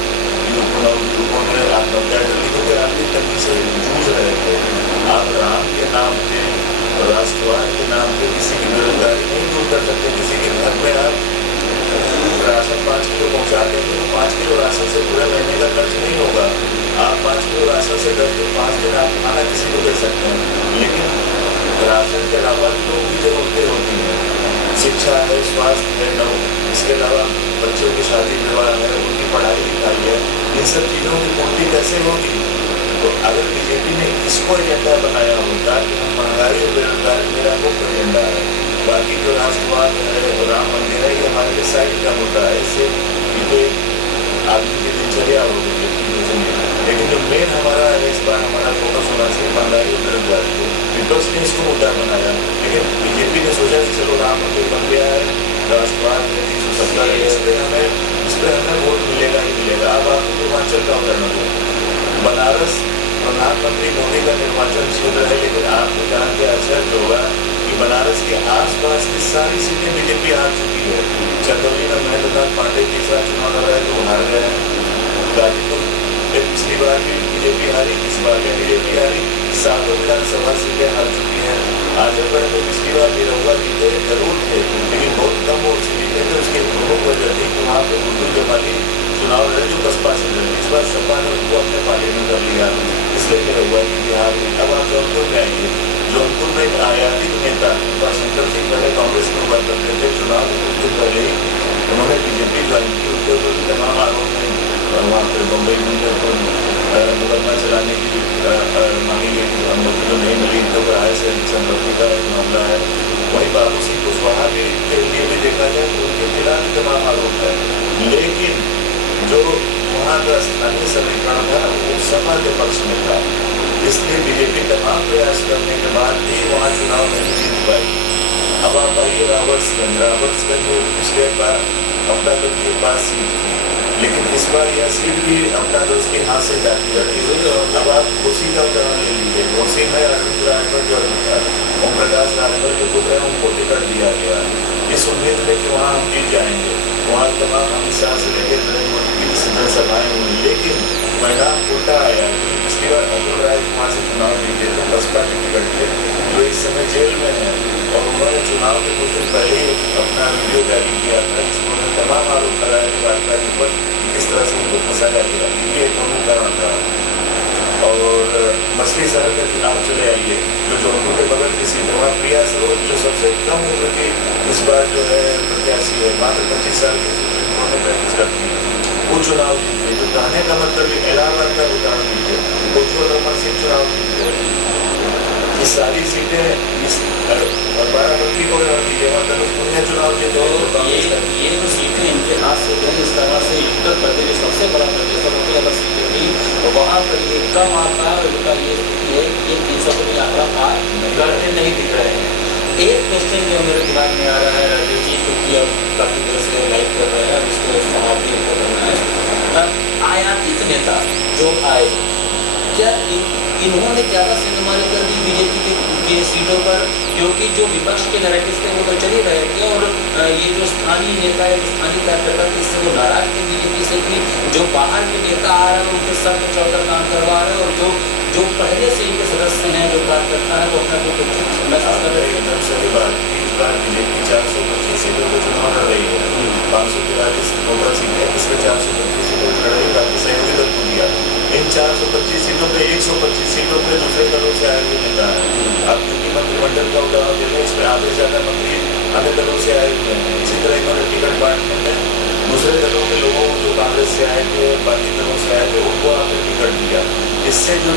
युवकों ने आत्महत्या कर ली क्योंकि आर्थिक तंगी से जूझ रहे थे। आप राम के नाम पे, राष्ट्रवाद के नाम पे किसी की बेरोजगारी नहीं दूर कर सकते। किसी के घर में आप राशन 5 किलो पहुँचा देंगे तो 5 किलो राशन से पूरे महीने का खर्च नहीं होगा। आप 5 किलो राशन से 10 दिन 5 दिन आप खाना किसी को दे सकते हैं, लेकिन राशन के अलावा लोगों की जरूरतें होती हैं, शिक्षा है, स्वास्थ्य है, इसके अलावा बच्चों की शादी विवाह है, उनकी पढ़ाई लिखाई है, इन सब चीज़ों की पूर्ति कैसे होगी? तो अगर बीजेपी ने इसको एजेंडा बनाया होता कि हम महंगाई और बेरोजगारी मेरा मुख्य एजेंडा है, बाकी जो राष्ट्रवाद है, राम मंदिर है, ये हमारे लिए साइड का मुद्दा है, इससे ये तो आदमी की दिनचर्या हो गई है। लेकिन जो मेन हमारा है, इस बार हमारा फोकस होना चाहिए महंगाई और बेरोजगारी को। विपक्ष ने इसको मुद्दा बनाया, लेकिन बीजेपी ने सोचा कि चलो राम मंदिर बन गया है, राष्ट्रवाद है, 370 है, इस पर हमें वोट मिलेगा ही मिलेगा। अब आपको पूर्वांचल का उदाहरण दो, बनारस प्रधानमंत्री मोदी का निर्वाचन क्षेत्र है, लेकिन आपको जान के आश्चर्य होगा कि बनारस के आसपास की सारी सीटें बीजेपी हार चुकी है। चंदौली में महेंद्रनाथ पांडे तीसरा चुनाव लड़ा है तो हार गए हैं। गाजीपुर में पिछली बार भी बीजेपी हारी, इस बार में बीजेपी हारी, 7 विधानसभा सीटें हार चुकी हैं। आजमगढ़ में पिछली बार निरहुआ जीते जरूर थे, लेकिन बहुत कम वोट से जीते थे। उसकी प्रमुख वजह थी कि वहाँ पे गुड्डू जमाली चुनाव लड़े जो बसपा से लड़े। इस बार सपा ने उनको अपने पार्टी में कर लिया, इसलिए निरहुआ जी बिहार में। अब आप जौनपुर में आइए, जौनपुर में एक आयातित नेता शंकर सिंह पहले कांग्रेस में हुआ करते थे, चुनाव के कुछ दिन पहले ही उन्होंने बीजेपी ज्वाइन की। उनके ऊपर भी तमाम आरोप है, वहाँ पर मुंबई में तो मुकदमा चलाने की मांगी गई थी, अनुमति जो नहीं मिली तो किराए से संपत्ति का एक मामला है। वहीं बाबू सिंह कुशवाहा के लिए भी देखा जाए तो उनके खिलाफ भी तमाम आरोप है, लेकिन जो वहाँ का स्थानीय समीकरण था वो सपा के पक्ष में था, इसलिए बीजेपी तमाम प्रयास करने के बाद भी वहाँ चुनाव नहीं जीत पाई। अब आप आइए रावर्ट्सगंज में पिछले बार अपना दल के पास सीट थी, लेकिन इस बार यह सीट भी अपना दल के हाथ से जाती है। अब आप घोसी का उदाहरण ले लीजिए, घोसी में अरविंद राजभर जो ओम प्रकाश राजभर के पुत्र हैं उनको टिकट दिया गया इस उम्मीद में कि वहाँ हम जीत जाएंगे। वहाँ तमाम अमित शाह से लेकर नरेंद्र मोदी की जनसभाएं हुई, लेकिन परिणाम उल्टा आया। पिछली बार अतुल राय वहाँ से चुनाव जीते थे, बसपा के टिकट थे, जो इस समय जेल में है, और उन्होंने चुनाव के कुछ दिन पहले अपना वीडियो जारी किया था जिसमें उन्होंने तमाम आरोप लगाया कि भाजपा के ऊपर किस तरह से उनको फंसाया गया। ये एक प्रमुख कारण था। और मछली शहर में आप चले आइए, जो जौनपुर के बगल की सीट है, वहाँ प्रिया सरोज जो सबसे कम उम्र की इस बार जो है प्रत्याशी है, मात्र 25 साल की उन्होंने प्रैक्टिस करती है, वो चुनाव जीते। जो कहने का मतलब इलाहाबाद का उदाहरण दीजिए, उज्ज्वल रमन सिंह चुनाव जीते। ये सारी सीटें इस 12 को दीजिए, वहाँ धनुष पुनिया चुनाव जीते। ये जो सीटें इनके हाथ से गई, इस तरह से उत्तर प्रदेश जो सबसे बड़ा प्रदेश है, उनकी अगर सीटें थी तो वहाँ पर ये कम आता है। उनका ये स्थिति है कि ये 300 की यात्रा पार करते नहीं दिख रहे हैं। एक क्वेश्चन जो मेरे दिमाग में आ रहा है राजेश जी, क्योंकि अब काफ़ी देर से लाइव कर रहे हैं, उसको समाप्ति को करना है। आयातित नेता जो आए, क्या इन्होंने ज़्यादा सेंधमारी कर दी बीजेपी के सीटों पर? क्योंकि जो विपक्ष के नैरेटिव थे वो तो चल ही रहे थे, और ये जो स्थानीय नेता है, स्थानीय कार्यकर्ता थे, इससे वो नाराज थे बीजेपी से कि जो बाहर के नेता आ रहे हैं उनके सर पर चढ़कर काम करवा रहे हैं, और जो पहले से इनके सदस्य हैं, जो कार्यकर्ता है, वो अपना को महसूस कर रहे हैं। एकदम सही बात। इस बार बीजेपी 425 सीटों पर चुनाव लड़ रही है, 543 टोटल सीटें, इसमें 425 सीटों पर लड़ रही, बाकी सहयोगी दल को दिया। इन 425 सीटों पे 125 सीटों पे दूसरे दलों से आए हुए नेता है। अब क्योंकि मंत्रिमंडल का उदाहरण देते हैं, इसमें आधे से ज़्यादा मंत्री अन्य दलों से आए हुए हैं। इसी तरह इन्होंने टिकट बांटने में दूसरे दलों के लोगों को, जो कांग्रेस से आए थे, बाकी दलों से आए थे, उनको आपने टिकट दिया। इससे जो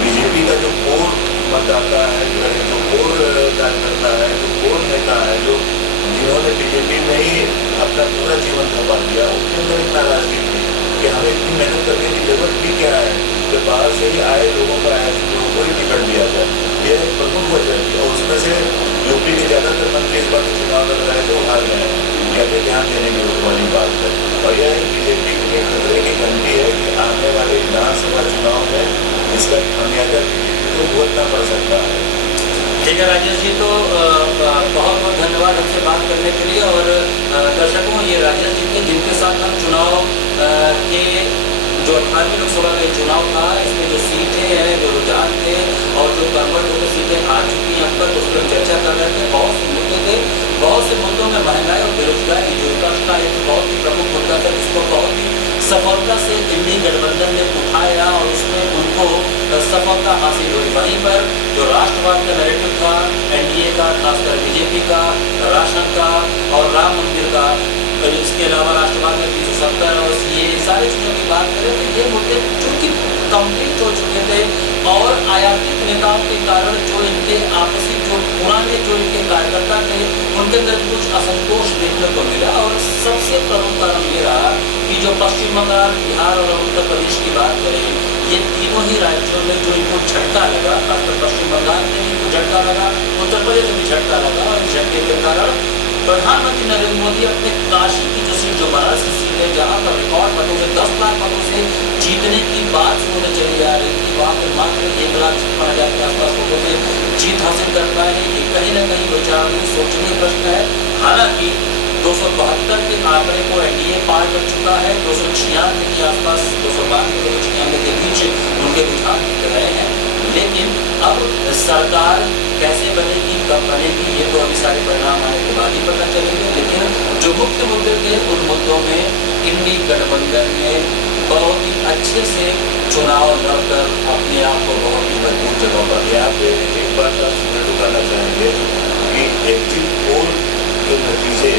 बीजेपी का जो कोर मतदाता है, जो कोर कार्यकर्ता है, जो कोर नेता है, जो जिन्होंने बीजेपी में ही अपना पूरा जीवन खपा दिया, उनके अंदर एक नाराजगी थी कि हमें इतनी मेहनत करने की जरूरत भी क्या है, कि बाहर से ही आए लोगों को ही टिकट दिया जाए। यह एक प्रमुख वजह थी, और उसमें से यूपी के ज़्यादातर मंत्री इस बार चुनाव लड़ रहे थे, वो हार गए हैं। यह भी ध्यान देने की वाली बात है, और यह बीजेपी के लिए खतरे की घंटी है कि आने वाले विधानसभा चुनाव में इसका खामियाजा बीजेपी को भुगतना पड़ सकता है। ठीक है। ठीक है राजेश जी, तो बहुत बहुत धन्यवाद हमसे बात करने के लिए। और दर्शकों, ये राजेश जी थे जिनके साथ हम चुनाव के जो 18वीं लोकसभा का चुनाव था, इसमें जो सीटें हैं, जो रुझान थे और जो कन्वर्ट होकर सीटें आ चुकी हैं, पर उस पर चर्चा कर रहे थे। बहुत से मुद्दे थे, बहुत से मुद्दों में महंगाई और बेरोजगारी जो विपक्ष का एक बहुत ही प्रमुख मुद्दा था, जिसको बहुत ही सफलता से दिल्ली गठबंधन ने उठाया और उसमें उनको सफलता हासिल हुई। वहीं पर जो राष्ट्रवाद का नैरेटिव था एनडीए का, खासकर बीजेपी का, राशन का और राम मंदिर का, इसके अलावा राष्ट्रवाद में 370 और ये सारी चीज़ों की बात करें तो ये मुद्दे चूंकि कंप्लीट हो चुके थे और आयातित नेताओं के कारण जो इनके आपसी जो पुराने जो इनके कार्यकर्ता थे उनके अंदर कुछ असंतोष देखने को मिला। और सबसे प्रमुख कारण ये रहा कि जो पश्चिम बंगाल, बिहार और उत्तर प्रदेश की बात करें, ये तीनों ही राज्यों में जो इनको झटका लगा, खासकर पश्चिम बंगाल में इनको झटका लगा, उत्तर प्रदेश में भी झटका लगा। और इस झटके के कारण प्रधानमंत्री नरेंद्र मोदी अपने काशी की जो सीट, जो बनारस की सीट है, जहाँ पर रिकॉर्ड मतों से 10 लाख मतों से जीतने की बात होने चली आ रही थी, वहाँ पर मात्र 1,56,000 के आसपास वोटों से जीत हासिल कर पाए हैं। ये कहीं ना कहीं विचारणीय सोचनीय प्रश्न है। हालांकि 272 के आंकड़े को एनडीए पार कर चुका है, 296 के आसपास, 292 से 296 के बीच उनके रुझान दिख रहे हैं। लेकिन अब सरकार कैसे बनेगी, कब बनेगी, ये तो अभी सारे परिणाम आने के बाद ही पता चलेंगे। लेकिन जो मुख्य मुद्दे थे उन मुद्दों में इंडी गठबंधन ने बहुत ही अच्छे से चुनाव लड़कर अपने आप को बहुत ही मजबूत जगह पर दिया। यहाँ पे एक बात आप बताना चाहेंगे कि एग्जिट पोल के नतीजे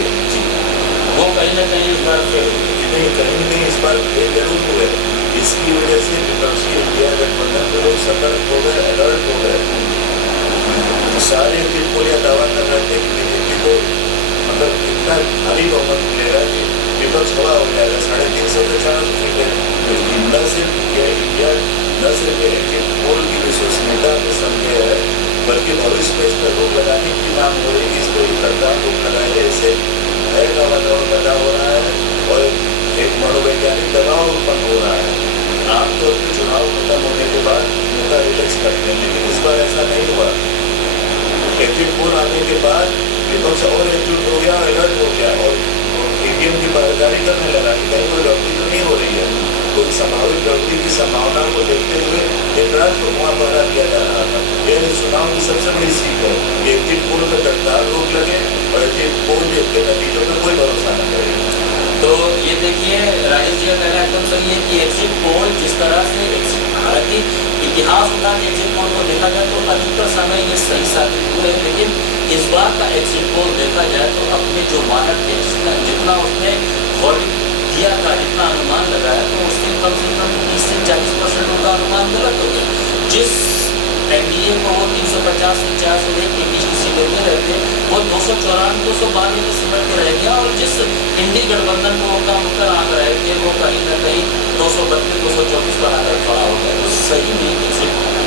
वो कहीं ना कहीं इस बार कहीं नहीं इस बार जरूर हुए। इसकी वजह से विपक्षी इंडिया गठबंधन के लोग सतर्क हो गए, अलर्ट हो गए। सारे एग्जिट पोल यह दावा कर रहे थे कि बीजेपी को मतलब इतना भारी बहुमत मिलेगा कि विपक्ष खड़ा हो जाएगा, 350 से 400 सीटें। न सिर्फ इंडिया न सिर्फ एग्जिट पोल की विश्वसनीयता में संदेह है, बल्कि भविष्य में इस पर रोक लगाने की मांग हो रही है। इस पर सरकार रोक लगाए, इससे भय का वातावरण पैदा हो रहा है और एक मनोवैज्ञानिक दबाव उत्पन्न हो रहा है। आमतौर पर चुनाव खत्म होने के बाद नेता रिलैक्स करते हैं, लेकिन इस बार ऐसा नहीं हुआ। एग्जिट पोल आने के बाद विपक्ष और एकजुट हो गया, अलर्ट हो गया और ईवीएम की बारदारी करने लगा कि कहीं कोई गलती तो नहीं हो रही है। कोई संभावित गलती की संभावना को देखते हुए एक रात को वहाँ पहरा किया जा रहा था। यह चुनाव की सबसे बड़ी सीख है कि एग्जिट पोल पर तत्काल रोक लगे और एग्जिट पोल के नतीजों पर कोई भरोसा न करे। तो ये देखिए राजेश जी का कहना एकदम सही है कि एग्जिट पोल जिस तरह से, हालांकि इतिहास उठा के एग्जिट पोल को देखा जाए तो अधिकतर समय ये सही साबित हुए, लेकिन इस बार का एग्जिट पोल देखा जाए तो अपने जो मानक थे, जितना उसने वर्डिंग किया था, जितना अनुमान लगाया, तो उससे कम 30 से 40% उनका अनुमान गलत हो गया। जिस एनडीए को वो 350 से 400 के बीच की सीटें दे रहे थे, वो 294, 292 में सिमट के रह गया। और जिस इंडी गठबंधन को उनका मुख्य आंक रहे थे, वो कहीं ना कहीं 232, 234 पर आकर खड़ा हो गया। तो सही में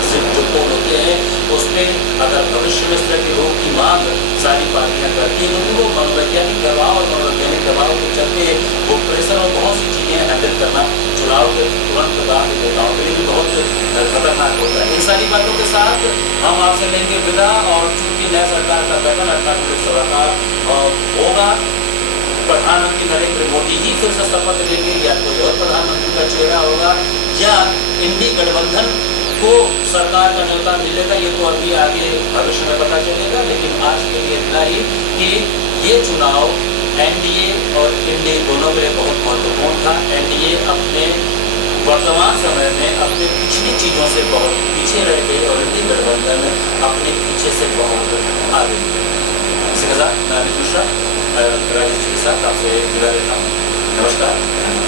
सिर्फ जो पोल होते हैं उसमें अगर भविष्य में इस तरह के लोग की मांग सारी पार्टियां करती हैं, क्योंकि वो मनोवैज्ञानिक दबाव और मनोवैज्ञानिक दबाव के चलते वो प्रेशर और बहुत सी चीज़ें हैंडल करना चुनाव के तुरंत बाद नेताओं के लिए भी बहुत खतरनाक होता है। इन सारी बातों के साथ हम आपसे लेंगे विदा। और चूंकि नया सरकार का गठन 18वीं लोकसभा का होगा, प्रधानमंत्री नरेंद्र मोदी ही फिर से शपथ लेंगे या कोई और प्रधानमंत्री का चेहरा होगा या इंडी गठबंधन को सरकार का न्योता मिलेगा, ये तो अभी आगे भविष्य में पता चलेगा। लेकिन आज के लिए इतना ही कि ये चुनाव एनडीए और इंडी दोनों के लिए बहुत महत्वपूर्ण था। एनडीए अपने वर्तमान समय में अपने पिछली चीज़ों से बहुत पीछे रह गए और इंडी गठबंधन अपने पीछे से बहुत आगे गए। इसी के साथ मैं अमित मिश्रा राजेश जी के साथ आपसे विदा लेता हूँ। नमस्कार।